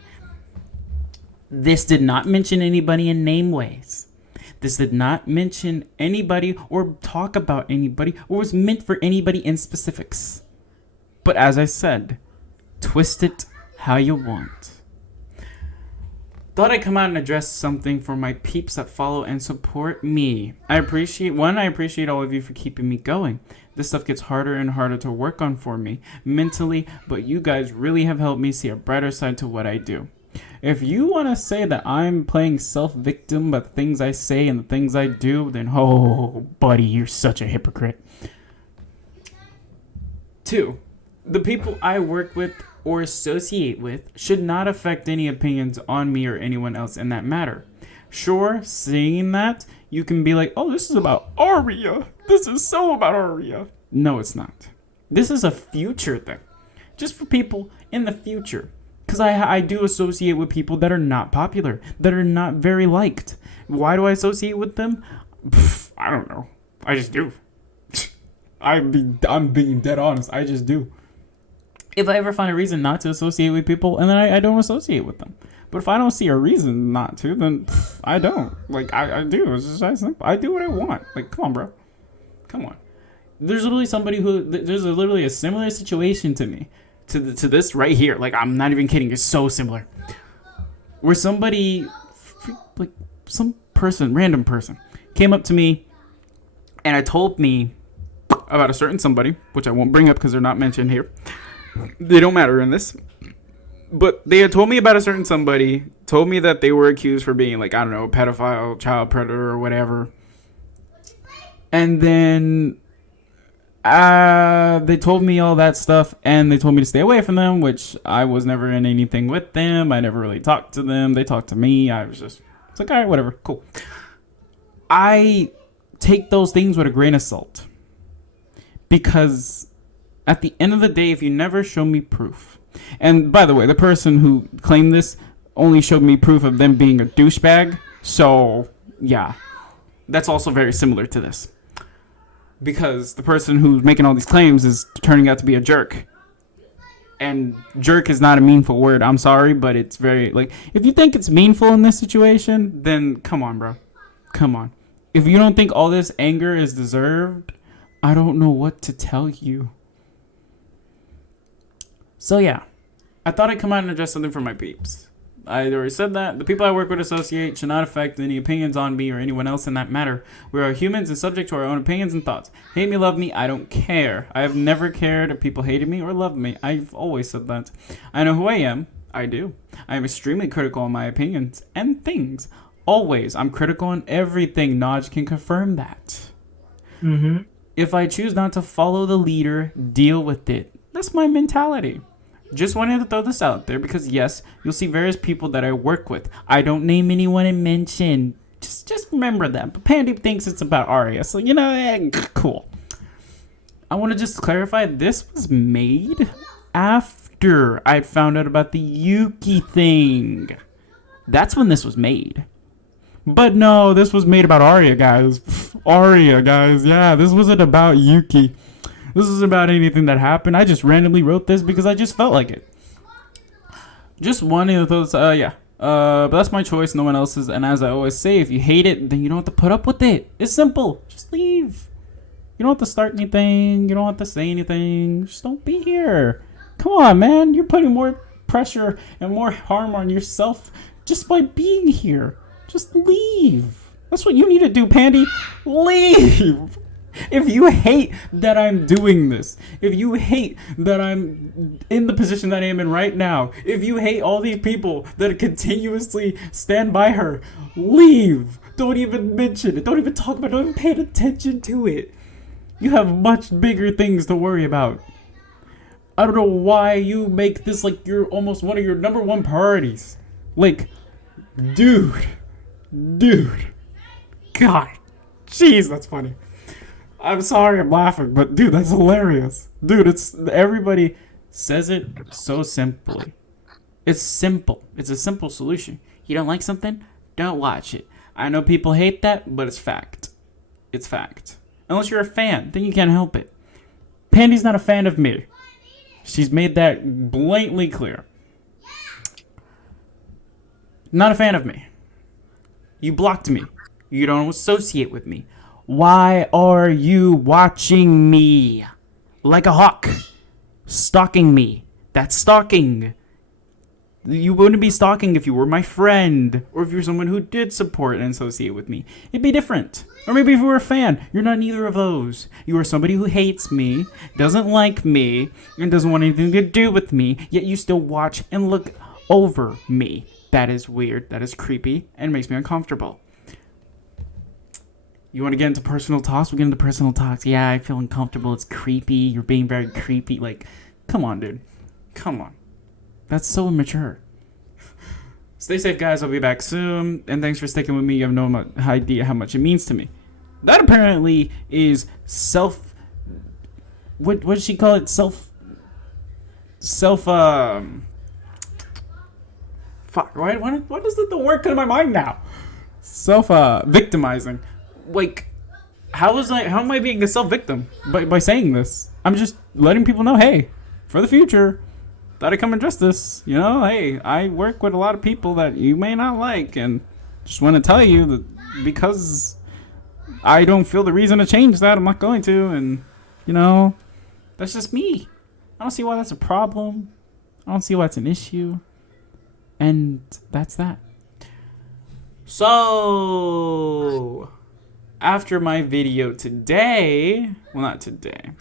This did not mention anybody in name ways. This did not mention anybody or talk about anybody or was meant for anybody in specifics. But as I said, twist it how you want. Thought I'd come out and address something for my peeps that follow and support me. I appreciate all of you for keeping me going. This stuff gets harder and harder to work on for me mentally, but you guys really have helped me see a brighter side to what I do. If you want to say that I'm playing self-victim by the things I say and the things I do, then oh, buddy, you're such a hypocrite. 2. The people I work with or associate with should not affect any opinions on me or anyone else in that matter. Sure, saying that, you can be like, oh, this is about Aria. This is so about Aria. No, it's not. This is a future thing. Just for people in the future. Because I do associate with people that are not popular, that are not very liked. Why do I associate with them? I don't know. I just do. I'm being dead honest. I just do. If I ever find a reason not to associate with people, and then I don't associate with them. But if I don't see a reason not to, then I don't. Like, I do. It's just that simple. I do what I want. Like, come on, bro. Come on. There's literally a similar situation to me. To this right here. Like, I'm not even kidding. It's so similar. Where somebody, like, some person, random person, came up to me and I told me about a certain somebody, which I won't bring up because they're not mentioned here. They don't matter in this. But they had told me about a certain somebody, told me that they were accused for being, like, I don't know, pedophile, child predator, or whatever. And then they told me all that stuff, and they told me to stay away from them, which I was never in anything with them. I never really talked to them. They talked to me. It's like, all right, whatever, cool. I take those things with a grain of salt. Because at the end of the day, if you never show me proof, and by the way, the person who claimed this only showed me proof of them being a douchebag, so yeah, that's also very similar to this. Because the person who's making all these claims is turning out to be a jerk. And jerk is not a meaningful word, I'm sorry, but it's very, like, if you think it's meaningful in this situation, then come on, bro. Come on. If you don't think all this anger is deserved, I don't know what to tell you. So yeah, I thought I'd come out and address something for my peeps. I already said that. The people I work with associate should not affect any opinions on me or anyone else in that matter. We are humans and subject to our own opinions and thoughts. Hate me, love me, I don't care. I have never cared if people hated me or loved me. I've always said that. I know who I am. I do. I am extremely critical on my opinions and things. Always. I'm critical on everything. Naj can confirm that. Mm-hmm. If I choose not to follow the leader, deal with it. That's my mentality. Just wanted to throw this out there because, yes, you'll see various people that I work with. I don't name anyone and mention. Just remember that. But Pandy thinks it's about Arya. So, cool. I want to just clarify, this was made after I found out about the Yuki thing. That's when this was made. But no, this was made about Arya, guys. Arya, guys. Yeah, this wasn't about Yuki. This isn't about anything that happened. I just randomly wrote this because I just felt like it. Just wanting to throw this, but that's my choice, no one else's. And as I always say, if you hate it, then you don't have to put up with it. It's simple. Just leave. You don't have to start anything. You don't have to say anything. Just don't be here. Come on, man. You're putting more pressure and more harm on yourself just by being here. Just leave. That's what you need to do, Pandy. Leave. If you hate that I'm doing this, if you hate that I'm in the position that I am in right now, if you hate all these people that continuously stand by her, leave. Don't even mention it. Don't even talk about it. Don't even pay attention to it. You have much bigger things to worry about. I don't know why you make this like you're almost one of your number one priorities. Like, dude. God. Jeez, that's funny. I'm sorry I'm laughing, but dude, that's hilarious. Dude, it's everybody says it so simply. It's simple. It's a simple solution. You don't like something? Don't watch it. I know people hate that, but it's fact. It's fact. Unless you're a fan, then you can't help it. Pandy's not a fan of me. She's made that blatantly clear. Not a fan of me. You blocked me. You don't associate with me. Why are you watching me? Like a hawk. Stalking me. That's stalking. You wouldn't be stalking if you were my friend. Or if you're someone who did support and associate with me. It'd be different. Or maybe if you were a fan. You're not neither of those. You are somebody who hates me, doesn't like me, and doesn't want anything to do with me, yet you still watch and look over me. That is weird. That is creepy. And makes me uncomfortable. You want to get into personal talks? We'll get into personal talks. Yeah, I feel uncomfortable. It's creepy. You're being very creepy. Like, come on, dude. Come on. That's so immature. Stay safe, guys. I'll be back soon. And thanks for sticking with me. You have no idea how much it means to me. That apparently is self... What does she call it? Fuck. Why does the word come to my mind now? Victimizing. Like, how am I being a self-victim by saying this? I'm just letting people know, hey, for the future, that I come and address this. You know, hey, I work with a lot of people that you may not like, and just want to tell you that because I don't feel the reason to change that, I'm not going to, and, you know, that's just me. I don't see why that's a problem. I don't see why it's an issue. And that's that. So, after my video today, well, not today,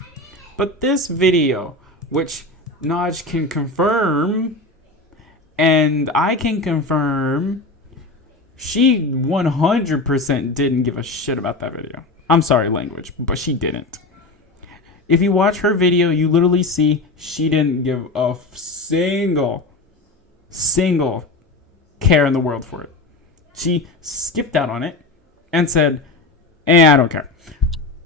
but this video, which Naj can confirm, and I can confirm, she 100% didn't give a shit about that video. I'm sorry, language, but she didn't. If you watch her video, you literally see she didn't give a single care in the world for it. She skipped out on it and said, I don't care.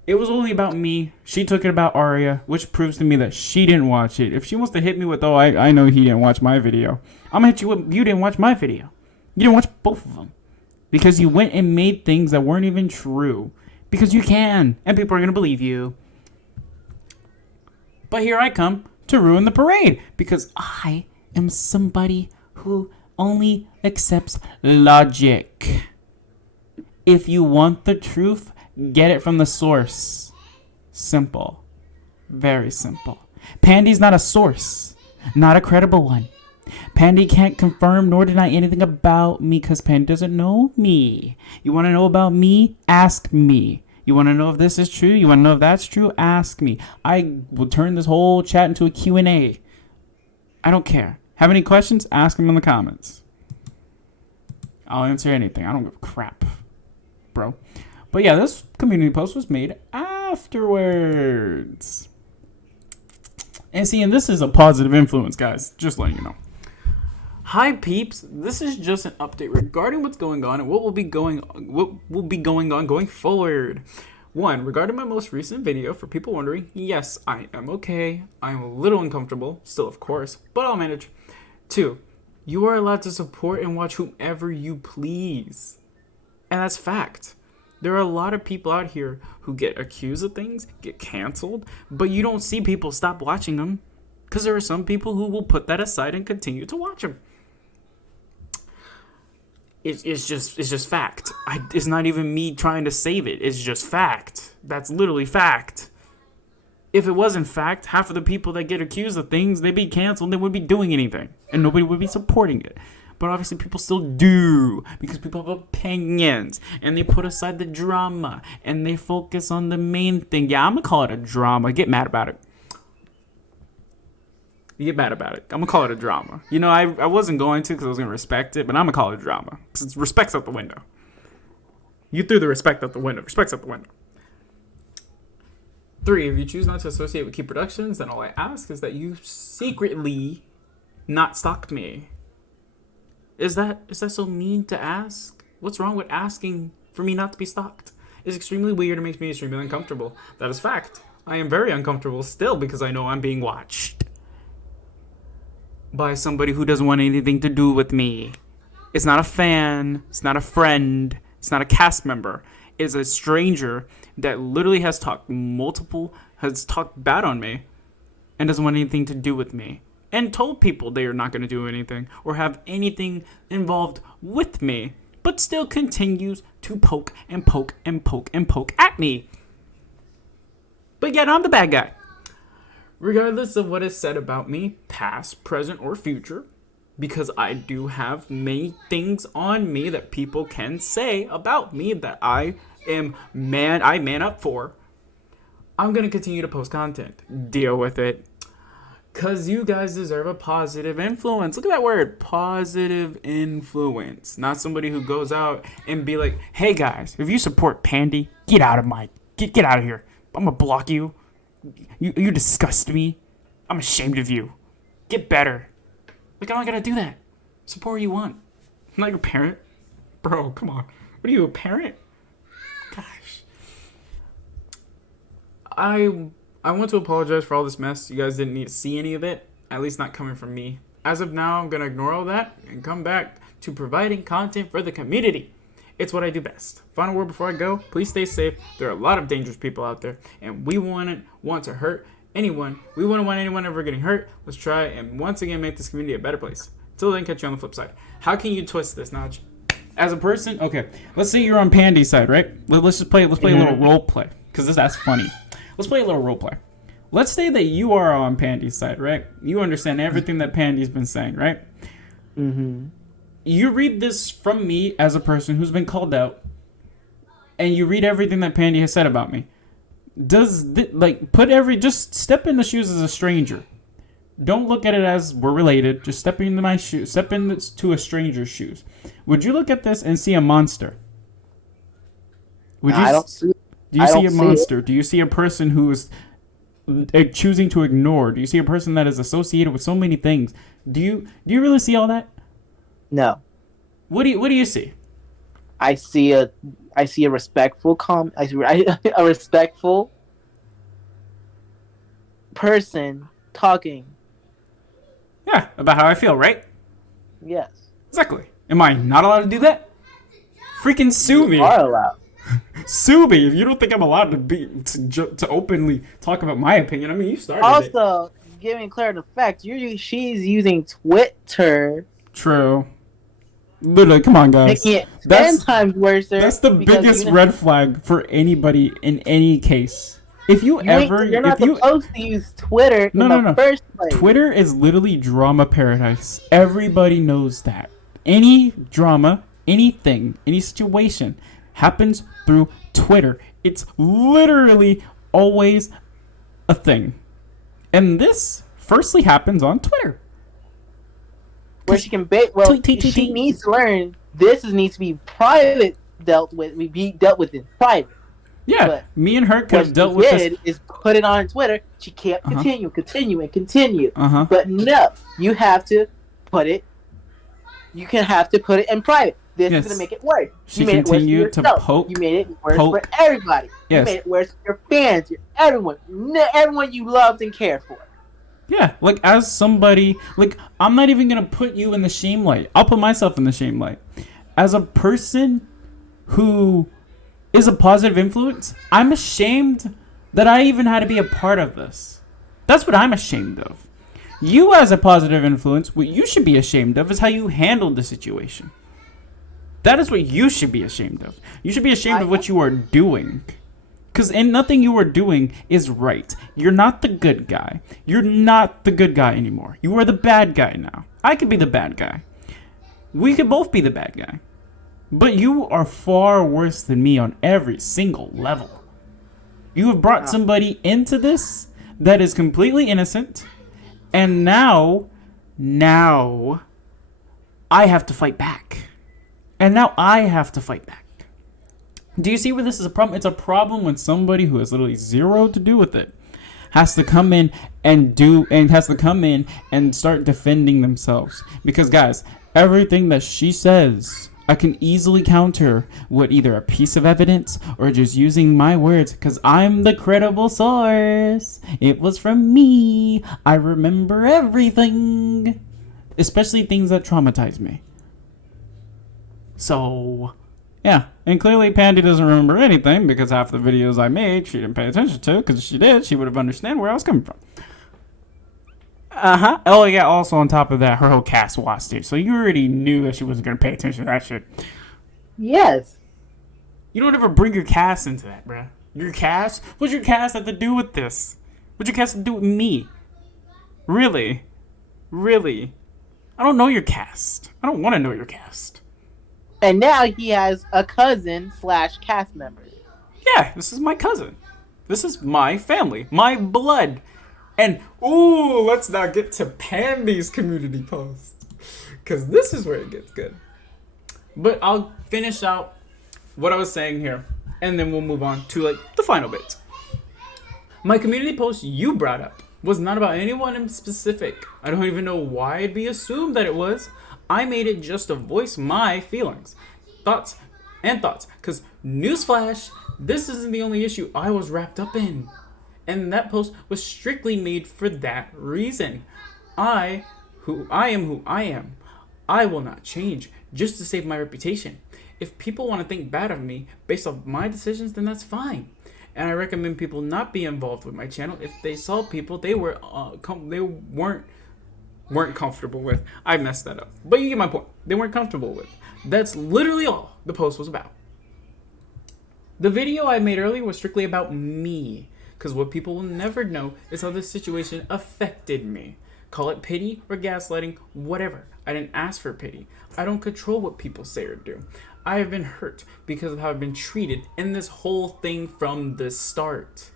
It was only about me. She took it about Arya, which proves to me that she didn't watch it. If she wants to hit me with, I know he didn't watch my video, I'm going to hit you with, you didn't watch my video. You didn't watch both of them. Because you went and made things that weren't even true. Because you can. And people are going to believe you. But here I come to ruin the parade. Because I am somebody who only accepts logic. If you want the truth, get it from the source. Simple. Very simple. Pandy's not a source. Not a credible one. Pandy can't confirm nor deny anything about me because Pandy doesn't know me. You want to know about me? Ask me. You want to know if this is true? You want to know if that's true? Ask me. I will turn this whole chat into a Q&A. I don't care. Have any questions? Ask them in the comments. I'll answer anything. I don't give a crap, bro. But yeah, this community post was made afterwards. And see, and this is a positive influence, guys. Just letting you know. Hi, peeps. This is just an update regarding what's going on and what will be going on going forward. 1, regarding my most recent video, for people wondering, yes, I am okay. I'm a little uncomfortable, still of course, but I'll manage. 2, you are allowed to support and watch whomever you please. And that's fact. There are a lot of people out here who get accused of things, get canceled, but you don't see people stop watching them because there are some people who will put that aside and continue to watch them. It's just fact. It's not even me trying to save it. It's just fact. That's literally fact. If it wasn't fact, half of the people that get accused of things, they'd be canceled. They wouldn't be doing anything. And nobody would be supporting it. But obviously people still do, because people have opinions, and they put aside the drama, and they focus on the main thing. Yeah, I'm gonna call it a drama. Get mad about it. You get mad about it. I'm gonna call it a drama. You know, I wasn't going to, because I was gonna respect it, but I'm gonna call it a drama, because respect's out the window. You threw the respect out the window. Respect's out the window. 3, if you choose not to associate with Key Productions, then all I ask is that you secretly not stalked me. Is that so mean to ask? What's wrong with asking for me not to be stalked? It's extremely weird. It makes me extremely uncomfortable. That is fact. I am very uncomfortable still, because I know I'm being watched by somebody who doesn't want anything to do with me. It's not a fan. It's not a friend. It's not a cast member. It's a stranger that literally has talked bad on me and doesn't want anything to do with me, and told people they are not going to do anything or have anything involved with me, but still continues to poke and poke and poke and poke at me. But yet I'm the bad guy. Regardless of what is said about me, past, present, or future, because I do have many things on me that people can say about me that I man up for, I'm going to continue to post content. Deal with it. Because you guys deserve a positive influence. Look at that word, positive influence. Not somebody who goes out and be like, hey guys, if you support Pandy, get out of here. I'm going to block you. You disgust me. I'm ashamed of you. Get better. Like, I'm not going to do that. Support who you want. I'm not your parent. Bro, come on. What are you, a parent? Gosh. I want to apologize for all this mess. You guys didn't need to see any of it. At least not coming from me. As of now, I'm going to ignore all that and come back to providing content for the community. It's what I do best. Final word before I go. Please stay safe. There are a lot of dangerous people out there, and we wouldn't want to hurt anyone. We wouldn't want anyone ever getting hurt. Let's try and once again make this community a better place. Till then, catch you on the flip side. How can you twist this, Notch? As a person, okay. Let's say you're on Pandy's side, right? Let's play a little role play, because that's funny. Let's play a little role play. Let's say that you are on Pandy's side, right? You understand everything that Pandy's been saying, right? Mm-hmm. You read this from me as a person who's been called out, and you read everything that Pandy has said about me. Just step in the shoes as a stranger. Don't look at it as we're related. Just step into my shoes. Step into a stranger's shoes. Would you look at this and see a monster? I don't see. Do you see a monster? Do you see a person who is choosing to ignore? Do you see a person that is associated with so many things? Do you really see all that? No. What do you see? I see a respectful a respectful person talking. Yeah, about how I feel, right? Yes. Exactly. Am I not allowed to do that? Freaking sue me. You are allowed. Sue me if you don't think I'm allowed to openly talk about my opinion. I mean, you started it. Also, giving Claire the fact, she's using Twitter. True. Literally, come on, guys. Making it 10 times worse. That's the biggest red flag for anybody in any case. If you're not supposed to use Twitter in the first place. Twitter is literally drama paradise. Everybody knows that. Any drama, anything, any situation happens through Twitter. It's literally always a thing. And this firstly happens on Twitter. Where she can she needs to learn this needs to be dealt with in private. Yeah, but me and her could have dealt with this. Is put it on Twitter. She can't continue. Uh-huh. But no, you have to put it. You can have to put it in private. This is gonna make it worse. She continued to poke. You made it worse for everybody. Yes. You made it worse for your fans, everyone you loved and cared for. Yeah, like as somebody, like I'm not even gonna put you in the shame light. I'll put myself in the shame light. As a person who is a positive influence, I'm ashamed that I even had to be a part of this. That's what I'm ashamed of. You as a positive influence, what you should be ashamed of is how you handled the situation. That is what you should be ashamed of. You should be ashamed of what you are doing. Because nothing you are doing is right. You're not the good guy. You're not the good guy anymore. You are the bad guy now. I could be the bad guy. We could both be the bad guy. But you are far worse than me on every single level. You have brought somebody into this that is completely innocent, and now I have to fight back. And now I have to fight back. Do you see where this is a problem? It's a problem when somebody who has literally zero to do with it has to come in and start defending themselves. Because guys, everything that she says, I can easily counter with either a piece of evidence or just using my words, because I'm the credible source. It was from me. I remember everything, especially things that traumatize me. So, yeah. And clearly Pandy doesn't remember anything, because half the videos I made she didn't pay attention to, because if she did, she would have understood where I was coming from. Oh, yeah, also on top of that, her whole cast watched it. So you already knew that she wasn't going to pay attention to that shit. Yes. You don't ever bring your cast into that, bruh. Your cast? What's your cast have to do with this? What's your cast have to do with me? Really? Really? I don't know your cast. I don't want to know your cast. And now he has a cousin / cast member. Yeah, this is my cousin. This is my family. My blood. And, ooh, let's not get to Pandy's community post, because this is where it gets good. But I'll finish out what I was saying here, and then we'll move on to, like, the final bit. My community post you brought up was not about anyone in specific. I don't even know why it'd be assumed that it was. I made it just to voice my feelings, thoughts, because, newsflash, this isn't the only issue I was wrapped up in. And that post was strictly made for that reason. I am who I am. I will not change just to save my reputation. If people want to think bad of me based off my decisions, then that's fine. And I recommend people not be involved with my channel if they saw people they weren't comfortable with. I messed that up. But you get my point. They weren't comfortable with. That's literally all the post was about. The video I made earlier was strictly about me. Because what people will never know is how this situation affected me. Call it pity or gaslighting, whatever. I didn't ask for pity. I don't control what people say or do. I have been hurt because of how I've been treated in this whole thing from the start.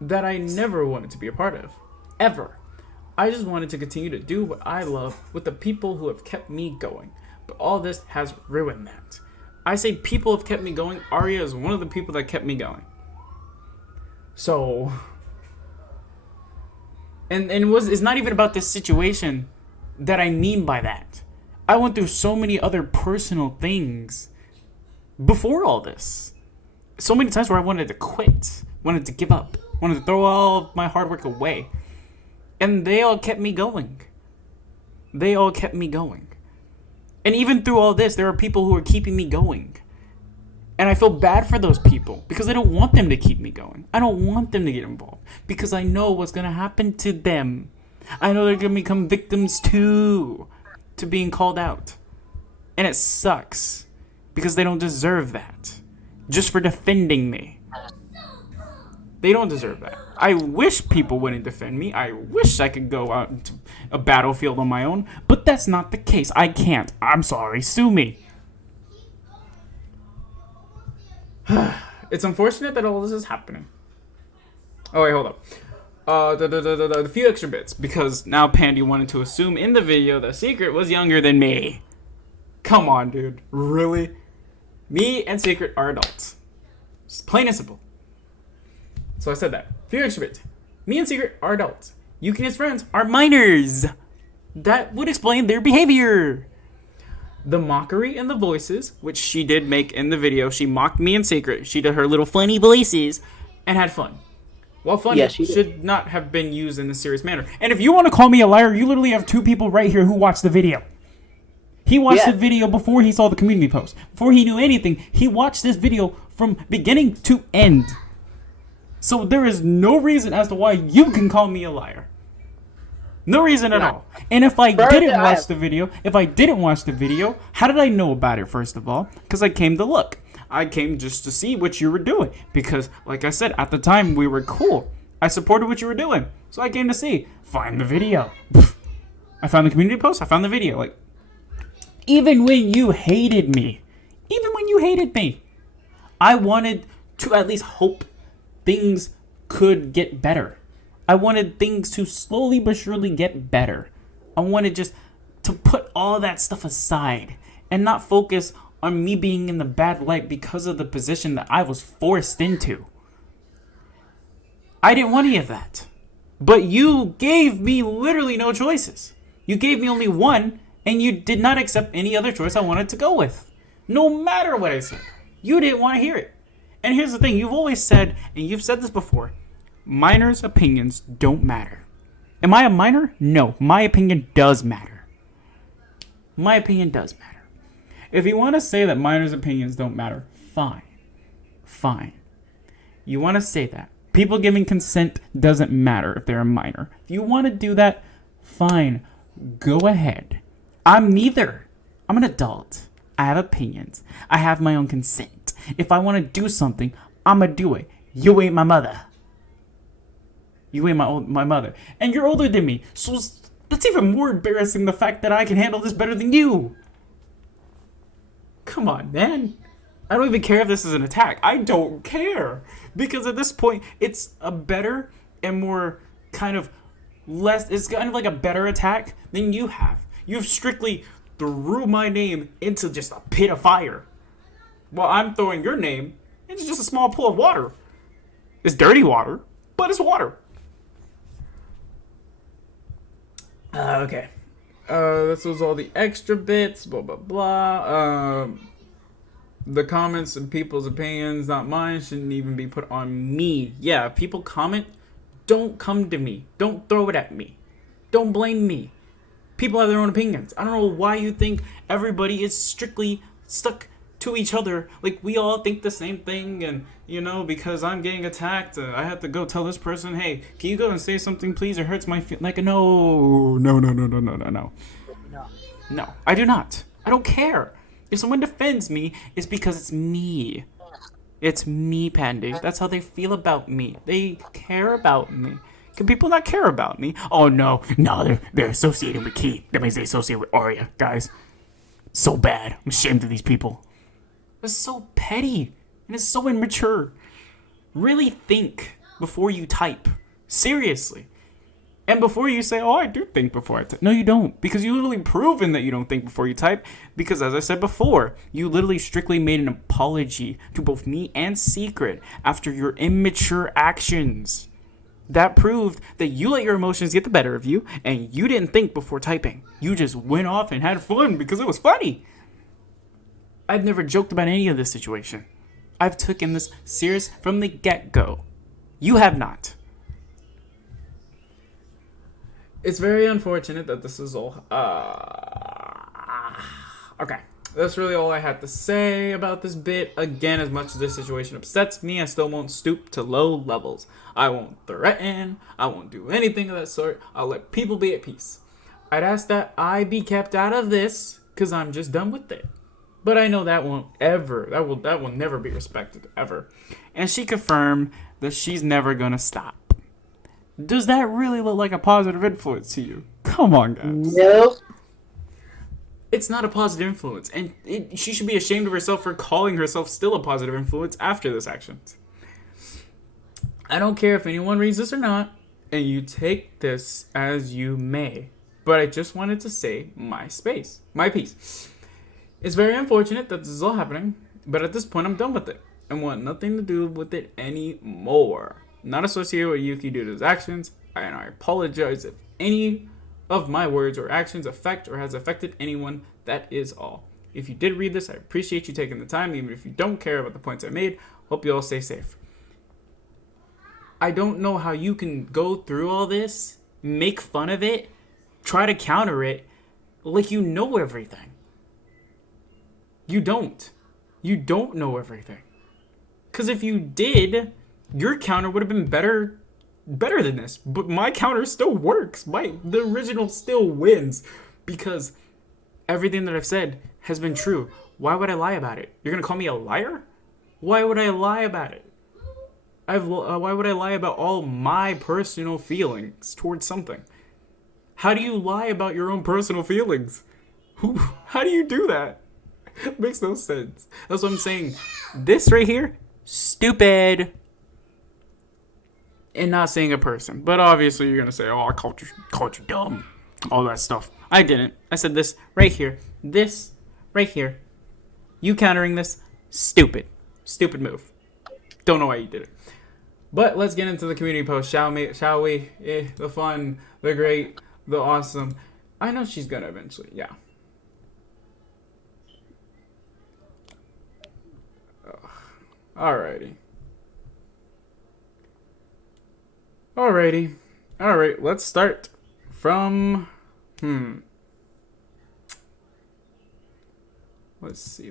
That I never wanted to be a part of. Ever. I just wanted to continue to do what I love with the people who have kept me going. But all this has ruined that. I say people have kept me going. Arya is one of the people that kept me going. So, and it's not even about this situation that I mean by that. I went through so many other personal things before all this. So many times where I wanted to quit, wanted to give up, wanted to throw all of my hard work away. And they all kept me going. They all kept me going. And even through all this, there are people who are keeping me going. And I feel bad for those people because I don't want them to keep me going. I don't want them to get involved because I know what's going to happen to them. I know they're going to become victims too, to being called out. And it sucks because they don't deserve that just for defending me. They don't deserve that. I wish people wouldn't defend me. I wish I could go out into a battlefield on my own, but that's not the case. I can't. I'm sorry. Sue me. It's unfortunate that all this is happening. Oh, wait, hold up. The few extra bits, because now Pandy wanted to assume in the video that Secret was younger than me. Come on, dude. Really? Me and Secret are adults. Just plain and simple. So I said that. Few extra bits. Me and Secret are adults. Yuki and his friends are minors. That would explain their behavior. The mockery and the voices, which she did make in the video, she mocked me in secret. She did her little funny voices and had fun. While funny should not have been used in a serious manner. And if you want to call me a liar, you literally have two people right here who watched the video. He watched the video before he saw the community post. Before he knew anything, he watched this video from beginning to end. So there is no reason as to why you can call me a liar. No reason at all. And if I didn't watch the video, how did I know about it, first of all? Because I came to look. I came just to see what you were doing. Because, like I said, at the time, we were cool. I supported what you were doing. So I came to see. Find the video. I found the community post. I found the video. Like, Even when you hated me. I wanted to at least hope things could get better. I wanted things to slowly but surely get better. I wanted just to put all that stuff aside and not focus on me being in the bad light because of the position that I was forced into. I didn't want any of that. But you gave me literally no choices. You gave me only one, and you did not accept any other choice I wanted to go with. No matter what I said. You didn't want to hear it. And here's the thing, you've always said, and you've said this before, minors' opinions don't matter. Am I a minor? No, my opinion does matter. My opinion does matter. If you want to say that minors' opinions don't matter, fine. Fine. You want to say that. People giving consent doesn't matter if they're a minor. If you want to do that, fine. Go ahead. I'm neither. I'm an adult. I have opinions. I have my own consent. If I want to do something, I'm going to do it. You ain't my mother. You ain't my mother. And you're older than me. So that's even more embarrassing, the fact that I can handle this better than you. Come on, man. I don't even care if this is an attack. I don't care. Because at this point, it's a better and more kind of less... It's kind of like a better attack than you have. You've strictly threw my name into just a pit of fire. While I'm throwing your name into just a small pool of water. It's dirty water, but it's water. Okay. This was all the extra bits, blah, blah, blah. The comments and people's opinions, not mine, shouldn't even be put on me. Yeah, if people comment, don't come to me. Don't throw it at me. Don't blame me. People have their own opinions. I don't know why you think everybody is strictly stuck to each other. Like, we all think the same thing, and, you know, because I'm getting attacked, I have to go tell this person, hey, can you go and say something, please? It hurts my feelings. Like, no, I do not. I don't care. If someone defends me, it's because it's me. It's me, Pandy. That's how they feel about me. They care about me. Can people not care about me? Oh, no, they're associated with Key. That means they associate with Arya, guys. So bad. I'm ashamed of these people. It's so petty, and it's so immature. Really think before you type. Seriously. And before you say, oh, I do think before I type. No, you don't. Because you literally proven that you don't think before you type. Because as I said before, you literally strictly made an apology to both me and Secret after your immature actions. That proved that you let your emotions get the better of you, and you didn't think before typing. You just went off and had fun because it was funny. I've never joked about any of this situation. I've taken this serious from the get-go. You have not. It's very unfortunate that this is all... Okay. That's really all I had to say about this bit. Again, as much as this situation upsets me, I still won't stoop to low levels. I won't threaten. I won't do anything of that sort. I'll let people be at peace. I'd ask that I be kept out of this, because I'm just done with it. But I know that won't ever, that will never be respected, ever. And she confirmed that she's never gonna stop. Does that really look like a positive influence to you? Come on, guys. No. It's not a positive influence, and she should be ashamed of herself for calling herself still a positive influence after this action. I don't care if anyone reads this or not, and you take this as you may, but I just wanted to say my piece. It's very unfortunate that this is all happening, but at this point I'm done with it, and want nothing to do with it anymore. Not associated with Yuki due to his actions, and I apologize if any of my words or actions affect or has affected anyone. That is all. If you did read this, I appreciate you taking the time, even if you don't care about the points I made. Hope you all stay safe. I don't know how you can go through all this, make fun of it, try to counter it, like you know everything. You don't. You don't know everything. Because if you did, your counter would have been better than this, but my counter still works. The original still wins because everything that I've said has been true. Why would I lie about it? You're gonna call me a liar? Why would I lie about it? Why would I lie about all my personal feelings towards something? How do you lie about your own personal feelings? How do you do that? Makes no sense. That's what I'm saying. This right here, stupid. And not saying a person. But obviously you're going to say, oh, I called you dumb. All that stuff. I didn't. I said this right here. This right here. You countering this, stupid. Stupid move. Don't know why you did it. But let's get into the community post, shall we? The fun, the great, the awesome. I know she's gonna eventually, yeah. Alrighty. Alright, let's start from... Let's see.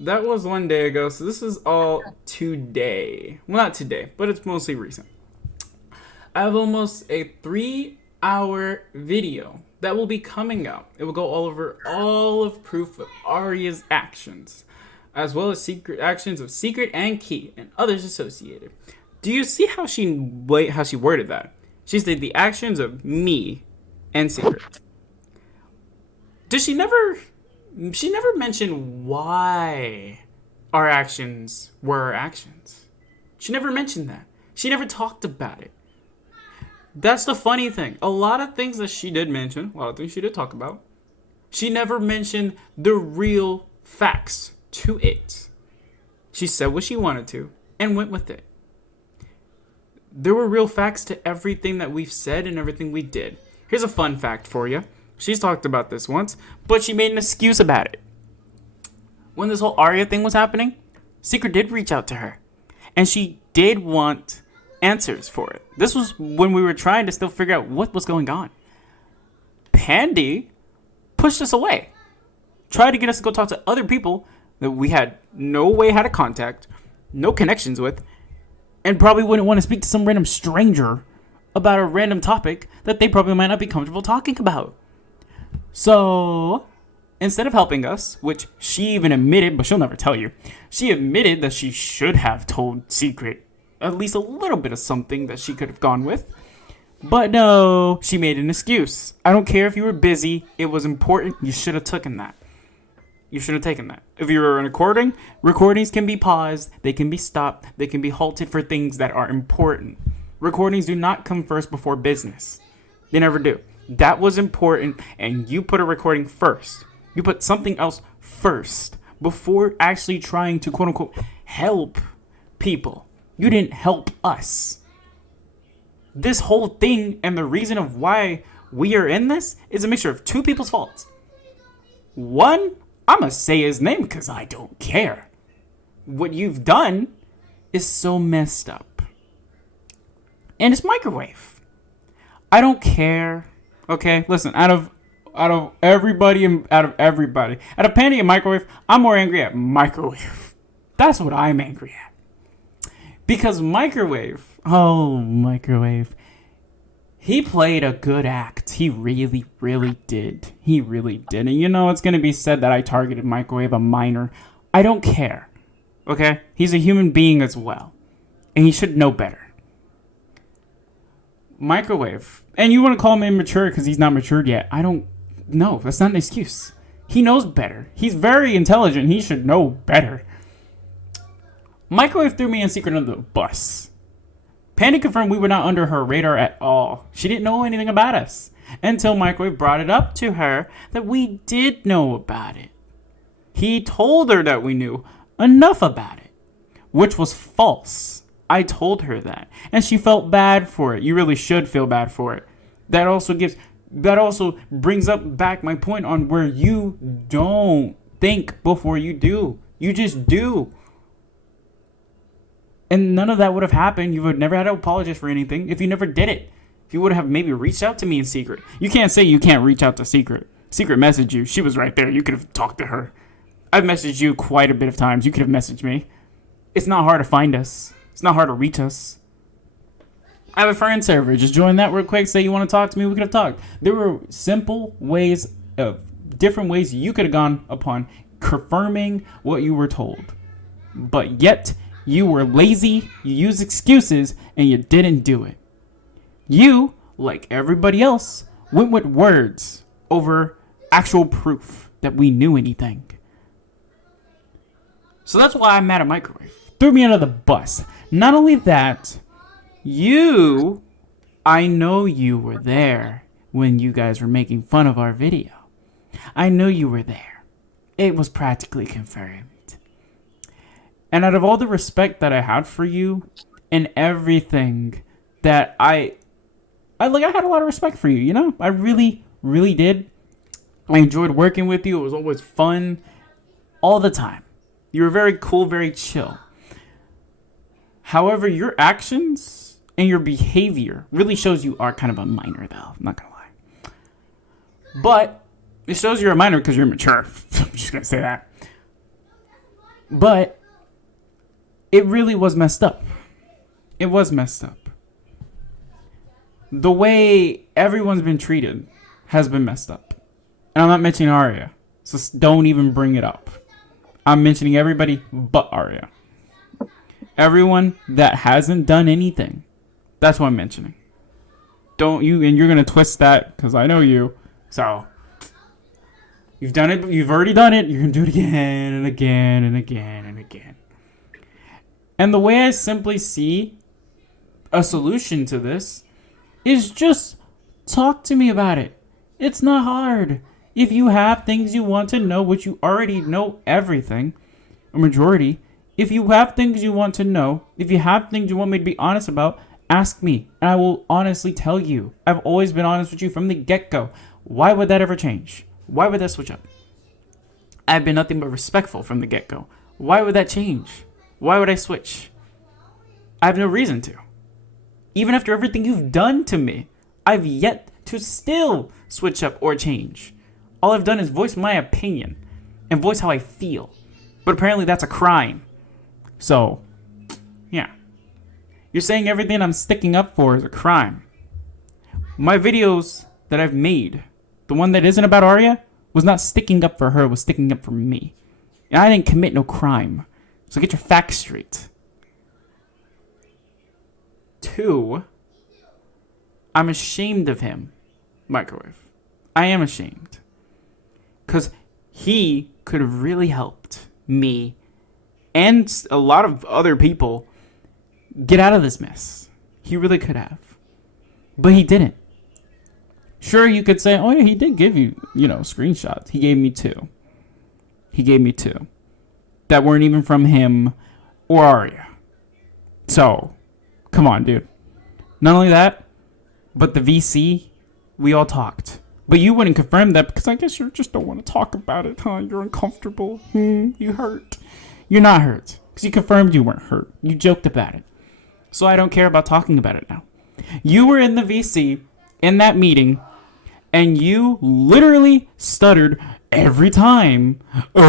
That was 1 day ago, so this is all today. Well, not today, but it's mostly recent. I have almost a 3-hour video that will be coming out. It will go all over all of proof of Arya's actions, as well as secret actions of Secret and Key and others associated. Do you see how she worded that? She said the actions of me and Secret. She never mentioned why our actions were our actions. She never mentioned that. She never talked about it. That's the funny thing. A lot of things that she did mention, a lot of things she did talk about, she never mentioned the real facts to it. She said what she wanted to and went with it. There were real facts to everything that we've said and everything we did. Here's a fun fact for you. She's talked about this once, but she made an excuse about it. When this whole Arya thing was happening, Secret did reach out to her. And she did want answers for it. This was when we were trying to still figure out what was going on. Pandy pushed us away. Tried to get us to go talk to other people that we had no way how to contact, no connections with, and probably wouldn't want to speak to some random stranger about a random topic that they probably might not be comfortable talking about. So, instead of helping us, which she even admitted, but she'll never tell you, she admitted that she should have told Secret at least a little bit of something that she could have gone with. But no, she made an excuse. I don't care if you were busy. It was important. You should have taken that. If you were recording, recordings can be paused. They can be stopped. They can be halted for things that are important. Recordings do not come first before business. They never do. That was important, and you put a recording first. You put something else first before actually trying to, quote-unquote, help people. You didn't help us. This whole thing and the reason of why we are in this is a mixture of two people's faults. One, I'm going to say his name because I don't care. What you've done is so messed up. And it's Microwave. I don't care. Okay, listen, out of everybody, out of Pandy and Microwave, I'm more angry at Microwave. That's what I'm angry at. Because Microwave, he played a good act. He really, really did. And you know, it's going to be said that I targeted Microwave, a minor. I don't care. Okay? He's a human being as well. And he should know better. Microwave. And you want to call him immature because he's not matured yet. I don't know. That's not an excuse. He knows better. He's very intelligent. He should know better. Microwave threw me in Secret under the bus. Pandy confirmed we were not under her radar at all. She didn't know anything about us until Microwave brought it up to her that we did know about it. He told her that we knew enough about it, which was false. I told her that, and she felt bad for it. You really should feel bad for it. That also brings up back my point on where you don't think before you do. You just do. And none of that would have happened. You would never had to apologize for anything if you never did it. If you would have maybe reached out to me in Secret. You can't say you can't reach out to Secret. Secret messaged you. She was right there. You could have talked to her. I've messaged you quite a bit of times. You could have messaged me. It's not hard to find us. It's not hard to reach us. I have a friend server. Just join that real quick. Say you want to talk to me. We could have talked. There were simple ways different ways you could have gone upon confirming what you were told. But yet, you were lazy, you used excuses, and you didn't do it. You, like everybody else, went with words. over actual proof that we knew anything. So that's why I'm mad at Microwave. Threw me under the bus. Not only that, I know you were there when you guys were making fun of our video. I know you were there. It was practically confirmed. And out of all the respect that I had for you and everything that I had a lot of respect for you, you know? I really, really did. I enjoyed working with you. It was always fun all the time. You were very cool, very chill. However, your actions and your behavior really shows you are kind of a minor, though. I'm not going to lie. But it shows you're a minor because you're mature. I'm just going to say that. But it really was messed up. It was messed up. The way everyone's been treated has been messed up. And I'm not mentioning Arya. So don't even bring it up. I'm mentioning everybody but Arya. Everyone that hasn't done anything. That's what I'm mentioning. Don't you, and you're going to twist that because I know you. So, you've done it. You've already done it. You're going to do it again and again and again and again. And the way I simply see a solution to this is just talk to me about it. It's not hard. If you have things you want to know, which you already know everything, a majority, if you have things you want to know, if you have things you want me to be honest about, ask me, and I will honestly tell you. I've always been honest with you from the get-go. Why would that ever change? Why would that switch up? I've been nothing but respectful from the get-go. Why would that change? Why would I switch? I have no reason to. Even after everything you've done to me, I've yet to still switch up or change. All I've done is voice my opinion and voice how I feel. But apparently that's a crime. So, yeah. You're saying everything I'm sticking up for is a crime. My videos that I've made, the one that isn't about Arya, was not sticking up for her, was sticking up for me. And I didn't commit no crime. So get your facts straight. 2, I'm ashamed of him, Microwave. I am ashamed. Because he could have really helped me and a lot of other people get out of this mess. He really could have. But he didn't. Sure, you could say, oh yeah, he did give you, screenshots. He gave me 2. That weren't even from him or Arya. So, come on, dude. Not only that, but the VC, we all talked. But you wouldn't confirm that because I guess you just don't want to talk about it, huh? You're uncomfortable. You hurt. You're not hurt because you confirmed you weren't hurt. You joked about it. So I don't care about talking about it now. You were in the VC in that meeting and you literally stuttered every time. Man,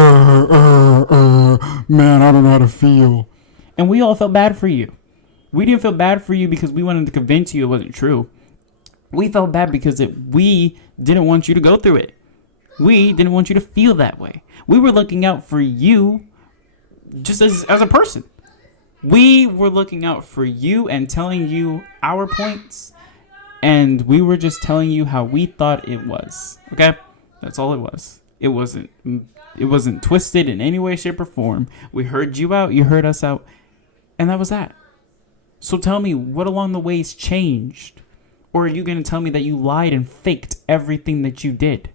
I don't know how to feel. And we all felt bad for you. We didn't feel bad for you because we wanted to convince you it wasn't true. We felt bad because we didn't want you to go through it. We didn't want you to feel that way. We were looking out for you just as a person. We were looking out for you and telling you our points. And we were just telling you how we thought it was. Okay? That's all it was. It wasn't twisted in any way, shape, or form. We heard you out. You heard us out. And that was that. So tell me, what along the ways changed? Or are you going to tell me that you lied and faked everything that you did?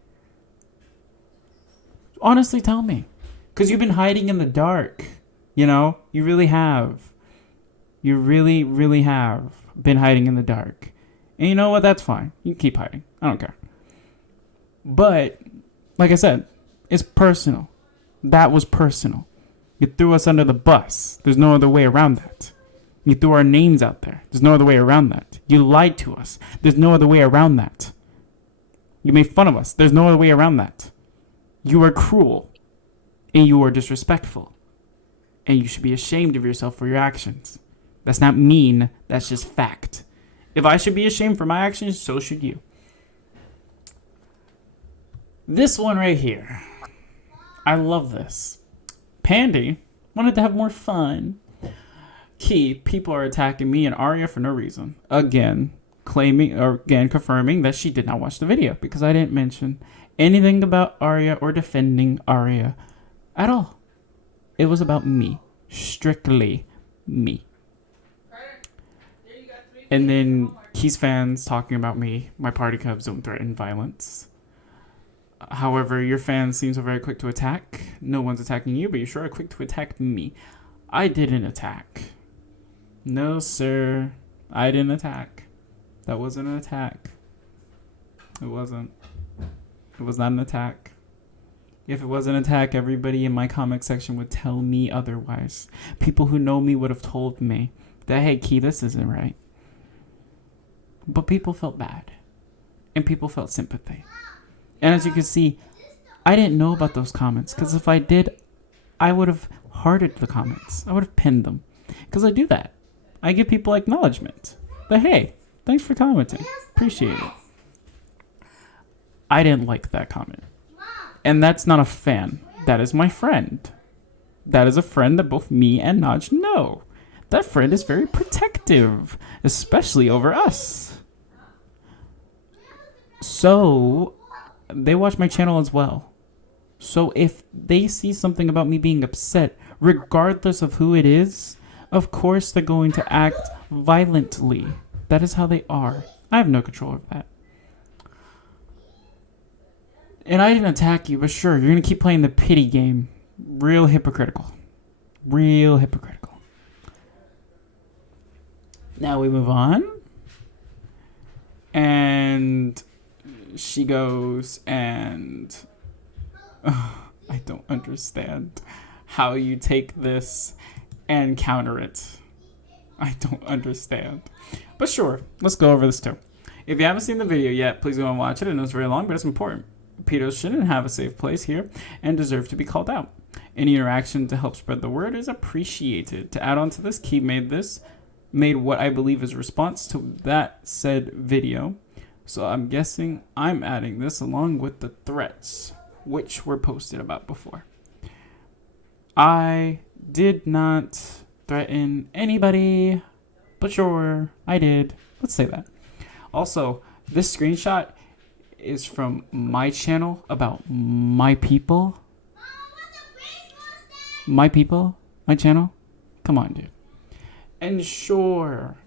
Honestly, tell me. Because you've been hiding in the dark. You really have. You really, really have been hiding in the dark. And you know what? That's fine. You can keep hiding. I don't care. But, like I said, it's personal. That was personal. You threw us under the bus. There's no other way around that. You threw our names out there. There's no other way around that. You lied to us. There's no other way around that. You made fun of us. There's no other way around that. You are cruel. And you are disrespectful. And you should be ashamed of yourself for your actions. That's not mean. That's just fact. If I should be ashamed for my actions, so should you. This one right here. I love this. Pandy wanted to have more fun. People are attacking me and Arya for no reason. Again. claiming or again confirming that she did not watch the video because I didn't mention anything about Arya or defending Arya at all. It was about me. Strictly me. And then Key's fans talking about me. My party cubs don't threaten violence. However, your fans seem so very quick to attack. No one's attacking you, but you sure are quick to attack me. I didn't attack. No, sir. I didn't attack. That wasn't an attack. It wasn't. It was not an attack. If it was an attack, everybody in my comment section would tell me otherwise. People who know me would have told me that, hey, Key, this isn't right. But people felt bad. And people felt sympathy. And as you can see, I didn't know about those comments. Because if I did, I would have hearted the comments. I would have pinned them. Because I do that. I give people acknowledgement. That, hey, thanks for commenting. Appreciate it. I didn't like that comment. And that's not a fan. That is my friend. That is a friend that both me and Naj know. That friend is very protective, especially over us. So, they watch my channel as well. So if they see something about me being upset, regardless of who it is, of course they're going to act violently. That is how they are. I have no control over that. And I didn't attack you, but sure, you're going to keep playing the pity game. Real hypocritical. Real hypocritical. Now we move on. And she goes and... I don't understand how you take this and counter it. I don't understand. But sure, let's go over this too. If you haven't seen the video yet, please go and watch it. I know it's very long, but it's important. Pedos shouldn't have a safe place here and deserve to be called out. Any interaction to help spread the word is appreciated. To add on to this, Key made what I believe is response to that said video. So I'm guessing I'm adding this along with the threats, which were posted about before. I did not threaten anybody, but sure, I did. Let's say that. Also, this screenshot is from my channel about my people. My people? My channel? Come on, dude. And sure,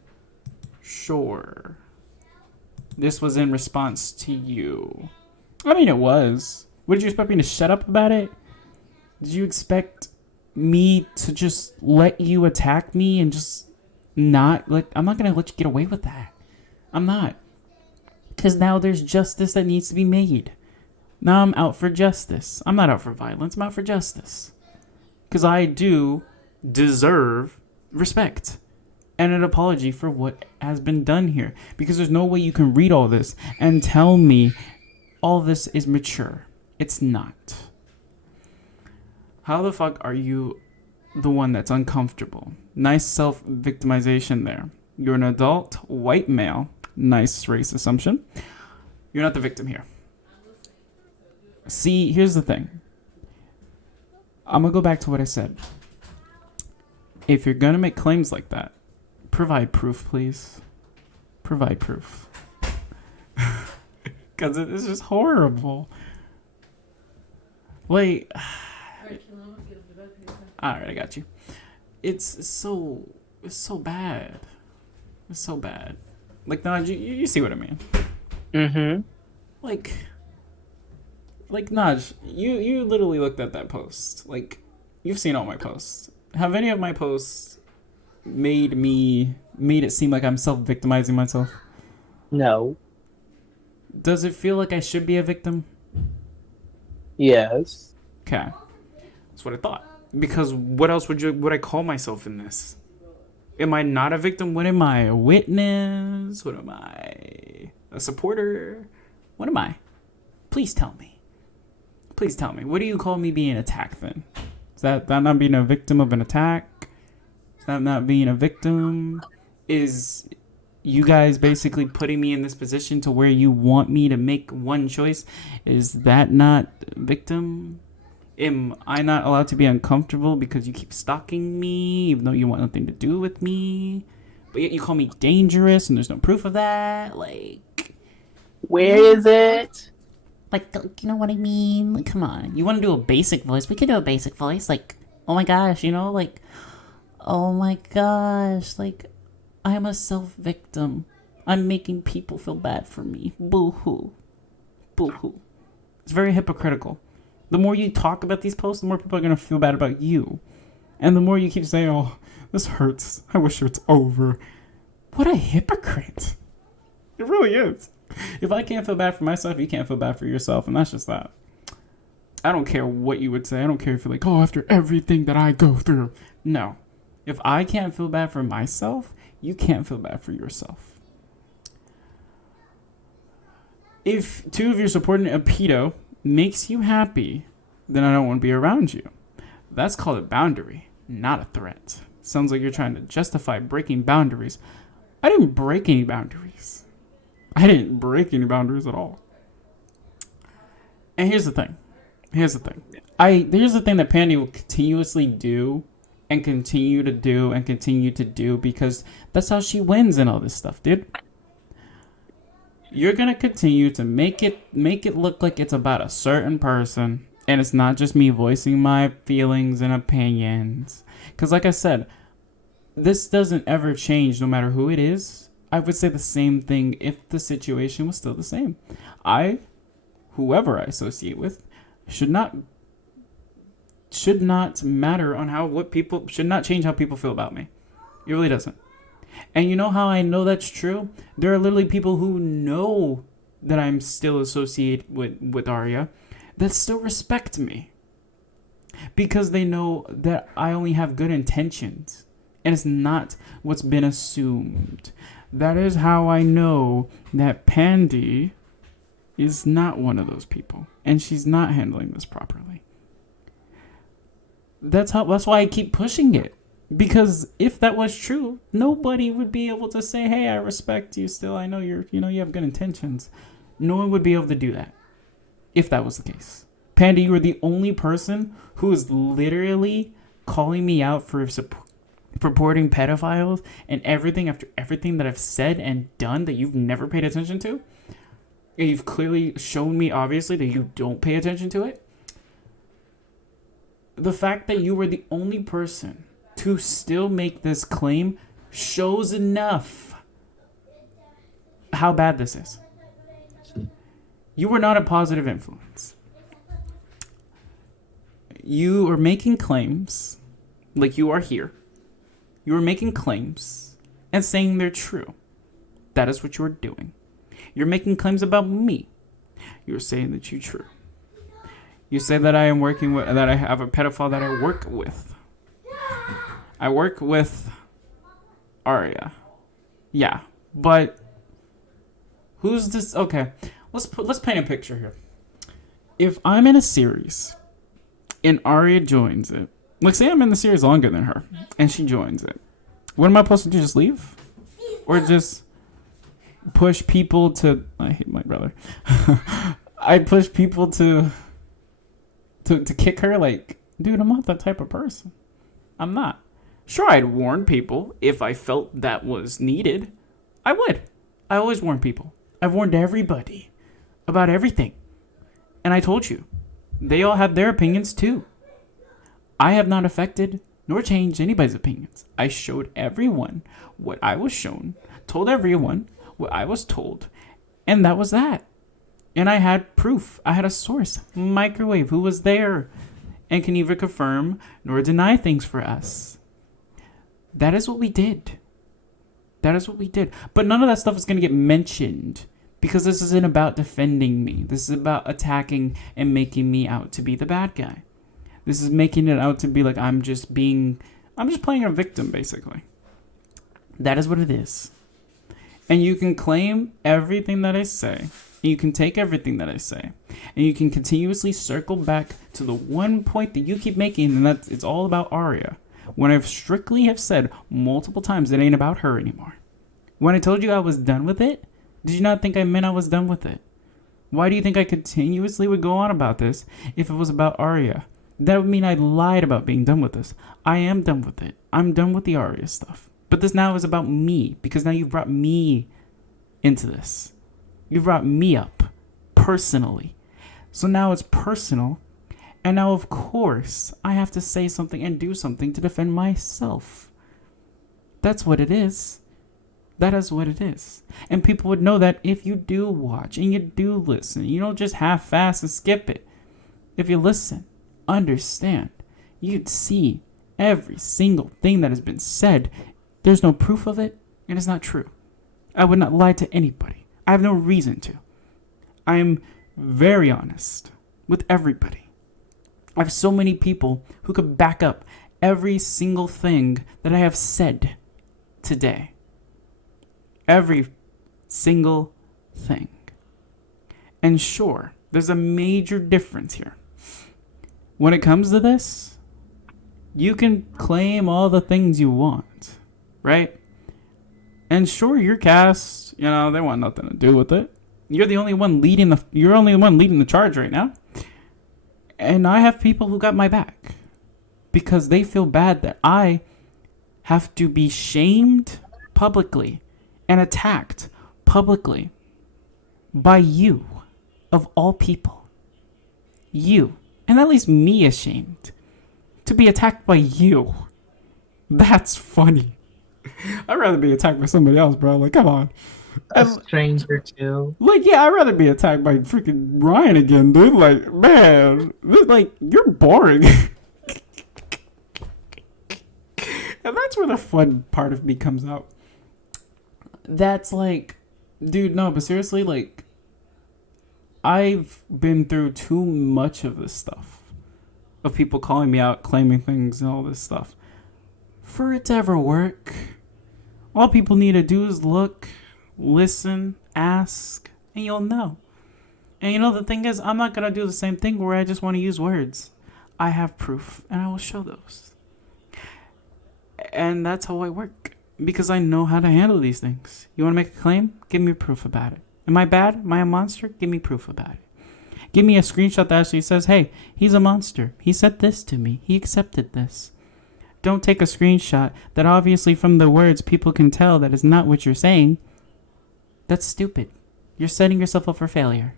this was in response to you. I mean, it was. What, did you expect me to shut up about it? Did you expect me to just let you attack me and just not, like, I'm not gonna let you get away with that. I'm not. Because now there's justice that needs to be made. Now I'm out for justice. I'm not out for violence. I'm out for justice. Because I do deserve respect and an apology for what has been done here. Because there's no way you can read all this and tell me all this is mature. It's not. How the fuck are you the one that's uncomfortable? Nice self-victimization there. You're an adult white male. Nice race assumption. You're not the victim here. See, here's the thing. I'm going to go back to what I said. If you're going to make claims like that, provide proof, please. Provide proof. Because it is just horrible. Like... Alright, I got you. It's so bad. It's so bad. Like, Naj, you see what I mean? Mm-hmm. Like Naj, you literally looked at that post. Like, you've seen all my posts. Have any of my posts made it seem like I'm self-victimizing myself? No. Does it feel like I should be a victim? Yes. Okay. That's what I thought. Because what else would I call myself in this? Am I not a victim? What am I? A witness? What am I? A supporter? What am I? Please tell me. Please tell me. What do you call me being attacked then? Is that not being a victim of an attack? Is that not being a victim? Is you guys basically putting me in this position to where you want me to make one choice? Is that not victim? Am I not allowed to be uncomfortable because you keep stalking me, even though you want nothing to do with me? but yet you call me dangerous and there's no proof of that. Like, Where is it? like, you know what I mean? Like, come on. You want to do a basic voice? We could do a basic voice. Like, oh my gosh, you know, like, oh my gosh, like, I'm a self-victim. I'm making people feel bad for me. Boo-hoo. Boo-hoo. It's very hypocritical. The more you talk about these posts, the more people are going to feel bad about you. And the more you keep saying, oh, this hurts. I wish it's over. What a hypocrite. It really is. If I can't feel bad for myself, you can't feel bad for yourself. And that's just that. I don't care what you would say. I don't care if you're like, oh, after everything that I go through. No. If I can't feel bad for myself, you can't feel bad for yourself. If two of you supporting a pedo makes you happy, then I don't want to be around you. That's called a boundary, not a threat. Sounds like you're trying to justify breaking boundaries. I didn't break any boundaries. I didn't break any boundaries at all. And here's the thing. Here's the thing that Pandy will continuously do and continue to do and continue to do, because that's how she wins in all this stuff, dude. You're gonna continue to make it look like it's about a certain person, and it's not just me voicing my feelings and opinions. Because like I said, this doesn't ever change no matter who it is. I would say the same thing if the situation was still the same. Whoever I associate with, should not matter on should not change how people feel about me. It really doesn't. And you know how I know that's true? There are literally people who know that I'm still associated with Arya that still respect me, because they know that I only have good intentions and it's not what's been assumed. That is how I know that Pandy is not one of those people, and she's not handling this properly. That's why I keep pushing it. Because if that was true, nobody would be able to say, hey, I respect you still. I know you have good intentions. No one would be able to do that if that was the case. Pandy, you are the only person who is literally calling me out for supporting pedophiles and everything after everything that I've said and done that you've never paid attention to. And you've clearly shown me, obviously, that you don't pay attention to it. The fact that you were the only person to still make this claim shows enough how bad this is. You were not a positive influence. You are making claims, like you are here. You are making claims and saying they're true. That is what you are doing. You're making claims about me. You're saying that you're true. You say that I have a pedophile that I work with. I work with Arya. Yeah, but who's this? Okay, let's paint a picture here. If I'm in a series and Arya joins it, like say I'm in the series longer than her and she joins it, what am I supposed to do? Just leave? Or just push people to... I hate my brother. I push people to kick her? Like, dude, I'm not that type of person. I'm not. Sure, I'd warn people if I felt that was needed. I would. I always warn people. I've warned everybody about everything. And I told you, they all have their opinions too. I have not affected nor changed anybody's opinions. I showed everyone what I was shown, told everyone what I was told, and that was that. And I had proof. I had a source, Microwave, who was there and can neither confirm nor deny things for us. That is what we did. That is what we did. But none of that stuff is going to get mentioned because this isn't about defending me. This is about attacking and making me out to be the bad guy. This is making it out to be like I'm just playing a victim, basically. That is what it is. And you can claim everything that I say. And you can take everything that I say. And you can continuously circle back to the one point that you keep making, and that's it's all about Arya. When I've strictly have said multiple times it ain't about her anymore. When I told you I was done with it, did you not think I meant I was done with it? Why do you think I continuously would go on about this if it was about Arya? That would mean I lied about being done with this. I am done with it. I'm done with the Arya stuff. But this now is about me, because now you've brought me into this. You've brought me up personally. So now it's personal. And now, of course, I have to say something and do something to defend myself. That's what it is. That is what it is. And people would know that if you do watch and you do listen. You don't just half-ass and skip it. If you listen, understand, you'd see every single thing that has been said. There's no proof of it, and it's not true. I would not lie to anybody. I have no reason to. I am very honest with everybody. I have so many people who could back up every single thing that I have said today. Every single thing. And sure, there's a major difference here. When it comes to this, you can claim all the things you want, right? And sure, your cast, they want nothing to do with it. You're the only one leading the charge right now. And I have people who got my back because they feel bad that I have to be shamed publicly and attacked publicly by you, of all people. You. And that leaves me ashamed to be attacked by you. That's funny. I'd rather be attacked by somebody else, bro. Like, come on. A stranger too. Like, yeah, I'd rather be attacked by freaking Ryan again, dude. Like, man, you're boring. And that's where the fun part of me comes out. That's like, dude, no, but seriously, like, I've been through too much of this stuff. Of people calling me out, claiming things, and all this stuff. For it to ever work, all people need to do is look, listen, ask, and you'll know. And the thing is, I'm not going to do the same thing where I just want to use words. I have proof, and I will show those. And that's how I work. Because I know how to handle these things. You want to make a claim? Give me proof about it. Am I bad? Am I a monster? Give me proof about it. Give me a screenshot that actually says, hey, he's a monster. He said this to me. He accepted this. Don't take a screenshot that obviously from the words people can tell that is not what you're saying. That's stupid. You're setting yourself up for failure.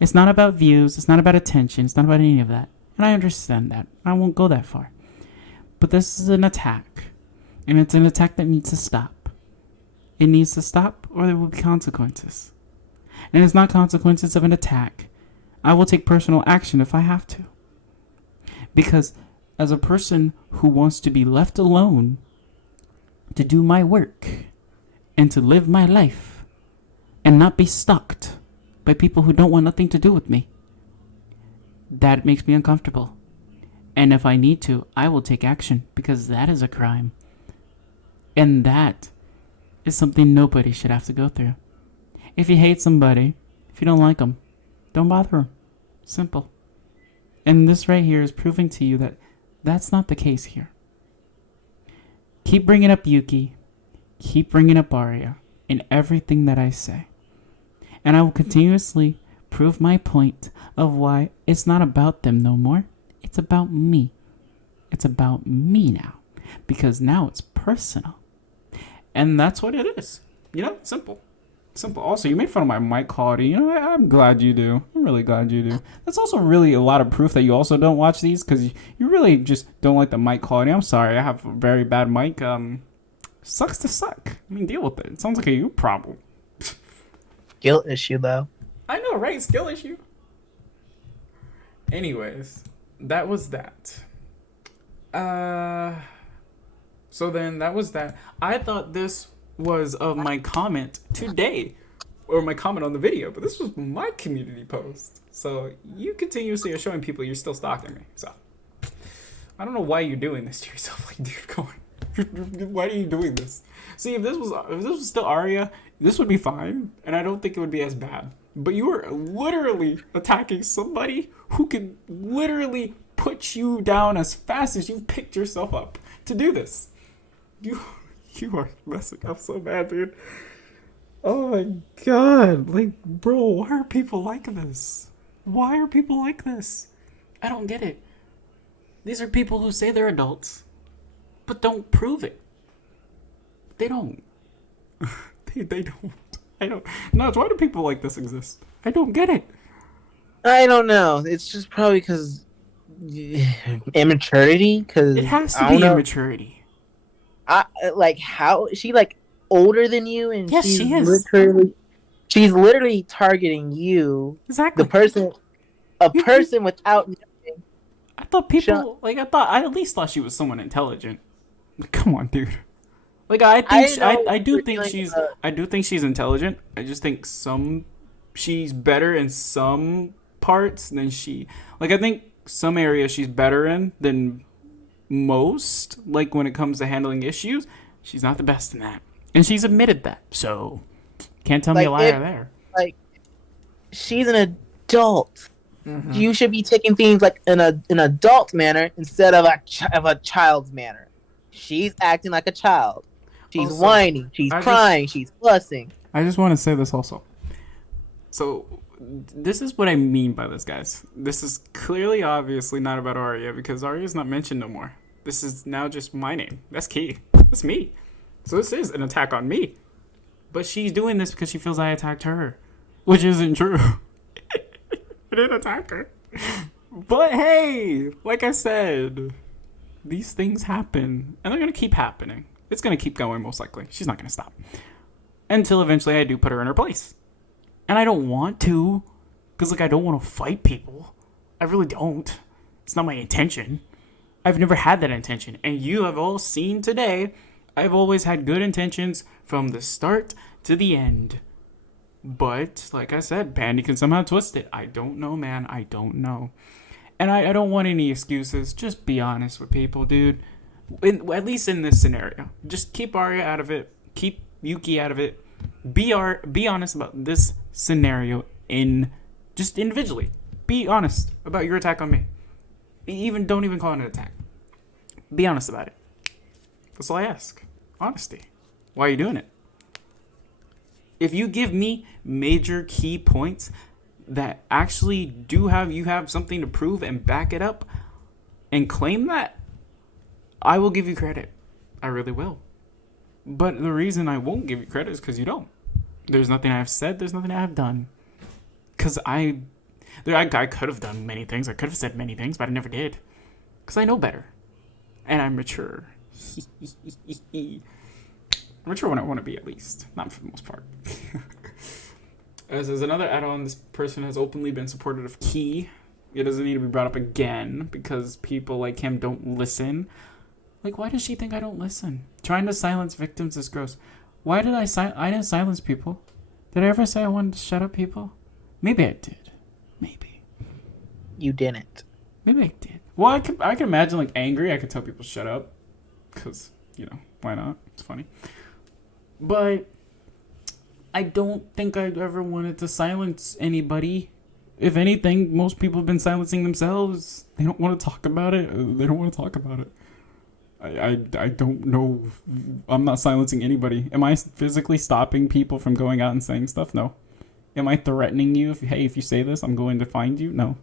It's not about views. It's not about attention. It's not about any of that. And I understand that. I won't go that far. But this is an attack. And it's an attack that needs to stop. It needs to stop or there will be consequences. And it's not consequences of an attack. I will take personal action if I have to. Because as a person who wants to be left alone to do my work and to live my life and not be stalked by people who don't want nothing to do with me, that makes me uncomfortable. And if I need to, I will take action because that is a crime. And that is something nobody should have to go through. If you hate somebody, if you don't like them, don't bother them. Simple. And this right here is proving to you that that's not the case here. Keep bringing up Yuki. Keep bringing up Arya in everything that I say. And I will continuously prove my point of why it's not about them no more. It's about me. It's about me now. Because now it's personal. And that's what it is. Simple. Simple. Also, you made fun of my mic quality. I'm glad you do. I'm really glad you do. That's also really a lot of proof that you also don't watch these because you really just don't like the mic quality. I'm sorry. I have a very bad mic. Sucks to suck. I mean, deal with it. It sounds like a you problem. Guilt issue, though. I know, right? Skill issue. Anyways, that was that. So then that was that. I thought this was of my comment today, or my comment on the video, but this was my community post. So you continuously are showing people you're still stalking me. So I don't know why you're doing this to yourself. Like, dude, come on. Why are you doing this? See, if this was still Arya, this would be fine, and I don't think it would be as bad. But you are literally attacking somebody who can literally put you down as fast as you've picked yourself up to do this. You are messing up so bad, dude. Oh my god. Like, bro, why are people like this? Why are people like this? I don't get it. These are people who say they're adults, but don't prove it. They don't. They don't. I don't. No, why do people like this exist? I don't get it. I don't know. It's just probably because immaturity. It Because has to I don't be know. immaturity. I like how is she like older than you, and Yes, she's she is. literally targeting you, Exactly. the person, a person without. I thought Shut. people I at least thought she was someone intelligent. Come on, dude. Like I I think didn't know I you do were think dealing with I do think she's intelligent. I just think she's better in some parts than I think some areas she's better in than most. Like when it comes to handling issues, she's not the best in that, and she's admitted that. So can't tell me a like liar if there. like she's an adult. Mm-hmm. You should be taking things like in an adult manner instead of a child's manner. She's acting like a child. She's Also, whining. She's I just crying. She's fussing. I just want to say this also. So, this is what I mean by this, guys. This is clearly, obviously not about Arya because Arya's not mentioned no more. This is now just my name. That's key. That's me. So this is an attack on me. But she's doing this because she feels I attacked her, which isn't true. I didn't attack her. But hey, like I said, these things happen, and they're gonna keep happening. It's gonna keep going, most likely. She's not gonna stop until eventually I do put her in her place. And I don't want to, because I don't want to fight people. I really don't. It's not my intention. I've never had that intention. And you have all seen today, I've always had good intentions from the start to the end. But, like I said, Pandy can somehow twist it. I don't know, man. I don't know. And I don't want any excuses. Just be honest with people, dude. At least in this scenario. Just keep Arya out of it. Keep Yuki out of it. Be honest about this scenario just individually. Be honest about your attack on me. Don't even call it an attack. Be honest about it. That's all I ask. Honesty. Why are you doing it? If you give me major key points that actually you have something to prove and back it up and claim that, I will give you credit. I really will. But the reason I won't give you credit is because you don't. There's nothing I've said. There's nothing I have done. Because I could have done many things. I could have said many things, but I never did. Because I know better. And I'm mature. I'm mature when I want to be, at least. Not for the most part. As another add-on, this person has openly been supportive of Key. It doesn't need to be brought up again because people like him don't listen. Like, why does she think I don't listen? Trying to silence victims is gross. Why did I didn't silence people. Did I ever say I wanted to shut up people? Maybe I did. Maybe. You didn't. Maybe I did. Well, I can imagine, like, angry. I could tell people shut up. Because, why not? It's funny. But I don't think I ever wanted to silence anybody. If anything, most people have been silencing themselves. They don't want to talk about it. They don't want to talk about it. I don't know. I'm not silencing anybody. Am I physically stopping people from going out and saying stuff? No. Am I threatening you? If you say this, I'm going to find you? No.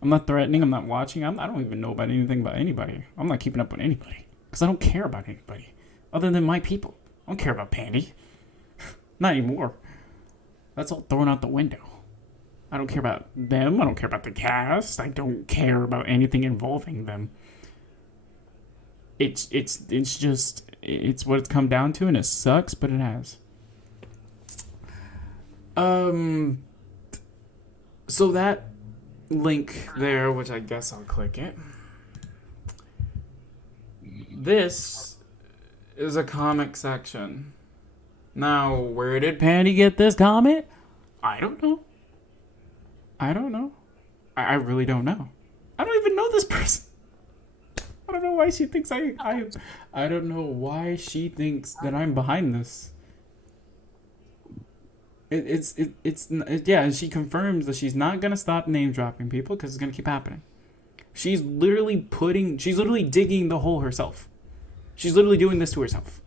I'm not threatening. I'm not watching. I don't even know about anything about anybody. I'm not keeping up with anybody. Because I don't care about anybody. Other than my people. I don't care about Pandy. Not anymore. That's all thrown out the window. I don't care about them. I don't care about the cast. I don't care about anything involving them. It's what it's come down to, and it sucks, but it has. So that link there, which I guess I'll click it. This is a comic section. Now, where did Pandy get this comment? I don't know. I really don't know. I don't even know this person. I don't know why she thinks I don't know why she thinks that I'm behind this. Yeah, and she confirms that she's not gonna stop name dropping people because it's gonna keep happening. She's literally digging the hole herself. She's literally doing this to herself.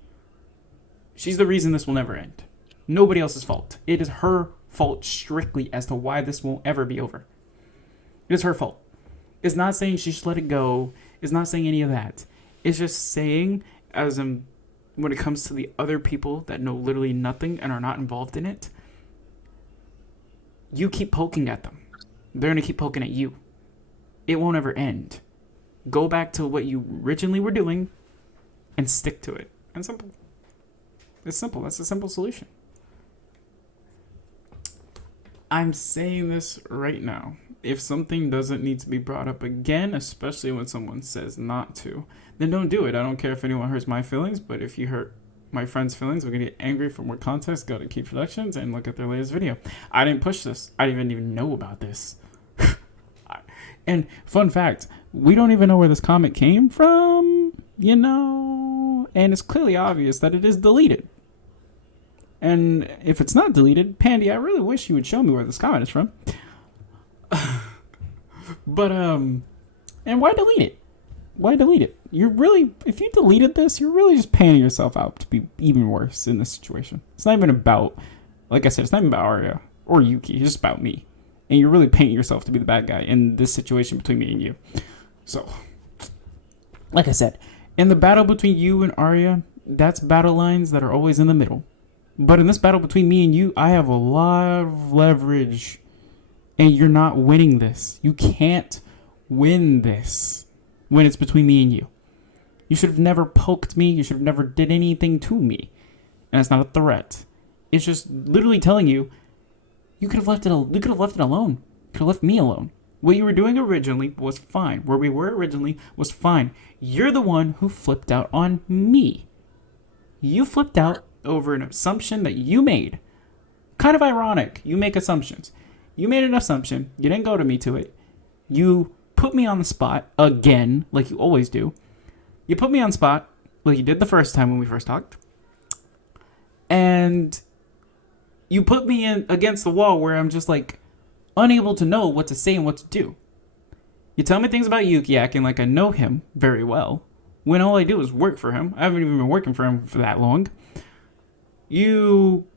She's the reason this will never end. Nobody else's fault. It is her fault strictly as to why this won't ever be over. It is her fault. It's not saying she should let it go. It's not saying any of that. It's just saying, as when it comes to the other people that know literally nothing and are not involved in it, you keep poking at them. They're going to keep poking at you. It won't ever end. Go back to what you originally were doing and stick to it. And simple. It's simple. That's a simple solution. I'm saying this right now. If something doesn't need to be brought up again, especially when someone says not to, then don't do it. I don't care if anyone hurts my feelings, but if you hurt my friend's feelings, we're going to get angry for more context. Go to Key Productions and look at their latest video. I didn't push this. I didn't even know about this. And fun fact, we don't even know where this comment came from, you know, and it's clearly obvious that it is deleted. And if it's not deleted, Pandy, I really wish you would show me where this comment is from. But, and why delete it? Why delete it? You're really, if you deleted this, you're really just panning yourself out to be even worse in this situation. It's not even about, like I said, it's not even about Arya or Yuki. It's just about me. And you're really painting yourself to be the bad guy in this situation between me and you. So, like I said, in the battle between you and Arya, that's battle lines that are always in the middle. But in this battle between me and you, I have a lot of leverage. And you're not winning this. You can't win this when it's between me and you. You should have never poked me. You should have never did anything to me. And it's not a threat. It's just literally telling you, you could have left it alone. You could have left me alone. What you were doing originally was fine. Where we were originally was fine. You're the one who flipped out on me. You flipped out over an assumption that you made. Kind of ironic. You make assumptions. You made an assumption. You didn't go to me to it. You put me on the spot again, like you always do. You put me on spot like you did the first time when we first talked. And you put me in against the wall where I'm just like unable to know what to say and what to do. You tell me things about Yuki acting like I know him very well when all I do is work for him. I haven't even been working for him for that long. You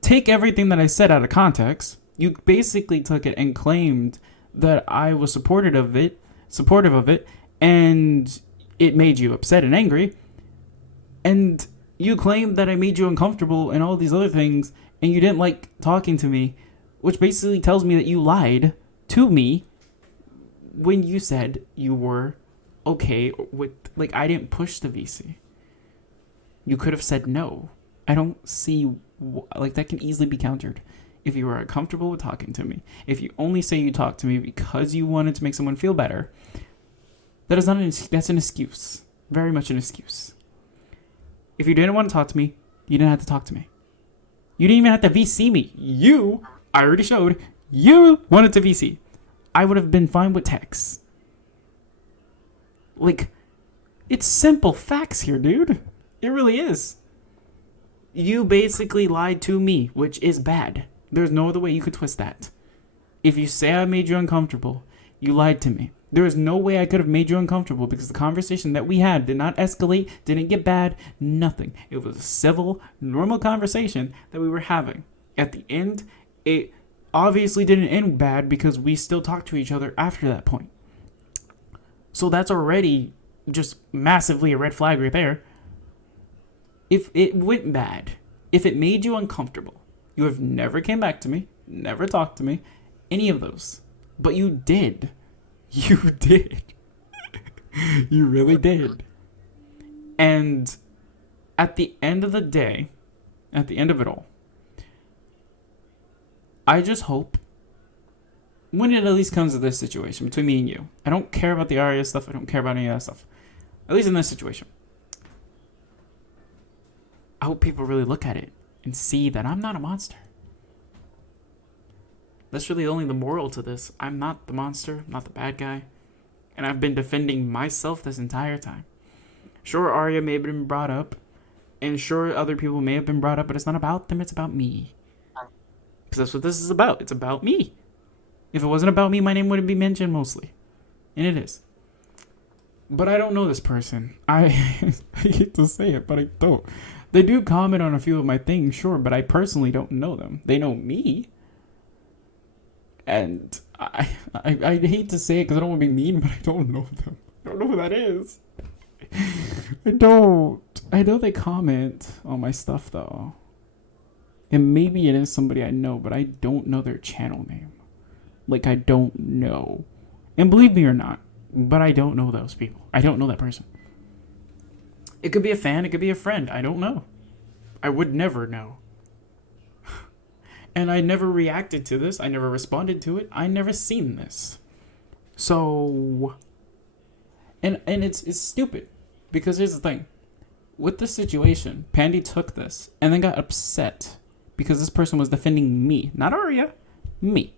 take everything that I said out of context. You basically took it and claimed that I was supportive of it, and it made you upset and angry. And you claimed that I made you uncomfortable and all these other things, and you didn't like talking to me, which basically tells me that you lied to me when you said you were okay with, like, I didn't push the VC. You could have said no. I don't see, like, that can easily be countered. If you were uncomfortable with talking to me, if you only say you talked to me because you wanted to make someone feel better, that is not that's an excuse. Very much an excuse. If you didn't want to talk to me, you didn't have to talk to me. You didn't even have to VC me. I already showed, you wanted to VC. I would have been fine with text. Like, it's simple facts here, dude. It really is. You basically lied to me, which is bad. There's no other way you could twist that. If you say I made you uncomfortable, you lied to me. There is no way I could have made you uncomfortable because the conversation that we had did not escalate, didn't get bad, nothing. It was a civil, normal conversation that we were having. At the end, it obviously didn't end bad because we still talked to each other after that point. So that's already just massively a red flag right there. If it went bad, if it made you uncomfortable, you have never came back to me, never talked to me, any of those. But you did. You did. You really did. And at the end of the day, at the end of it all, I just hope, when it at least comes to this situation between me and you, I don't care about the Arya stuff, I don't care about any of that stuff. At least in this situation. I hope people really look at it and see that I'm not a monster. That's really only the moral to this. I'm not the monster, not the bad guy. And I've been defending myself this entire time. Sure, Arya may have been brought up. And sure, other people may have been brought up. But it's not about them, it's about me. Because that's what this is about. It's about me. If it wasn't about me, my name wouldn't be mentioned mostly. And it is. But I don't know this person. I hate to say it, but I don't. They do comment on a few of my things, sure, but I personally don't know them. They know me. And I hate to say it because I don't want to be mean, but I don't know them. I don't know who that is. I don't. I know they comment on my stuff though. And maybe it is somebody I know, but I don't know their channel name. Like, I don't know. And believe me or not, but I don't know those people. I don't know that person. It could be a fan, it could be a friend. I don't know. I would never know. And I never reacted to this. I never responded to it. I never seen this. So, and it's stupid. Because here's the thing. With this situation, Pandy took this and then got upset because this person was defending me. Not Arya. Me.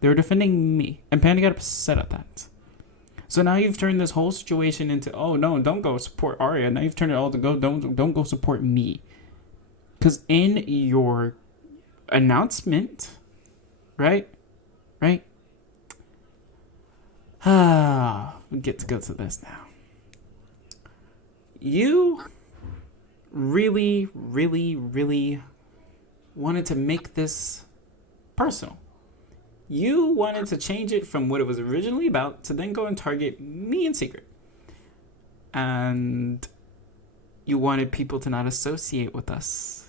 They were defending me. And Pandy got upset at that. So now you've turned this whole situation into, oh no, don't go support Arya. Now you've turned it all to don't go support me. Because in your announcement, right? We get to go to this now. You really wanted to make this personal. You wanted to change it from what it was originally about to then go and target me in secret. And you wanted people to not associate with us.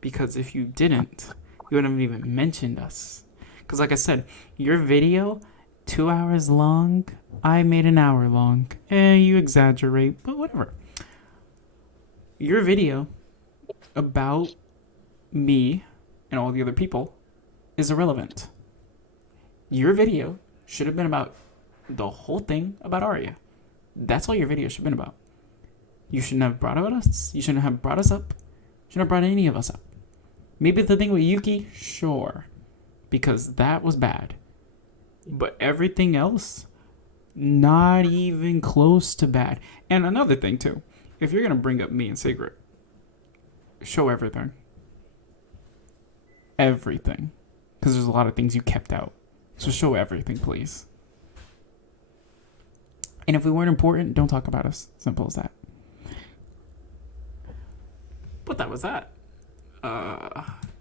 Because if you didn't, you wouldn't have even mentioned us. Because like I said, your video, 2 hours long, I made an hour long. You exaggerate, but whatever. Your video about me and all the other people is irrelevant. Your video should have been about the whole thing about Arya. That's all your video should have been about. You shouldn't have brought about us. You shouldn't have brought us up. You shouldn't have brought any of us up. Maybe the thing with Yuki, sure. Because that was bad. But everything else, not even close to bad. And another thing too. If you're going to bring up me in secret, show everything. Everything. Because there's a lot of things you kept out. So show everything, please. And if we weren't important, don't talk about us. Simple as that. But that was that.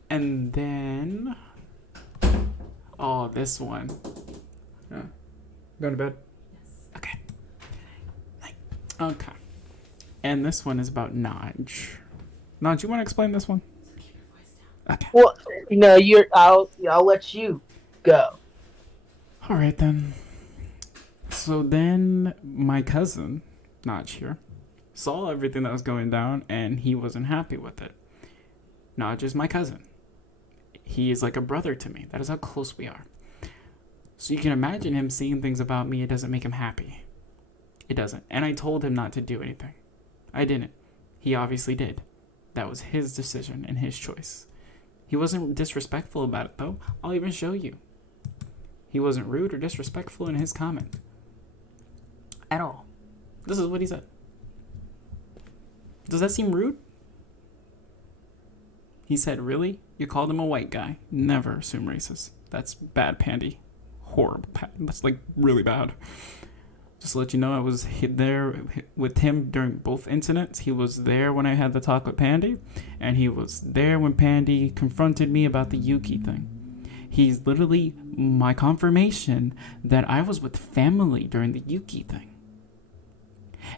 And then... Oh, this one. Going to bed? Yes. Okay. Okay. And this one is about Naj. Naj, you want to explain this one? Okay. Well, I'll let you go. All right then. So then my cousin, Naj here, saw everything that was going down and he wasn't happy with it. Naj is my cousin. He is like a brother to me. That is how close we are. So you can imagine him seeing things about me. It doesn't make him happy. It doesn't. And I told him not to do anything. I didn't. He obviously did. That was his decision and his choice. He wasn't disrespectful about it, though. I'll even show you. He wasn't rude or disrespectful in his comment. At all. This is what he said. Does that seem rude? He said, really? You called him a white guy. Never assume racist. That's bad, Pandy. Horrible. That's like really bad. Just to let you know, I was there with him during both incidents. He was there when I had the talk with Pandy, and he was there when Pandy confronted me about the Yuki thing. He's literally my confirmation that I was with family during the Yuki thing.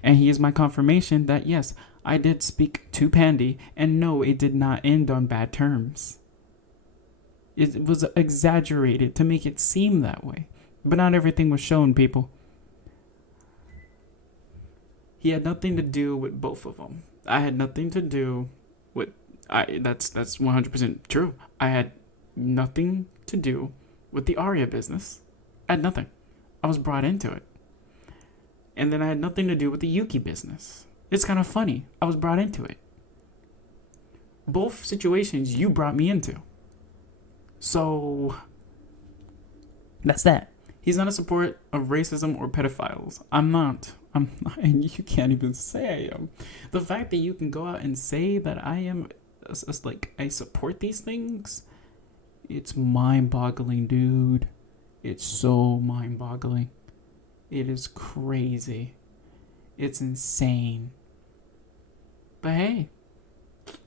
And he is my confirmation that, yes, I did speak to Pandy, and no, it did not end on bad terms. It was exaggerated to make it seem that way. But not everything was shown, people. He had nothing to do with both of them. I had nothing to do with... That's 100% true. I had nothing to do with the Arya business. I had nothing. I was brought into it. And then I had nothing to do with the Yuki business. It's kind of funny. I was brought into it. Both situations you brought me into. So... that's that. He's not a support of racism or pedophiles. I'm not, and you can't even say I am. The fact that you can go out and say that I am, like, I support these things, it's mind-boggling, dude. It's so mind-boggling. It is crazy. It's insane. But hey,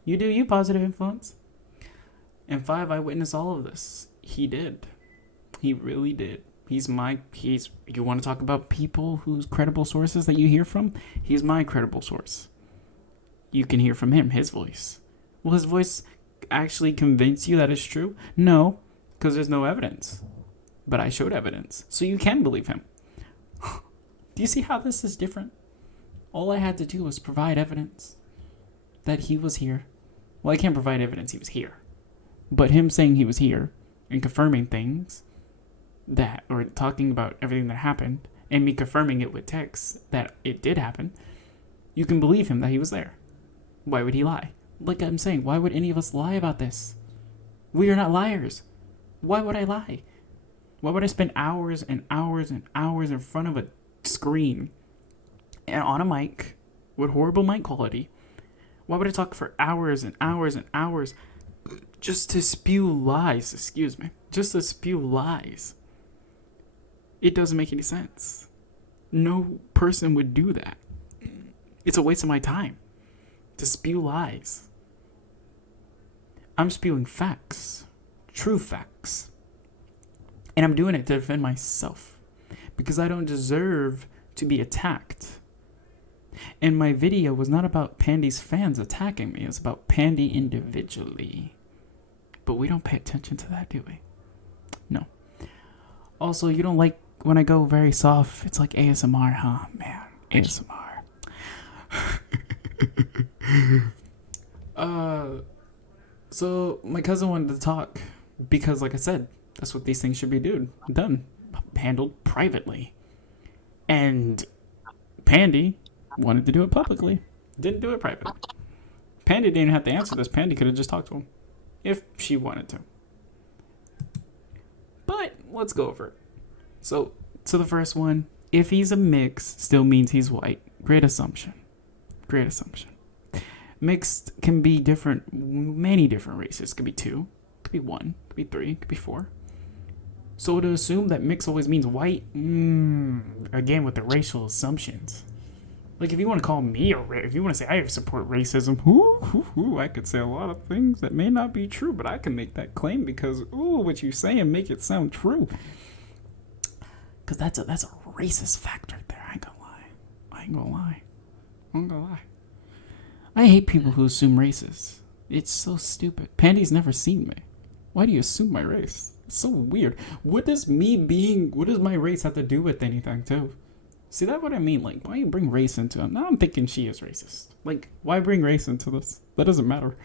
you do you, positive influence. And 5, I witnessed all of this. He did. He really did. You want to talk about people whose credible sources that you hear from? He's my credible source. you can hear from him, his voice. Will his voice actually convince you that it's true? No, because there's no evidence. But I showed evidence, so you can believe him. Do you see how this is different? All I had to do was provide evidence that he was here. Well, I can't provide evidence he was here. But him saying he was here and confirming things that, or talking about everything that happened, and me confirming it with texts that it did happen, you can believe him that he was there. Why would he lie? Like I'm saying, why would any of us lie about this? We are not liars. Why would I lie? Why would I spend hours and hours and hours in front of a screen and on a mic with horrible mic quality? Why would I talk for hours and hours and hours just to spew lies? Excuse me. Just to spew lies. It doesn't make any sense. No person would do that. It's a waste of my time to spew lies. I'm spewing facts. True facts. And I'm doing it to defend myself. Because I don't deserve to be attacked. And my video was not about Pandy's fans attacking me. It was about Pandy individually. But we don't pay attention to that, do we? No. Also, you don't like when I go very soft. It's like ASMR, huh? Man, ASMR. So my cousin wanted to talk because, like I said, that's what these things should be done. Handled privately. And Pandy wanted to do it publicly. Didn't do it privately. Pandy didn't have to answer this. Pandy could have just talked to him if she wanted to. But let's go over it. So the first one, if he's a mix, still means he's white. Great assumption. Great assumption. Mixed can be different, many different races. Could be 2, could be 1, could be 3, could be 4. So to assume that mix always means white, again with the racial assumptions. Like if you want to call me if you want to say I support racism, I could say a lot of things that may not be true, but I can make that claim because what you say and make it sound true. Cause that's a racist factor there. I ain't gonna lie. I hate people who assume races. It's so stupid. Pandy's never seen me. Why do you assume my race? It's so weird. What does my race have to do with anything too? See, that's what I mean. Like, why you bring race into it? Now I'm thinking she is racist. Like, why bring race into this? That doesn't matter.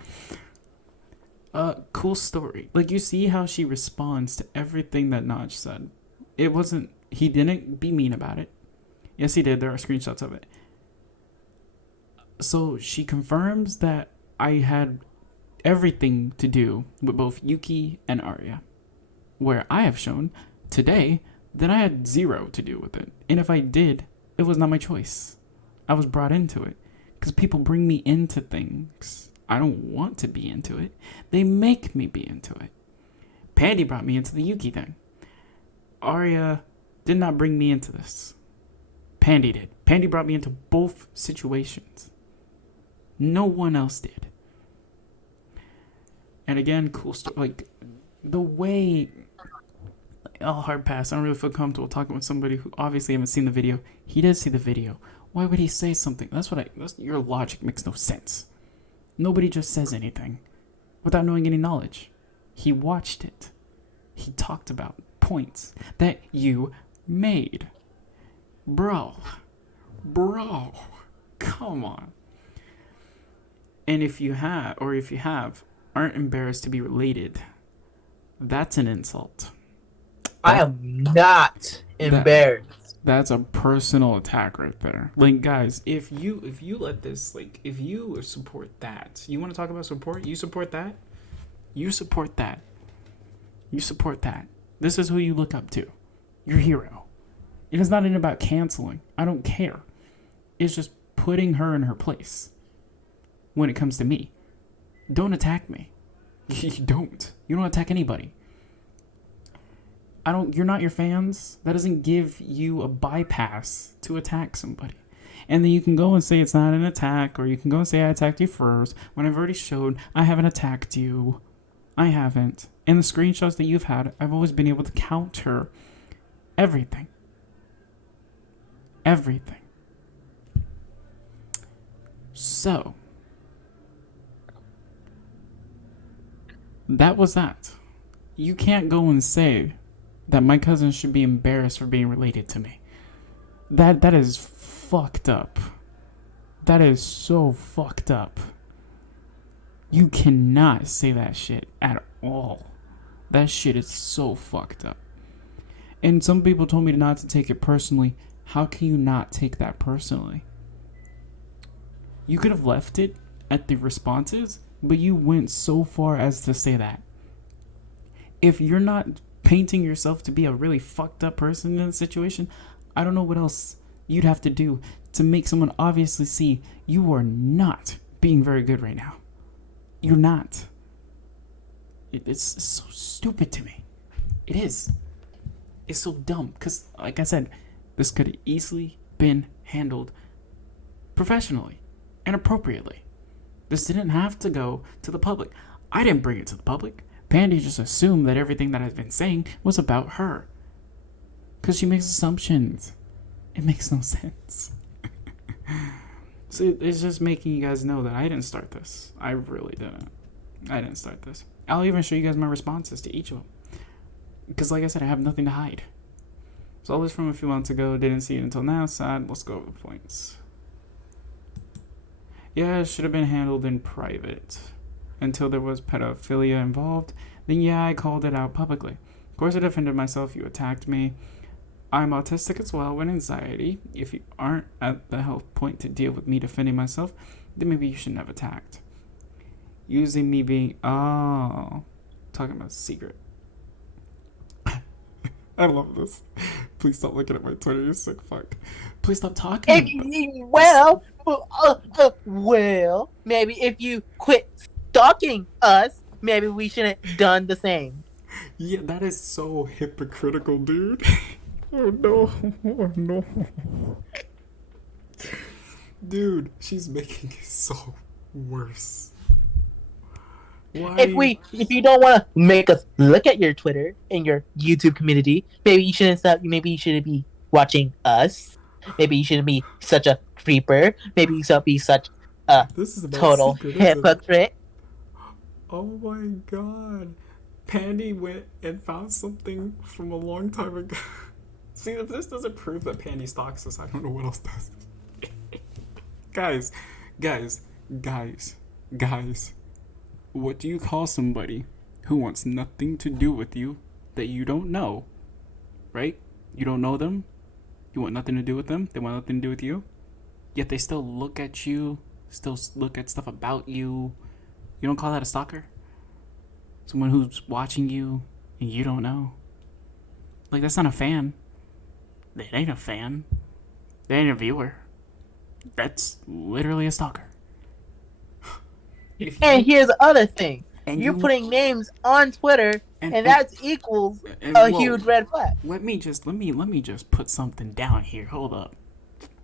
Cool story. Like, you see how she responds to everything that Naj said. He didn't be mean about it. Yes, he did. There are screenshots of it. So she confirms that I had everything to do with both Yuki and Arya. Where I have shown today that I had 0 to do with it. And if I did, it was not my choice. I was brought into it. Because people bring me into things. I don't want to be into it. They make me be into it. Pandy brought me into the Yuki thing. Arya did not bring me into this. Pandy did. Pandy brought me into both situations. No one else did. And again, cool story. Like, the way... I'll hard pass. I don't really feel comfortable talking with somebody who obviously haven't seen the video. He did see the video. Why would he say something? Your logic makes no sense. Nobody just says anything without knowing any knowledge. He watched it. He talked about points that you made. Bro, come on. And if you have, aren't embarrassed to be related, that's an insult. I am not embarrassed. That's a personal attack right there. Like, guys, if you let this, like, if you support that, you want to talk about support? You support that? You support that. You support that. This is who you look up to. Your hero. It is not even about canceling. I don't care. It's just putting her in her place. When it comes to me. Don't attack me. You don't attack anybody. You're not your fans. That doesn't give you a bypass to attack somebody. And then you can go and say it's not an attack, or you can go and say I attacked you first, when I've already showed I haven't attacked you. I haven't. And the screenshots that you've had, I've always been able to counter everything. Everything. So, that was that. You can't go and say that my cousin should be embarrassed for being related to me. That is fucked up. That is so fucked up. You cannot say that shit at all. That shit is so fucked up. And some people told me not to take it personally. How can you not take that personally? You could have left it at the responses, but you went so far as to say that. If you're not painting yourself to be a really fucked up person in a situation, I don't know what else you'd have to do to make someone obviously see you are not being very good right now. You're not. It's so stupid to me. It is. It's so dumb. Because, like I said, this could have easily been handled professionally and appropriately. This didn't have to go to the public. I didn't bring it to the public. Pandy just assumed that everything that I've been saying was about her. Because she makes assumptions. It makes no sense. So it's just making you guys know that I didn't start this. I really didn't. I didn't start this. I'll even show you guys my responses to each of them. Because like I said, I have nothing to hide. So all this from a few months ago. Didn't see it until now. Sad. Let's go over the points. Yeah, it should have been handled in private. Until there was pedophilia involved. Then yeah, I called it out publicly. Of course I defended myself. You attacked me. I'm autistic as well with anxiety. If you aren't at the health point to deal with me defending myself, then maybe you shouldn't have attacked. Using me being... Oh. Talking about secret. I love this. Please stop looking at my Twitter, you sick fuck. Please stop talking. Well, maybe if you quit stalking us, maybe we shouldn't done the same. Yeah, that is so hypocritical, dude. Oh no. Oh no. Dude, she's making it so worse. Why? If you don't want to make us look at your Twitter and your YouTube community, maybe you shouldn't stop. Maybe you shouldn't be watching us. Maybe you shouldn't be such a creeper. Maybe you shouldn't be such a total hypocrite. Oh my god. Pandy went and found something from a long time ago. See, if this doesn't prove that Pandy stalks us, I don't know what else does. Guys. What do you call somebody who wants nothing to do with you that you don't know? Right? You don't know them. You want nothing to do with them. They want nothing to do with you. Yet they still look at you, still look at stuff about you. You don't call that a stalker? Someone who's watching you and you don't know. Like, that's not a fan. That ain't a fan. That ain't a viewer. That's literally a stalker. And here's the other thing. You're putting names on Twitter, and that equals a huge red flag. Let me just put something down here. Hold up.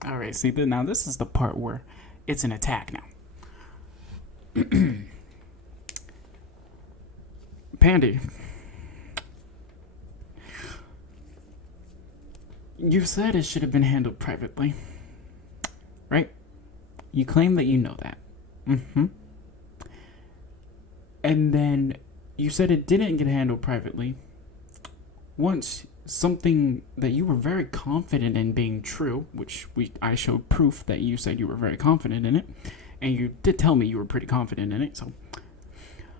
All right. See, now this is the part where it's an attack now. Pandy, you said it should have been handled privately, right? You claim that you know that. And then you said it didn't get handled privately. Once something that you were very confident in being true, which I showed proof that you said you were very confident in it, and you did tell me you were pretty confident in it, so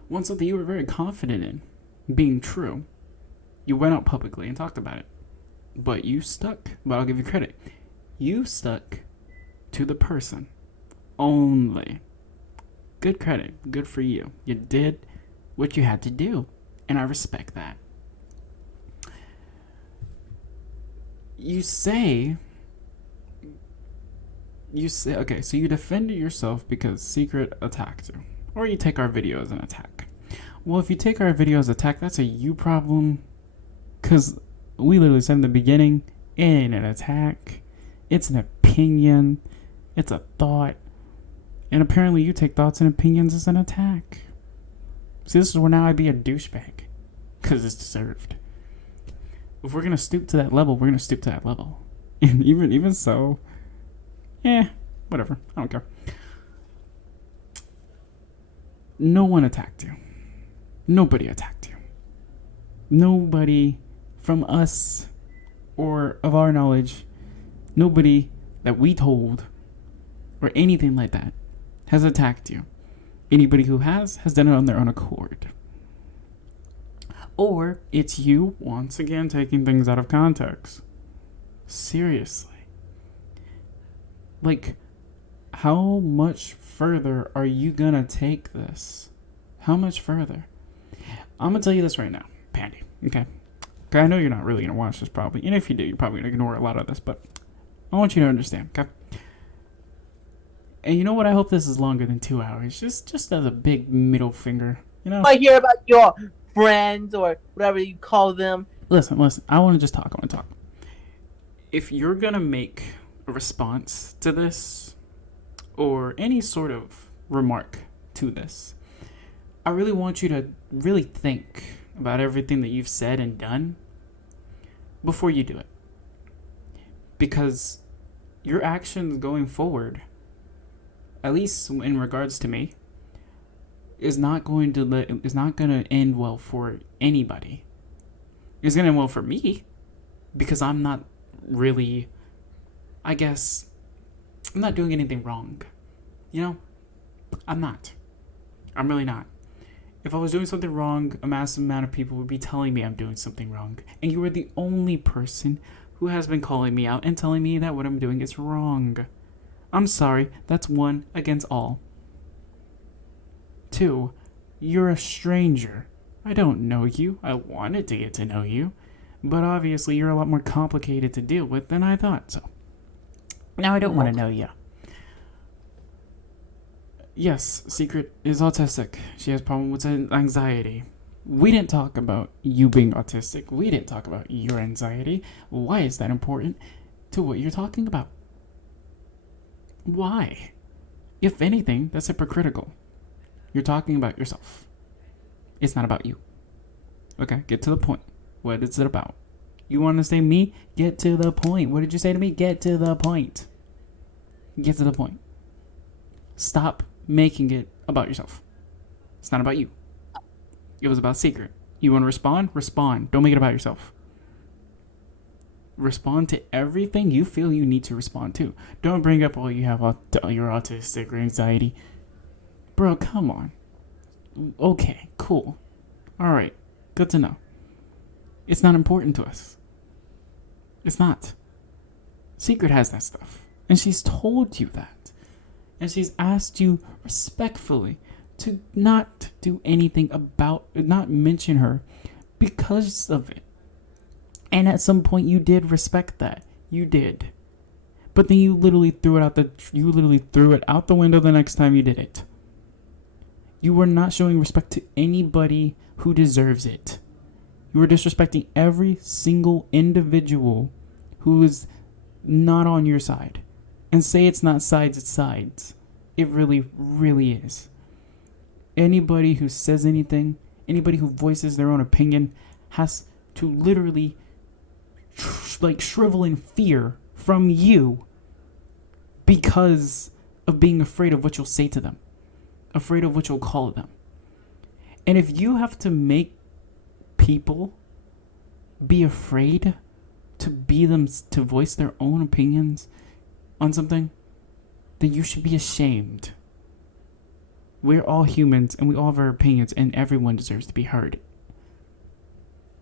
once something you were very confident in being true, you went out publicly and talked about it. But you stuck, but I'll give you credit. You stuck to the person only. Good credit. Good for you. You did what you had to do, and I respect that. You say, okay, so you defended yourself because Secret attacked you. Or you take our video as an attack. Well, if you take our video as an attack, that's a you problem. Because we literally said in the beginning, it ain't an attack. It's an opinion. It's a thought. And apparently you take thoughts and opinions as an attack. See, this is where now I'd be a douchebag. Because it's deserved. If we're going to stoop to that level, we're going to stoop to that level. And even so, whatever. I don't care. No one attacked you. Nobody attacked you. Nobody from us, or of our knowledge, nobody that we told or anything like that has attacked you. Anybody who has done it on their own accord. Or it's you, once again, taking things out of context. Seriously. Like, how much further are you gonna take this? How much further? I'm gonna tell you this right now, Pandy, okay? Okay, I know you're not really gonna watch this probably, and if you do, you're probably gonna ignore a lot of this, but I want you to understand, okay? And you know what? I hope this is longer than 2 hours, just as a big middle finger, you know? I hear about your friends or whatever you call them. Listen, I want to just talk, If you're gonna make a response to this, or any sort of remark to this, I really want you to really think about everything that you've said and done before you do it. Because your actions going forward, at least in regards to me, is not going to end well for anybody. It's going to end well for me, because I'm not really, I guess, I'm not doing anything wrong. You know? I'm not. I'm really not. If I was doing something wrong, a massive amount of people would be telling me I'm doing something wrong. And you are the only person who has been calling me out and telling me that what I'm doing is wrong. I'm sorry, that's one against all. 2, you're a stranger. I don't know you. I wanted to get to know you. But obviously you're a lot more complicated to deal with than I thought, so. Now I don't want to know you. Yes, Secret is autistic. She has problem with anxiety. We didn't talk about you being autistic. We didn't talk about your anxiety. Why is that important to what you're talking about? Why? If anything, that's hypocritical. You're talking about yourself. It's not about you. Okay, get to the point. What is it about? You want to say me? Get to the point. What did you say to me? Get to the point. Get to the point. Stop making it about yourself. It's not about you. It was about Secret. You want to respond? Respond. Don't make it about yourself. Respond to everything you feel you need to respond to. Don't bring up, oh, you have your autistic or anxiety. Bro, come on. Okay, cool. Alright, good to know. It's not important to us. It's not. Secret has that stuff. And she's told you that. And she's asked you respectfully to not do anything about, not mention her because of it. And at some point you did respect that. You did. But then you literally threw it out the window the next time you did it. You were not showing respect to anybody who deserves it. You were disrespecting every single individual who is not on your side. And say it's not sides, it's sides. It really, really is. Anybody who says anything, anybody who voices their own opinion has to literally shrivel in fear from you because of being afraid of what you'll say to them, afraid of what you'll call them. And if you have to make people be afraid to voice their own opinions on something, then you should be ashamed. We're all humans and we all have our opinions, and everyone deserves to be heard.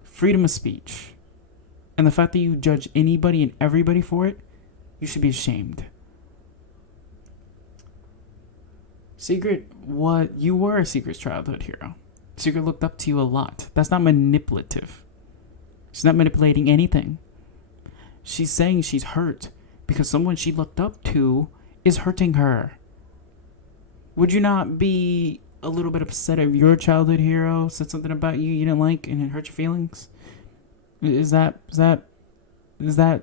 Freedom of speech. And the fact that you judge anybody and everybody for it, you should be ashamed. Secret, you were a Secret's childhood hero. Secret looked up to you a lot. That's not manipulative. She's not manipulating anything. She's saying she's hurt because someone she looked up to is hurting her. Would you not be a little bit upset if your childhood hero said something about you didn't like and it hurt your feelings? Is that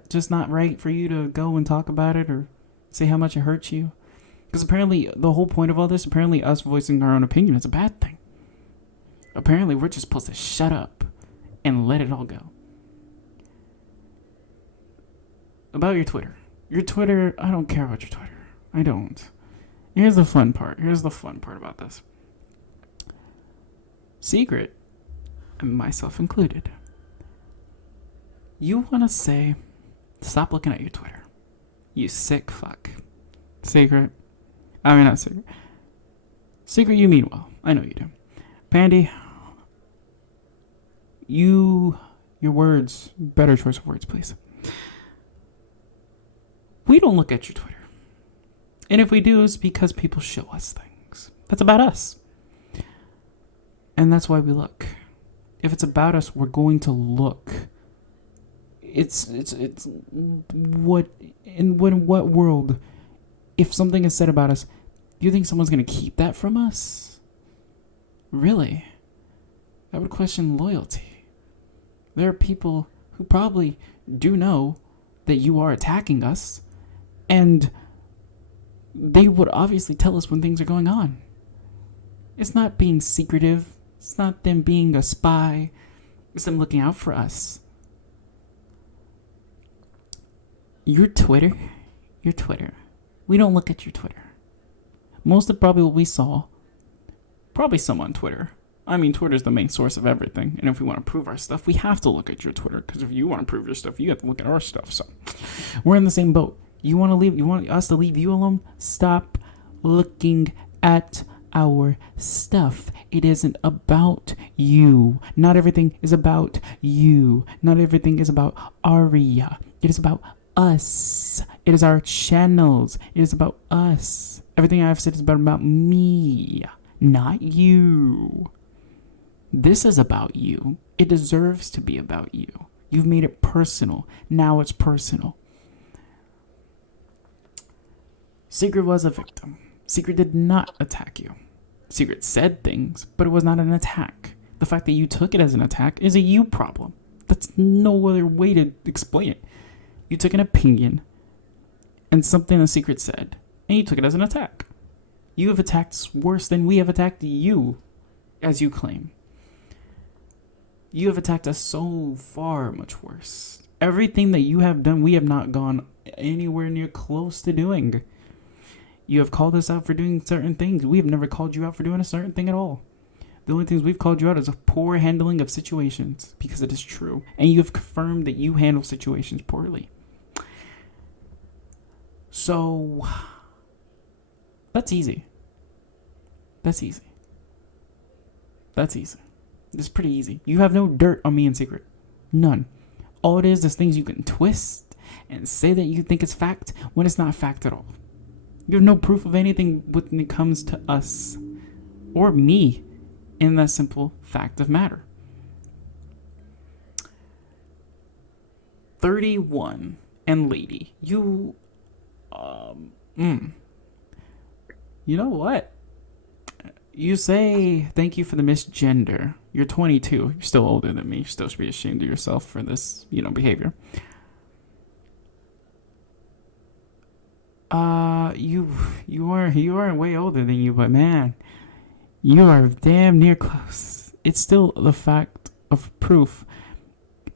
just not right for you to go and talk about it or say how much it hurts you? Because apparently the whole point of all this, apparently us voicing our own opinion is a bad thing. Apparently we're just supposed to shut up and let it all go. About your Twitter. Your Twitter, I don't care about your Twitter. I don't. Here's the fun part. Here's the fun part about this. Secret, and myself included, you want to say, stop looking at your Twitter. You sick fuck. Secret. I mean, not Secret. Secret, you mean well. I know you do. Pandy, your words, better choice of words, please. We don't look at your Twitter. And if we do, it's because people show us things. That's about us. And that's why we look. If it's about us, we're going to look. It's what in what world, if something is said about us, do you think someone's going to keep that from us? Really? That would question loyalty. There are people who probably do know that you are attacking us, and they would obviously tell us when things are going on. It's not being secretive. It's not them being a spy. It's them looking out for us. Your Twitter. We don't look at your Twitter. Most of probably what we saw, probably some on Twitter. I mean, Twitter's the main source of everything. And if we want to prove our stuff, we have to look at your Twitter. Because if you want to prove your stuff, you have to look at our stuff. So we're in the same boat. You want us to leave you alone? Stop looking at our stuff. It isn't about you. Not everything is about you. Not everything is about Aria. It is about us. It is our channels. It is about us. Everything I've said is about me, not you. This is about you. It deserves to be about you. You've made it personal. Now it's personal. Secret was a victim. Secret did not attack you. Secret said things, but it was not an attack. The fact that you took it as an attack is a you problem. That's no other way to explain it. You took an opinion and something the Secret said, and you took it as an attack. You have attacked us worse than we have attacked you, as you claim. You have attacked us so far much worse. Everything that you have done, we have not gone anywhere near close to doing. You have called us out for doing certain things. We have never called you out for doing a certain thing at all. The only things we've called you out is a poor handling of situations, because it is true. And you have confirmed that you handle situations poorly. So, that's easy. That's easy. It's pretty easy. You have no dirt on me in Secret. None. All it is things you can twist and say that you think is fact when it's not fact at all. You have no proof of anything when it comes to us or me in that simple fact of matter. 31 and lady, you you know what? You say thank you for the misgender. You're 22. You're still older than me. You still should be ashamed of yourself for this, behavior. You are way older than you, but man, you are damn near close. It's still the fact of proof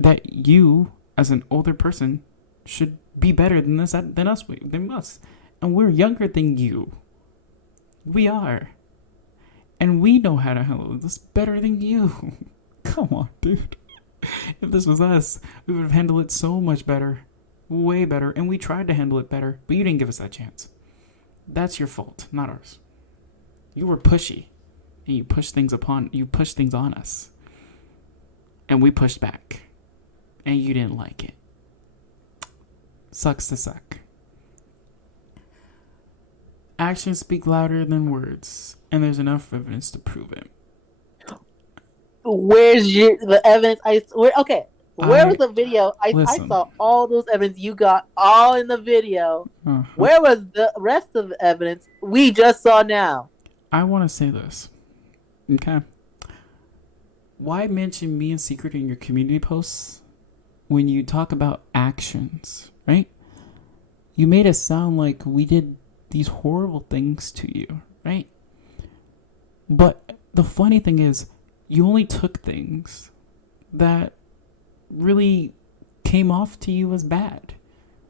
that you, as an older person, should be better than us, and we're younger than you. We are. And we know how to handle this better than you. Come on, dude. If this was us, we would have handled it so much better. Way better. And we tried to handle it better, but you didn't give us that chance. That's your fault, not ours. You were pushy. And you pushed things on us. And we pushed back. And you didn't like it. Sucks to suck. Actions speak louder than words, and there's enough evidence to prove it. Where's the evidence? Where was the video? I saw all those evidence you got all in the video. Uh-huh. Where was the rest of the evidence we just saw now? I want to say this. Okay. Why mention me in Secret in your community posts when you talk about actions, right? You made it sound like we did these horrible things to you, right? But the funny thing is, you only took things that really came off to you as bad,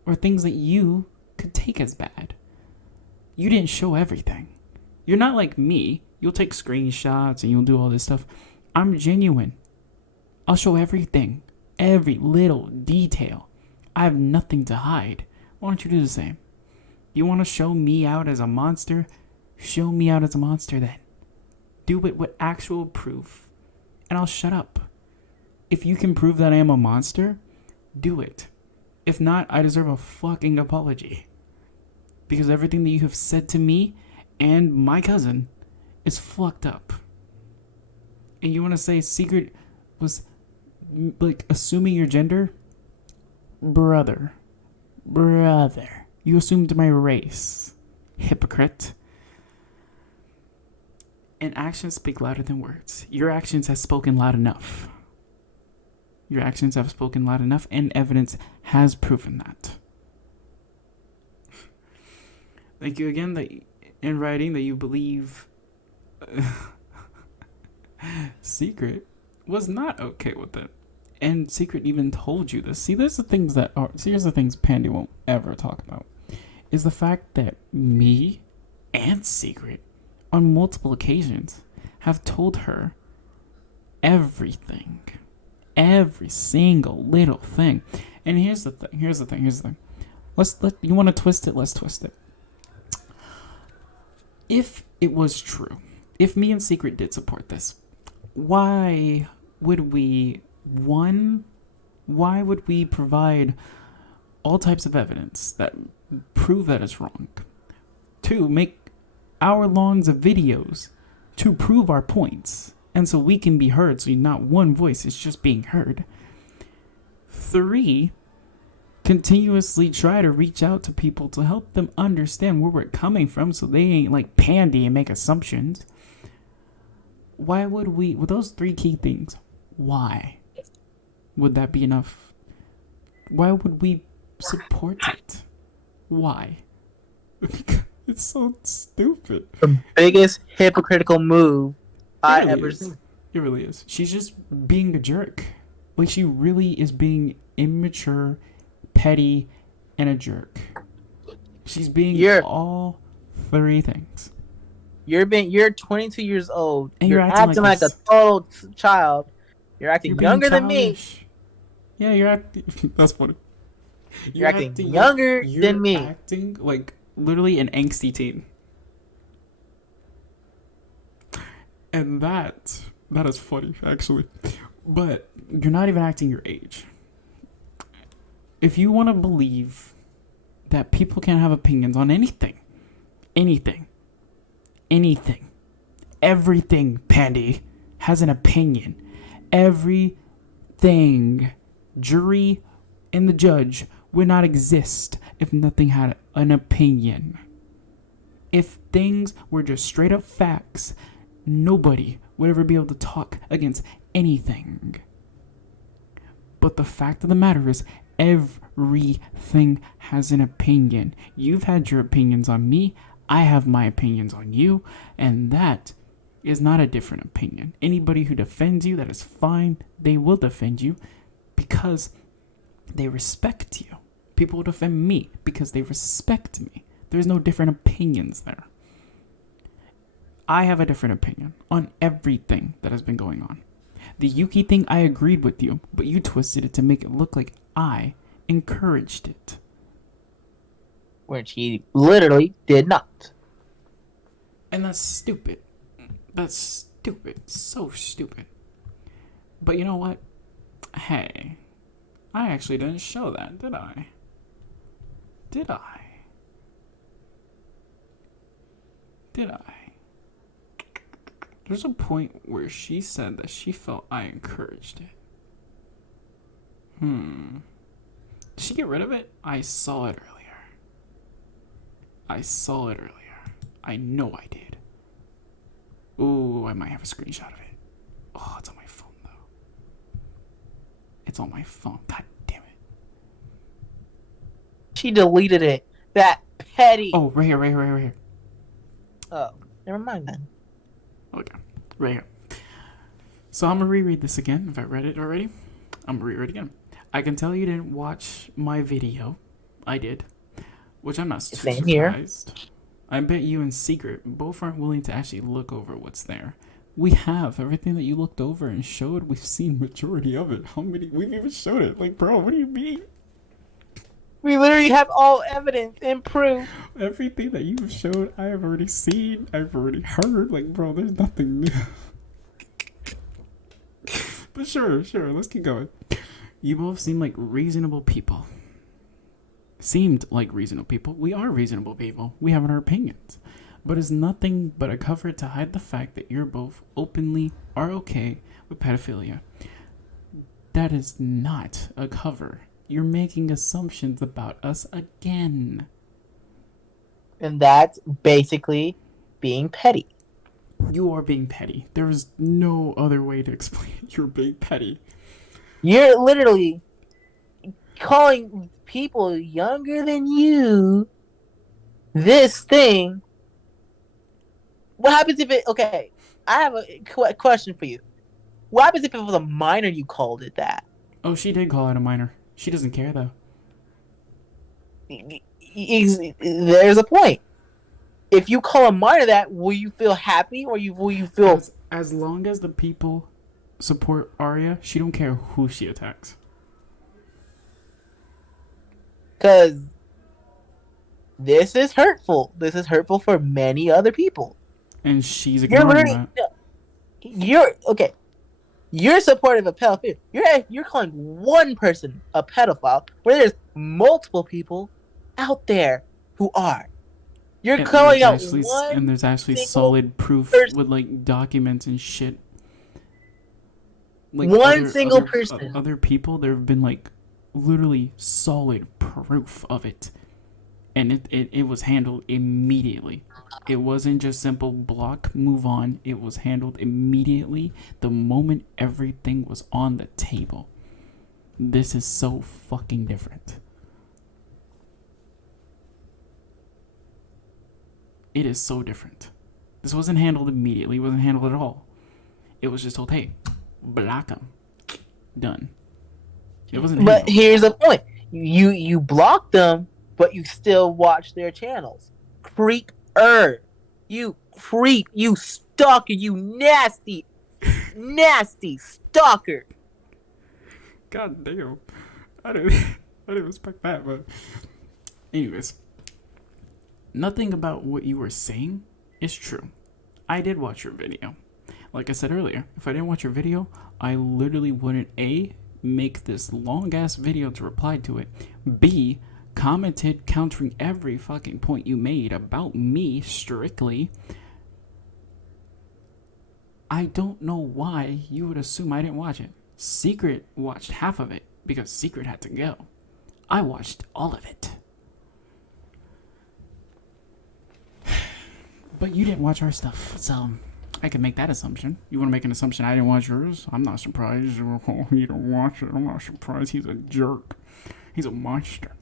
or things that you could take as bad. You didn't show everything. You're not like me. You'll take screenshots and you'll do all this stuff. I'm genuine. I'll show everything, every little detail. I have nothing to hide. Why don't you do the same? You want to show me out as a monster? Show me out as a monster then. Do it with actual proof, and I'll shut up. If you can prove that I am a monster, do it. If not, I deserve a fucking apology. Because everything that you have said to me and my cousin is fucked up. And you want to say Secret was like assuming your gender? Brother. You assumed my race. Hypocrite. And actions speak louder than words. Your actions have spoken loud enough. Your actions have spoken loud enough, and evidence has proven that. Thank you again that in writing that you believe Secret was not okay with it. And Secret even told you this. See, here's the things Pandy won't ever talk about. Is the fact that me and Secret on multiple occasions have told her everything. Every single little thing. And here's the thing. You want to twist it? Let's twist it. If it was true, if me and Secret did support this, why would we provide all types of evidence that prove that it's wrong? 2, make hour-longs of videos to prove our points, and so we can be heard, so not one voice is just being heard. 3, continuously try to reach out to people to help them understand where we're coming from so they ain't like Pandy and make assumptions. Why would we, with those 3 key things, why would that be enough? Why would we support it? Why? It's so stupid. The biggest hypocritical move I ever seen. It really is. She's just being a jerk. Like, she really is being immature, petty, and a jerk. She's being all 3 things. You're 22 years old. And you're acting like a total child. You're acting younger than me. Yeah, you're acting. That's funny. You're acting younger than me. You're acting like literally an angsty teen. And that is funny, actually. But you're not even acting your age. If you want to believe that people can have opinions on anything, everything, Pandy, has an opinion. Everything. Jury and the judge would not exist if nothing had an opinion. If things were just straight up facts, nobody would ever be able to talk against anything. But the fact of the matter is, everything has an opinion. You've had your opinions on me, I have my opinions on you, and that is not a different opinion. Anybody who defends you, that is fine. They will defend you because they respect you. People will defend me because they respect me. There's no different opinions there. I have a different opinion on everything that has been going on. The Yuki thing, I agreed with you, but you twisted it to make it look like I encouraged it. Which he literally did not. And that's stupid. That's stupid. So stupid. But you know what? Hey, I actually didn't show that, did I? Did I? There's a point where she said that she felt I encouraged it. Did she get rid of it? I saw it earlier. I know I did. Ooh, I might have a screenshot of it. Oh, it's on my phone, though. It's on my phone. God damn it. She deleted it. That petty. Oh, right here. Oh, never mind then. Okay, right here. So I'm going to reread this again. If I read it already, I'm going to reread it again. I can tell you didn't watch my video. I did. Which I'm not too surprised. I bet you and Secret both aren't willing to actually look over what's there. We have everything that you looked over and showed. We've seen majority of it. How many? We've even showed it. Like, bro, what do you mean? We literally have all evidence and proof. Everything that you've showed, I have already seen. I've already heard. Like, bro, there's nothing new. But sure, let's keep going. You both seem like reasonable people. Seemed like reasonable people. We are reasonable people. We have our opinions. But it's nothing but a cover to hide the fact that you're both openly are okay with pedophilia. That is not a cover. You're making assumptions about us again. And that's basically being petty. You are being petty. There is no other way to explain it. You're being petty. You're literally calling people younger than you this thing. What happens if it... Okay, I have a question for you. What happens if it was a minor you called it that? Oh, she did call it a minor. She doesn't care, though. There's a point. If you call a minor that, will you feel happy or will you feel... As long as the people support Arya, she don't care who she attacks. Because this is hurtful. This is hurtful for many other people. And she's ignoring that. Okay. You're supportive of pedophilia. You're calling one person a pedophile where there's multiple people out there who are. You're calling out one. And there's actually solid proof with like documents and shit. Like one single person. Other people, there have been like literally solid proof of it. And it was handled immediately. It wasn't just simple block, move on. It was handled immediately the moment everything was on the table. This is so fucking different. It is so different. This wasn't handled immediately. It wasn't handled at all. It was just told, hey, block them. Done. It wasn't handled. But here's the point. You blocked them, but you still watch their channels. Creeper. You creep. You stalker. You nasty stalker. God damn. I didn't expect that, but anyways. Nothing about what you were saying is true. I did watch your video. Like I said earlier, if I didn't watch your video, I literally wouldn't A, make this long ass video to reply to it, B, commented countering every fucking point you made about me strictly. I don't know why you would assume I didn't watch it. Secret watched half of it because Secret had to go. I watched all of it. But you didn't watch our stuff, so I can make that assumption. You want to make an assumption I didn't watch yours? I'm not surprised. Oh, he didn't watch it. I'm not surprised. He's a jerk. He's a monster.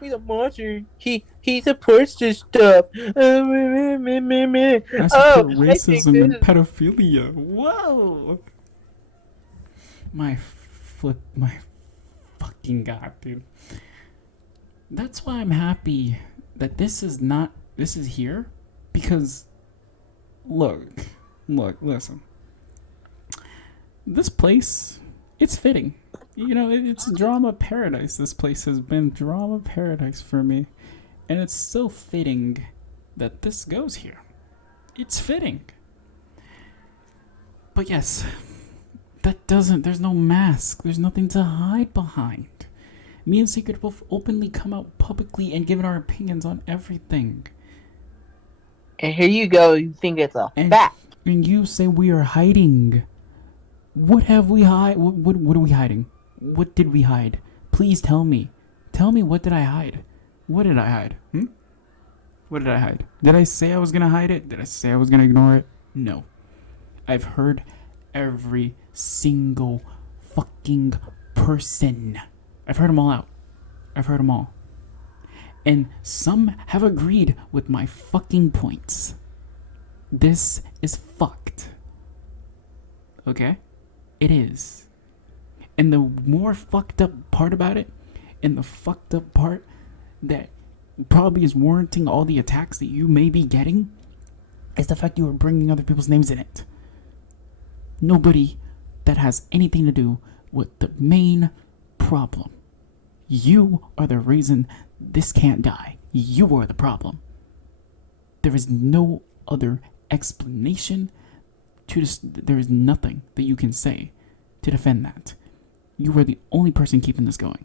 He's a monster. He supports this stuff. I support racism and pedophilia. Whoa! My fucking god, dude. That's why I'm happy that this is here. Because, listen. This place, it's fitting. You know, it's drama paradise. This place has been drama paradise for me. And it's so fitting that this goes here. It's fitting. But yes, there's no mask. There's nothing to hide behind. Me and Secret both openly come out publicly and give our opinions on everything. And here you go, you think it's a fact. And you say we are hiding. What have we hide? What are we hiding? What did we hide? Please tell me. Tell me, what did I hide? What did I hide? What did I hide? Did I say I was going to hide it? Did I say I was going to ignore it? No. I've heard every single fucking person. I've heard them all out. I've heard them all. And some have agreed with my fucking points. This is fucked. Okay? It is. And the more fucked up part about it, and the fucked up part that probably is warranting all the attacks that you may be getting, is the fact you are bringing other people's names in it. Nobody that has anything to do with the main problem. You are the reason this can't die. You are the problem. There is no other explanation to this. There is nothing that you can say to defend that. You are the only person keeping this going.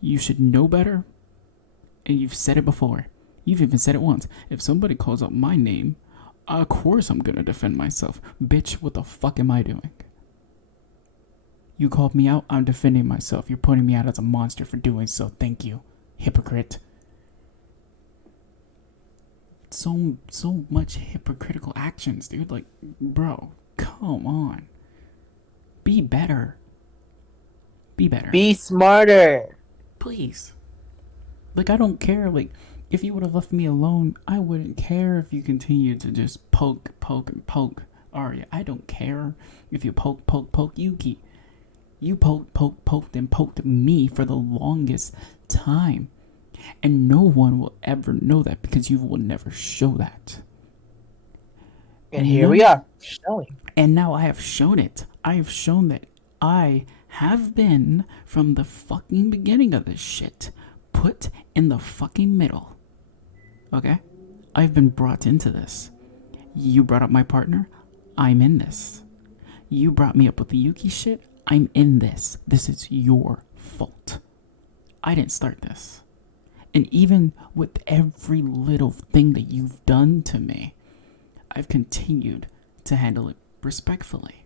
You should know better, and you've said it before. You've even said it once. If somebody calls out my name, of course I'm gonna defend myself. Bitch, what the fuck am I doing? You called me out, I'm defending myself. You're putting me out as a monster for doing so. Thank you, hypocrite. So much hypocritical actions, dude. Like, bro, come on. Be better. Be better. Be smarter. Please. Like, I don't care. Like, if you would have left me alone, I wouldn't care if you continued to just poke Arya. I don't care if you poke Yuki. You poked me for the longest time. And no one will ever know that because you will never show that. And here we are, showing. And now I have shown it. I have shown that I have been, from the fucking beginning of this shit, put in the fucking middle. Okay? I've been brought into this. You brought up my partner. I'm in this. You brought me up with the Yuki shit. I'm in this. This is your fault. I didn't start this. And even with every little thing that you've done to me, I've continued to handle it respectfully.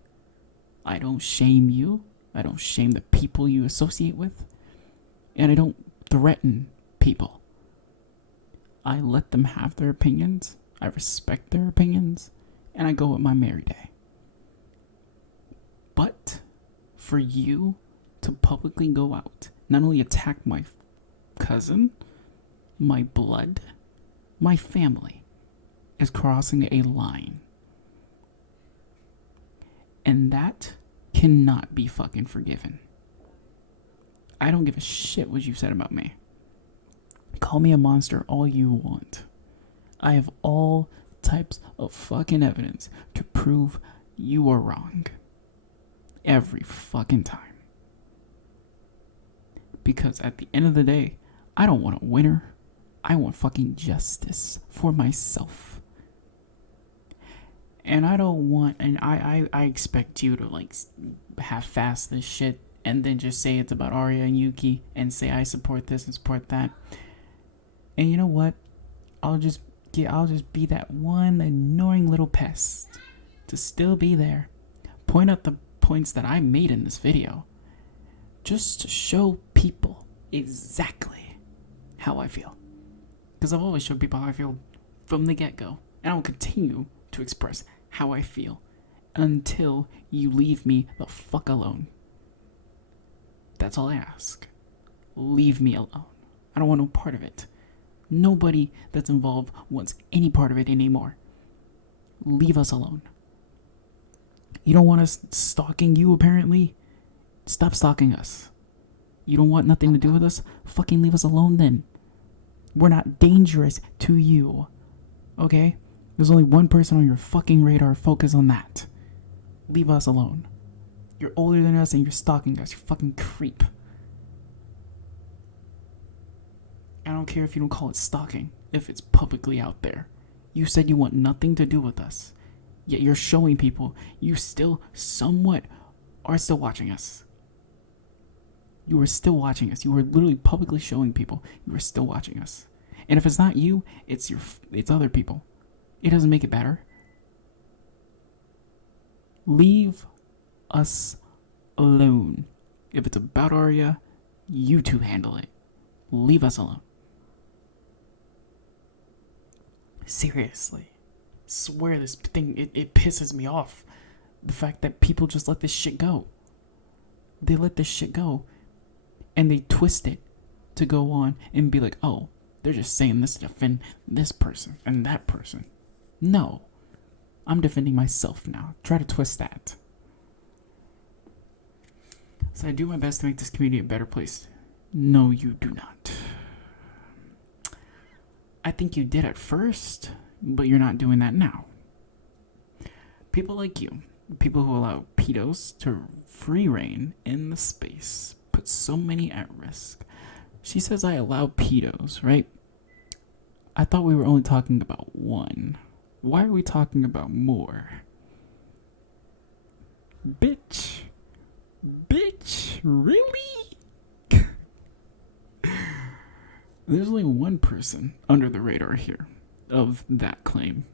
I don't shame you. I don't shame the people you associate with. And I don't threaten people. I let them have their opinions. I respect their opinions. And I go with my merry day. But for you to publicly go out, not only attack my cousin, my blood, my family, is crossing a line. And that cannot be fucking forgiven. I don't give a shit what you said about me. Call me a monster all you want. I have all types of fucking evidence to prove you are wrong. Every fucking time. Because at the end of the day, I don't want a winner. I want fucking justice for myself. And I don't want, and I expect you to like half-ass this shit and then just say it's about Arya and Yuki and say I support this and support that. And you know what? I'll just be that one annoying little pest to still be there. Point out the points that I made in this video. Just to show people exactly how I feel. Because I've always showed people how I feel from the get-go. And I will continue to express how I feel until you leave me the fuck alone. That's all I ask. Leave me alone. I don't want no part of it. Nobody that's involved wants any part of it anymore. Leave us alone. You don't want us stalking you, apparently? Stop stalking us. You don't want nothing to do with us? Fucking leave us alone then. We're not dangerous to you. Okay? There's only one person on your fucking radar. Focus on that. Leave us alone. You're older than us and you're stalking us. You fucking creep. I don't care if you don't call it stalking, if it's publicly out there. You said you want nothing to do with us. Yet you're showing people you still somewhat are still watching us. You are still watching us. You are literally publicly showing people you are still watching us. And if it's not you, it's other people. It doesn't make it better. Leave us alone. If it's about Arya, you two handle it. Leave us alone. Seriously. Swear this thing, it pisses me off. The fact that people just let this shit go. They let this shit go. And they twist it to go on and be like, oh, they're just saying this to defend this person and that person. No. I'm defending myself now. Try to twist that. So I do my best to make this community a better place. No, you do not. I think you did at first, but you're not doing that now. People like you, people who allow pedos to free reign in the space, put so many at risk. She says I allow pedos, right? I thought we were only talking about one. Why are we talking about more? Bitch. Bitch, really? There's only one person under the radar here of that claim.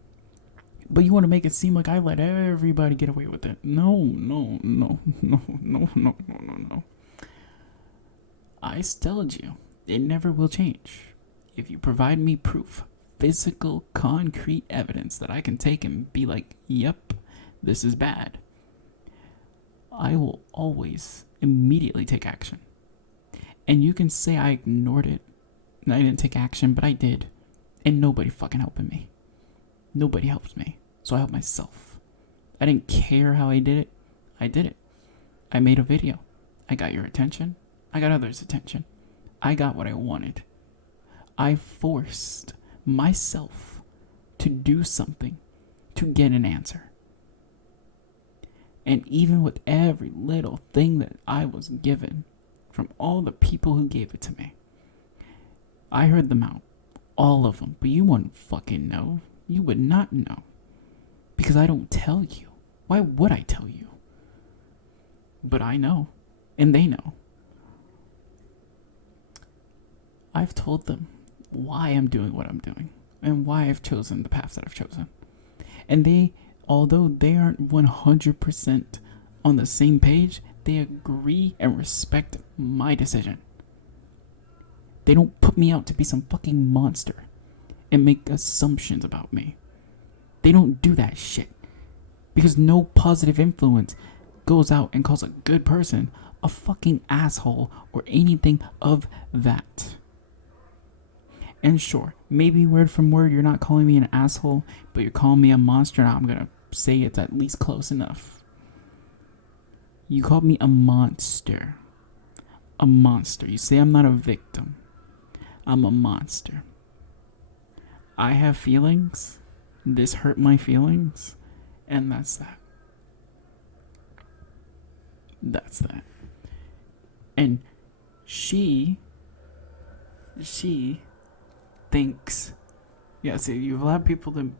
But you want to make it seem like I let everybody get away with it. No. I told you, it never will change. If you provide me proof, physical, concrete evidence that I can take and be like, yep, this is bad, I will always immediately take action. And you can say I ignored it, and I didn't take action, but I did. And nobody fucking helping me. Nobody helped me. So I helped myself. I didn't care how I did it. I did it. I made a video. I got your attention. I got others' attention. I got what I wanted. I forced myself to do something to get an answer. And even with every little thing that I was given from all the people who gave it to me, I heard them out. All of them. But you wouldn't fucking know. You would not know. Because I don't tell you. Why would I tell you? But I know. And they know. I've told them why I'm doing what I'm doing. And why I've chosen the path that I've chosen. And they, although they aren't 100% on the same page, they agree and respect my decision. They don't put me out to be some fucking monster and make assumptions about me. They don't do that shit. Because no positive influence goes out and calls a good person a fucking asshole or anything of that. And sure, maybe word from word you're not calling me an asshole, but you're calling me a monster, and I'm gonna say it's at least close enough. You called me a monster. A monster. You say I'm not a victim. I'm a monster. I have feelings. This hurt my feelings. And that's that. That's that. And she thinks, yeah, see, you allow people to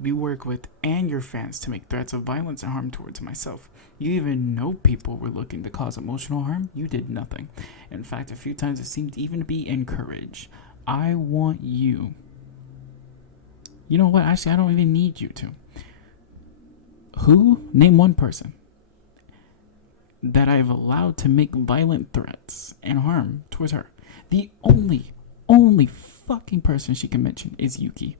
we work with and your fans to make threats of violence and harm towards myself. You even know people were looking to cause emotional harm. You did nothing. In fact, a few times it seemed even to be encouraged. I want you. You know what? Actually, I don't even need you to. Who? Name one person that I've allowed to make violent threats and harm towards her. The only fucking person she can mention is Yuki.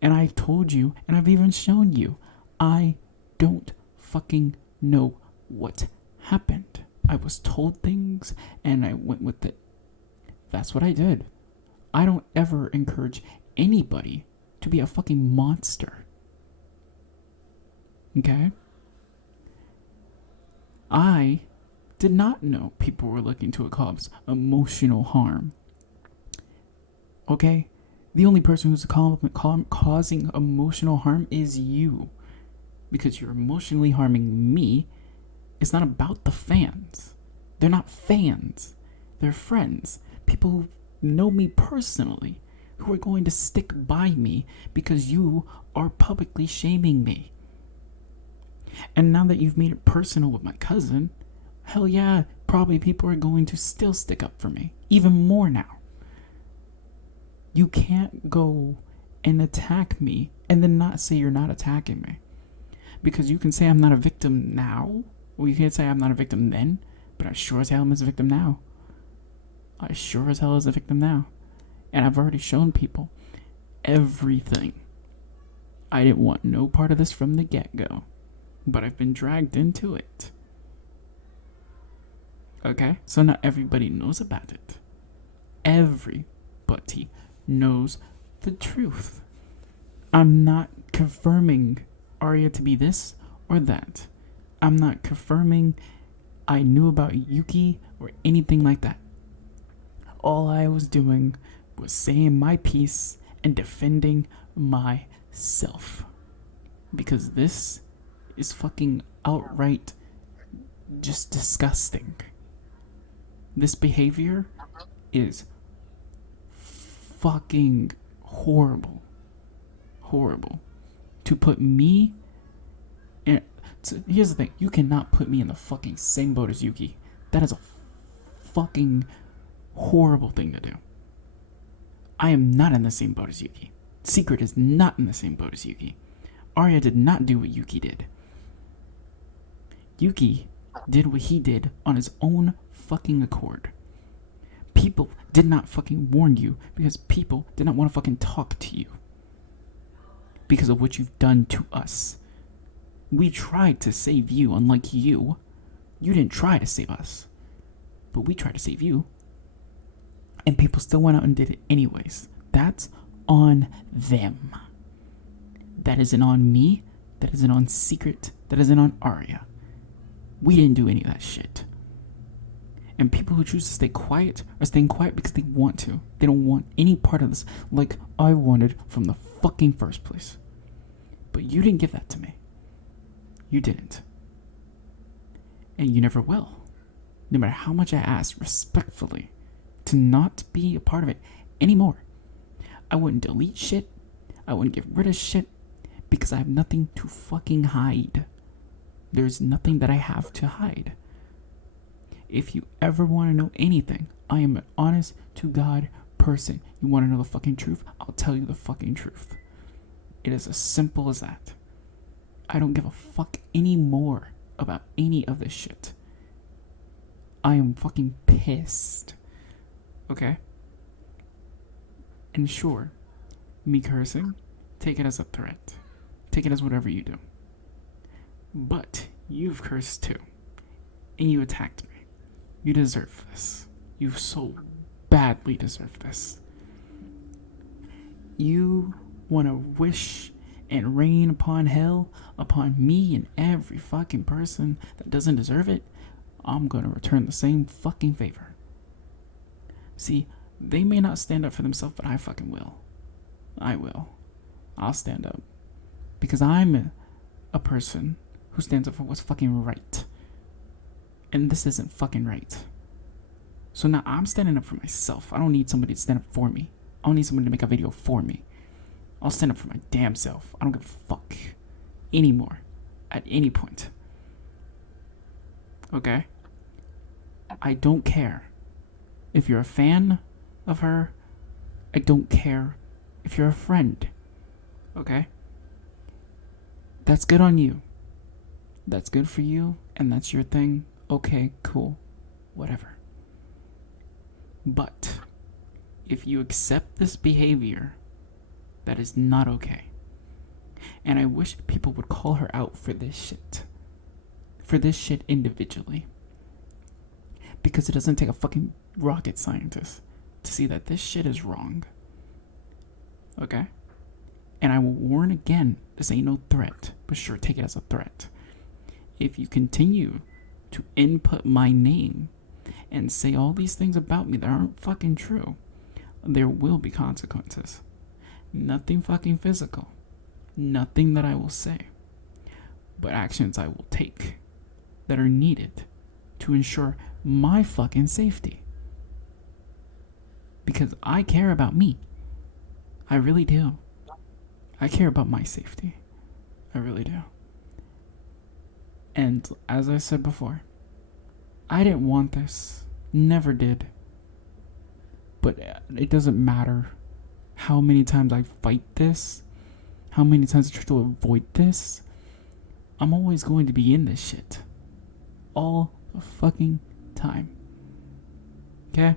And I've told you, and I've even shown you, I don't fucking know what happened. I was told things, and I went with it. That's what I did. I don't ever encourage anybody to be a fucking monster. Okay? I did not know people were looking to cause emotional harm. Okay? The only person who's causing emotional harm is you. Because you're emotionally harming me. It's not about the fans. They're not fans. They're friends. People who know me personally. Who are going to stick by me because you are publicly shaming me. And now that you've made it personal with my cousin, hell yeah, probably people are going to still stick up for me. Even more now. You can't go and attack me and then not say you're not attacking me. Because you can say I'm not a victim now, or you can't say I'm not a victim then, but I sure as hell am a victim now. I sure as hell is a victim now. And I've already shown people everything. I didn't want no part of this from the get-go. But I've been dragged into it. Okay? So not everybody knows about it. Everybody knows the truth. I'm not confirming Arya to be this or that. I'm not confirming I knew about Yuki or anything like that. All I was doing was saying my piece and defending myself. because this is fucking outright just disgusting. This behavior is fucking horrible. Horrible. To put me in. Here's the thing, you cannot put me in the fucking same boat as Yuki. That is a fucking horrible thing to do. I am not in the same boat as Yuki. Secret is not in the same boat as Yuki. Arya did not do what Yuki did. Yuki did what he did on his own fucking accord. People did not fucking warn you because people did not want to fucking talk to you because of what you've done to us. We tried to save you, unlike you. You didn't try to save us. But we tried to save you. And people still went out and did it anyways. That's on them. That isn't on me. That isn't on Secret. That isn't on Arya. We didn't do any of that shit. And people who choose to stay quiet are staying quiet because they want to. They don't want any part of this like I wanted from the fucking first place. But you didn't give that to me. You didn't. And you never will. No matter how much I ask respectfully to not be a part of it anymore. I wouldn't delete shit. I wouldn't get rid of shit because I have nothing to fucking hide. There's nothing that I have to hide. If you ever want to know anything, I am an honest to God person. You want to know the fucking truth? I'll tell you the fucking truth. It is as simple as that. I don't give a fuck anymore about any of this shit. I am fucking pissed. Okay? And sure, me cursing, take it as a threat. Take it as whatever you do. But you've cursed too. And you attacked me. You deserve this. You so badly deserve this. You want to wish and rain upon hell upon me and every fucking person that doesn't deserve it. I'm gonna return the same fucking favor. See, they may not stand up for themselves, but I fucking will. I will. I'll stand up. Because I'm a person who stands up for what's fucking right. And this isn't fucking right. So now I'm standing up for myself. I don't need somebody to stand up for me. I don't need somebody to make a video for me. I'll stand up for my damn self. I don't give a fuck anymore at any point. Okay? I don't care if you're a fan of her. I don't care if you're a friend. Okay? That's good on you. That's good for you, and that's your thing. Okay, cool. Whatever. But if you accept this behavior, that is not okay. And I wish people would call her out for this shit. For this shit individually. Because it doesn't take a fucking rocket scientist to see that this shit is wrong. Okay? And I will warn again, this ain't no threat, but sure, take it as a threat. If you continue to input my name and say all these things about me that aren't fucking true, there will be consequences. Nothing fucking physical. Nothing that I will say. But actions I will take that are needed to ensure my fucking safety. Because I care about me. I really do. I care about my safety. I really do. And as I said before, I didn't want this. Never did. But it doesn't matter how many times I fight this, how many times I try to avoid this. I'm always going to be in this shit. All the fucking time. Okay?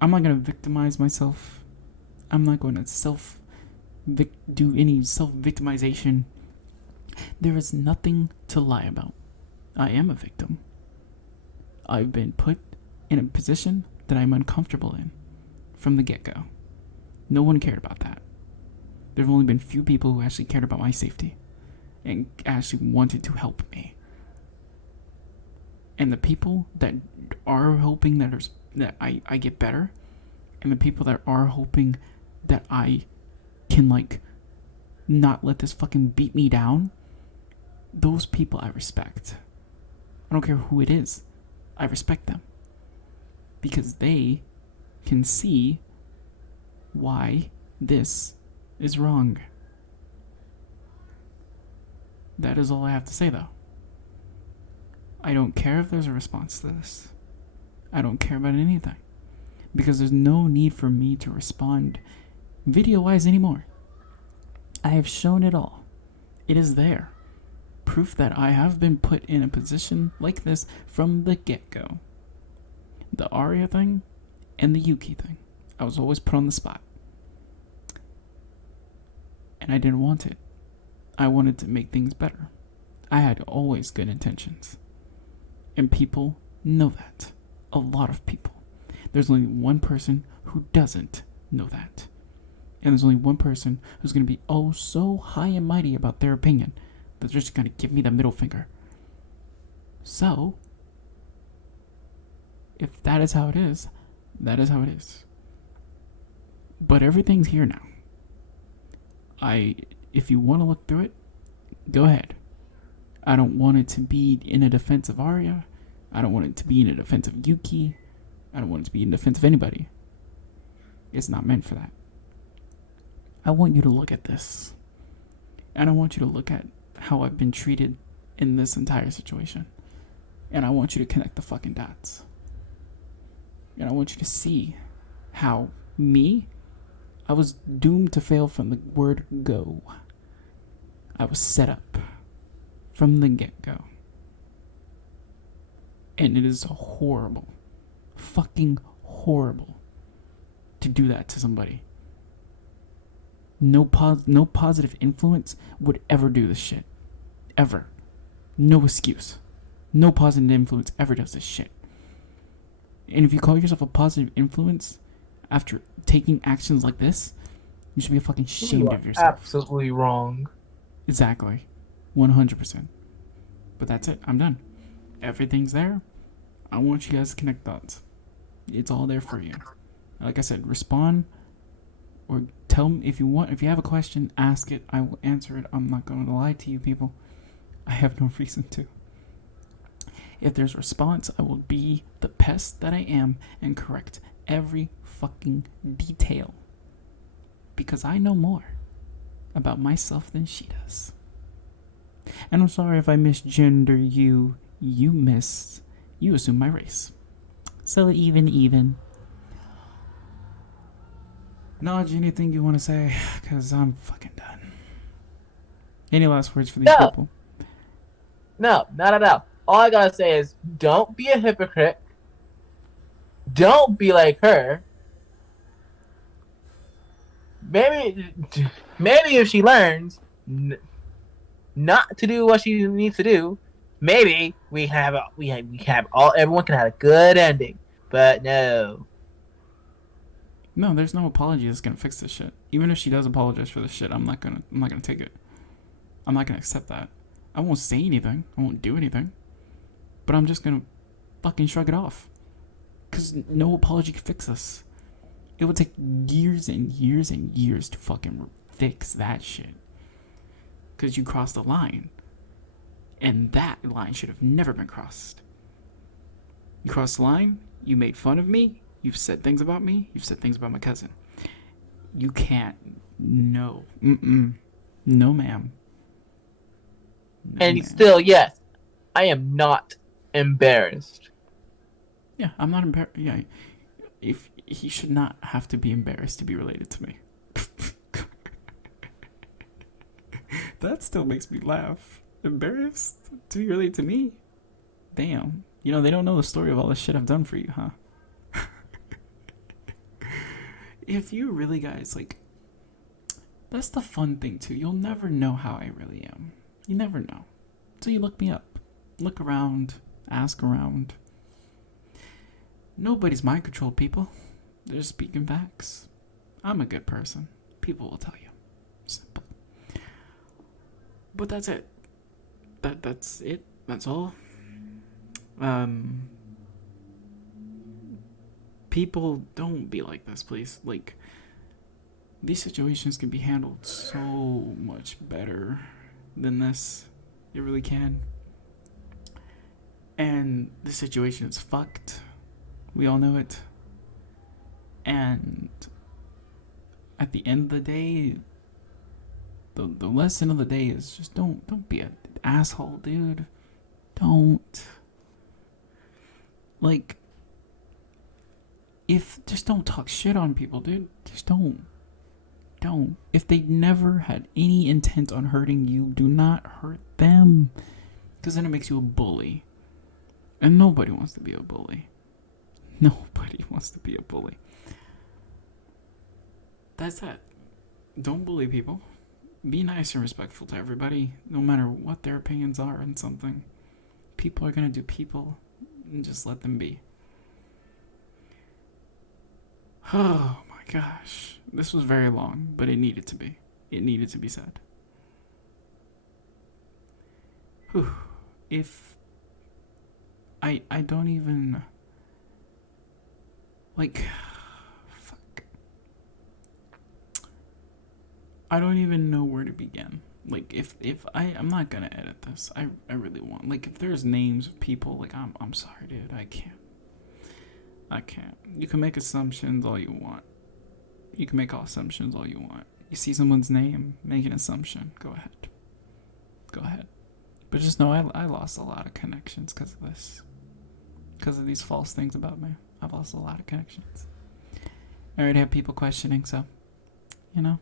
I'm not going to victimize myself. I'm not going to do any self-victimization. There is nothing to lie about. I am a victim. I've been put in a position that I'm uncomfortable in from the get-go. No one cared about that. There have only been few people who actually cared about my safety and actually wanted to help me. And the people that are hoping that I get better, and the people that are hoping that I can not let this fucking beat me down, those people I respect. I don't care who it is. I respect them. Because they can see why this is wrong. That is all I have to say, though. I don't care if there's a response to this. I don't care about anything. Because there's no need for me to respond video-wise anymore. I have shown it all. It is there. Proof that I have been put in a position like this from the get-go. The Arya thing and the Yuki thing. I was always put on the spot. And I didn't want it. I wanted to make things better. I had always good intentions. And people know that. A lot of people. There's only one person who doesn't know that. And there's only one person who's going to be oh so high and mighty about their opinion that they're just going to give me the middle finger. So, if that is how it is, that is how it is. But everything's here now. If you want to look through it, go ahead. I don't want it to be in a defense of Arya. I don't want it to be in a defense of Yuki. I don't want it to be in defense of anybody. It's not meant for that. I want you to look at this. And I want you to look at how I've been treated in this entire situation. And I want you to connect the fucking dots. And I want you to see how I was doomed to fail from the word go. I was set up from the get-go. And it is horrible. Fucking horrible to do that to somebody. No positive influence would ever do this shit. Ever. No excuse. No positive influence ever does this shit. And if you call yourself a positive influence after taking actions like this, you should be fucking ashamed of yourself. Absolutely wrong. Exactly. 100%. But that's it. I'm done. Everything's there. I want you guys to connect dots. It's all there for you. Like I said, respond or tell me if you have a question, ask it. I will answer it. I'm not going to lie to you people. I have no reason to. If there's a response, I will be the pest that I am and correct every fucking detail. Because I know more about myself than she does. And I'm sorry if I misgender you. You assume my race. So even. Naj, anything you want to say? Because I'm fucking done. Any last words for these people? No, not at all. All I gotta say is, don't be a hypocrite. Don't be like her. Maybe if she learns not to do what she needs to do, maybe everyone can have a good ending. But no. No, there's no apology that's gonna fix this shit. Even if she does apologize for this shit, I'm not gonna take it. I'm not gonna accept that. I won't say anything. I won't do anything. But I'm just gonna fucking shrug it off. Cause no apology can fix this. It would take years and years and years to fucking fix that shit. Cause you crossed the line. And that line should have never been crossed. You crossed the line, you made fun of me, you've said things about me, you've said things about my cousin. You can't. No. No, ma'am. No, And ma'am. still, yes, I am not embarrassed. Yeah, I'm not embarrassed. Yeah, if he should not have to be embarrassed to be related to me. That still makes me laugh. Embarrassed to be related to me? Damn. You know, they don't know the story of all the shit I've done for you, huh? If you really guys, like, that's the fun thing, too. You'll never know how I really am. You never know. So you look me up. Look around. Ask around. Nobody's mind controlled, people. They're just speaking facts. I'm a good person. People will tell you. Simple. But that's it. That's it. That's all. People, don't be like this, please. Like, these situations can be handled so much better than this. It really can. And the situation is fucked. We all know it. And at the end of the day, the lesson of the day is just don't be an asshole, dude. Don't. Like, just don't talk shit on people, dude. Just don't. If they never had any intent on hurting you, do not hurt them. Because then it makes you a bully. And nobody wants to be a bully. Nobody wants to be a bully. That's that. Don't bully people. Be nice and respectful to everybody, no matter what their opinions are on something. People are gonna do people, and just let them be. Oh my gosh. This was very long, but it needed to be. It needed to be said. Whew. If I don't even like fuck. I don't even know where to begin. Like if I'm not gonna edit this. I really want, like, if there's names of people, like, I'm sorry, dude. I can't. You can make assumptions all you want. You can make all assumptions all you want. You see someone's name, make an assumption. Go ahead. But just know I lost a lot of connections because of this. Because of these false things about me. I've lost a lot of connections. I already have people questioning, so, you know.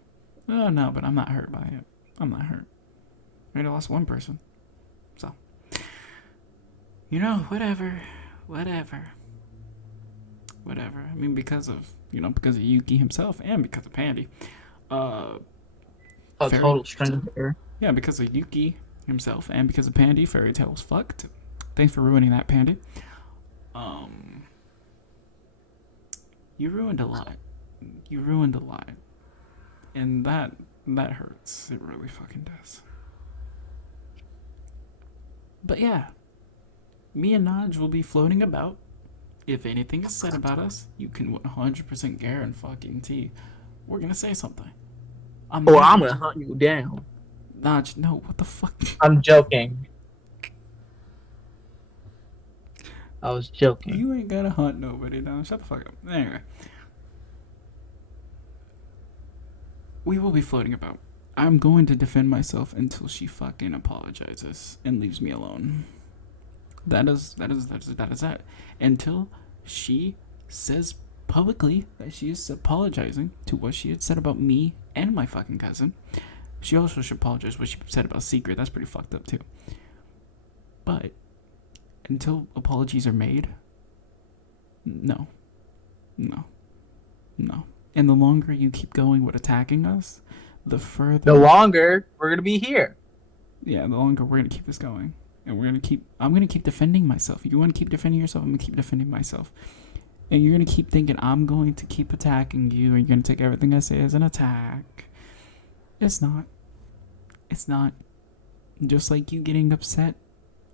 Oh, no, but I'm not hurt by it. I'm not hurt. I already lost one person. So, you know, whatever. I mean, because of Yuki himself and because of Pandy. A total stranger. Yeah, because of Yuki himself and because of Pandy, Fairy Tail was fucked. Thanks for ruining that, Pandy. You ruined a lot. And that hurts. It really fucking does. But yeah, me and Naj will be floating about. If anything is said about us, you can 100% guarantee we're gonna say something. I'm gonna hunt you down. Naj, no, what the fuck? I'm joking. I was joking. You ain't gotta hunt nobody down. Shut the fuck up. Anyway. We will be floating about. I'm going to defend myself until she fucking apologizes and leaves me alone. That is that. Until she says publicly that she is apologizing to what she had said about me and my fucking cousin. She also should apologize for what she said about Secret. That's pretty fucked up too. But until apologies are made, no. And the longer you keep going with attacking us, the further... The longer we're gonna be here. Yeah, the longer we're gonna keep this going. And I'm gonna keep defending myself. You wanna keep defending yourself? I'm gonna keep defending myself. And you're gonna keep thinking I'm going to keep attacking you, and you're gonna take everything I say as an attack. It's not. Just like you getting upset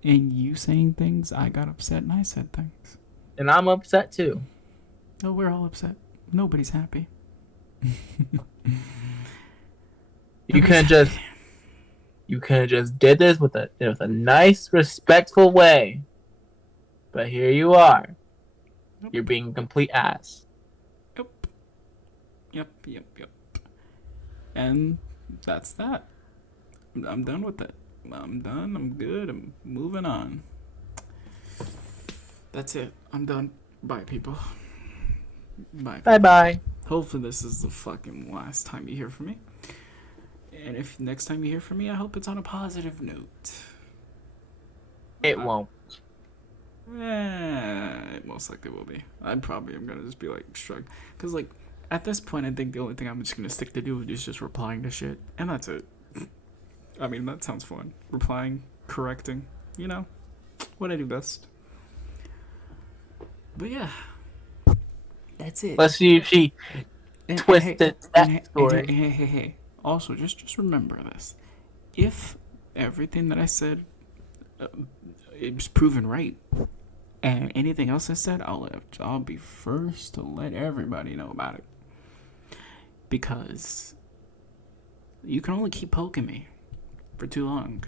and you saying things, I got upset and I said things. And I'm upset too. Oh, we're all upset. Nobody's happy. You could have just did this with a nice, respectful way. But here you are. Nope. You're being a complete ass. Yep. And that's that. I'm done with it. I'm done. I'm good. I'm moving on. That's it. I'm done. Bye, people. Bye. Hopefully this is the fucking last time you hear from me. And if next time you hear from me, I hope it's on a positive note. It won't. It most likely will be. I'm gonna just be like shrug. Cause like at this point I think the only thing I'm just gonna stick to do is just replying to shit. And that's it. I mean, that sounds fun. Replying, correcting, what I do best. But yeah. That's it. Let's see if she twisted that story. Hey. Also, just remember this. If everything that I said it was proven right, and anything else I said, I'll be first to let everybody know about it. Because you can only keep poking me for too long.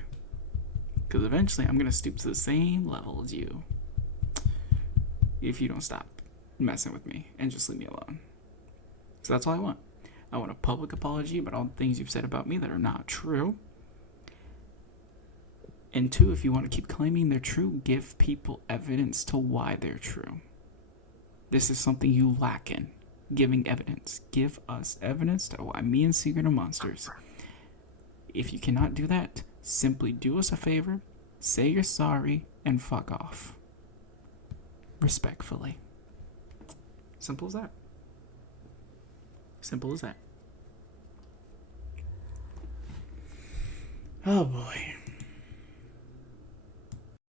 Because eventually I'm going to stoop to the same level as you. If you don't stop messing with me and just leave me alone. So that's all I want. I want a public apology about all the things you've said about me that are not true. And 2, if you want to keep claiming they're true, give people evidence to why they're true. This is something you lack in. Giving evidence. Give us evidence to why me and Secret are monsters. If you cannot do that, simply do us a favor, say you're sorry, and fuck off. Respectfully. Simple as that. Simple as that. Oh boy.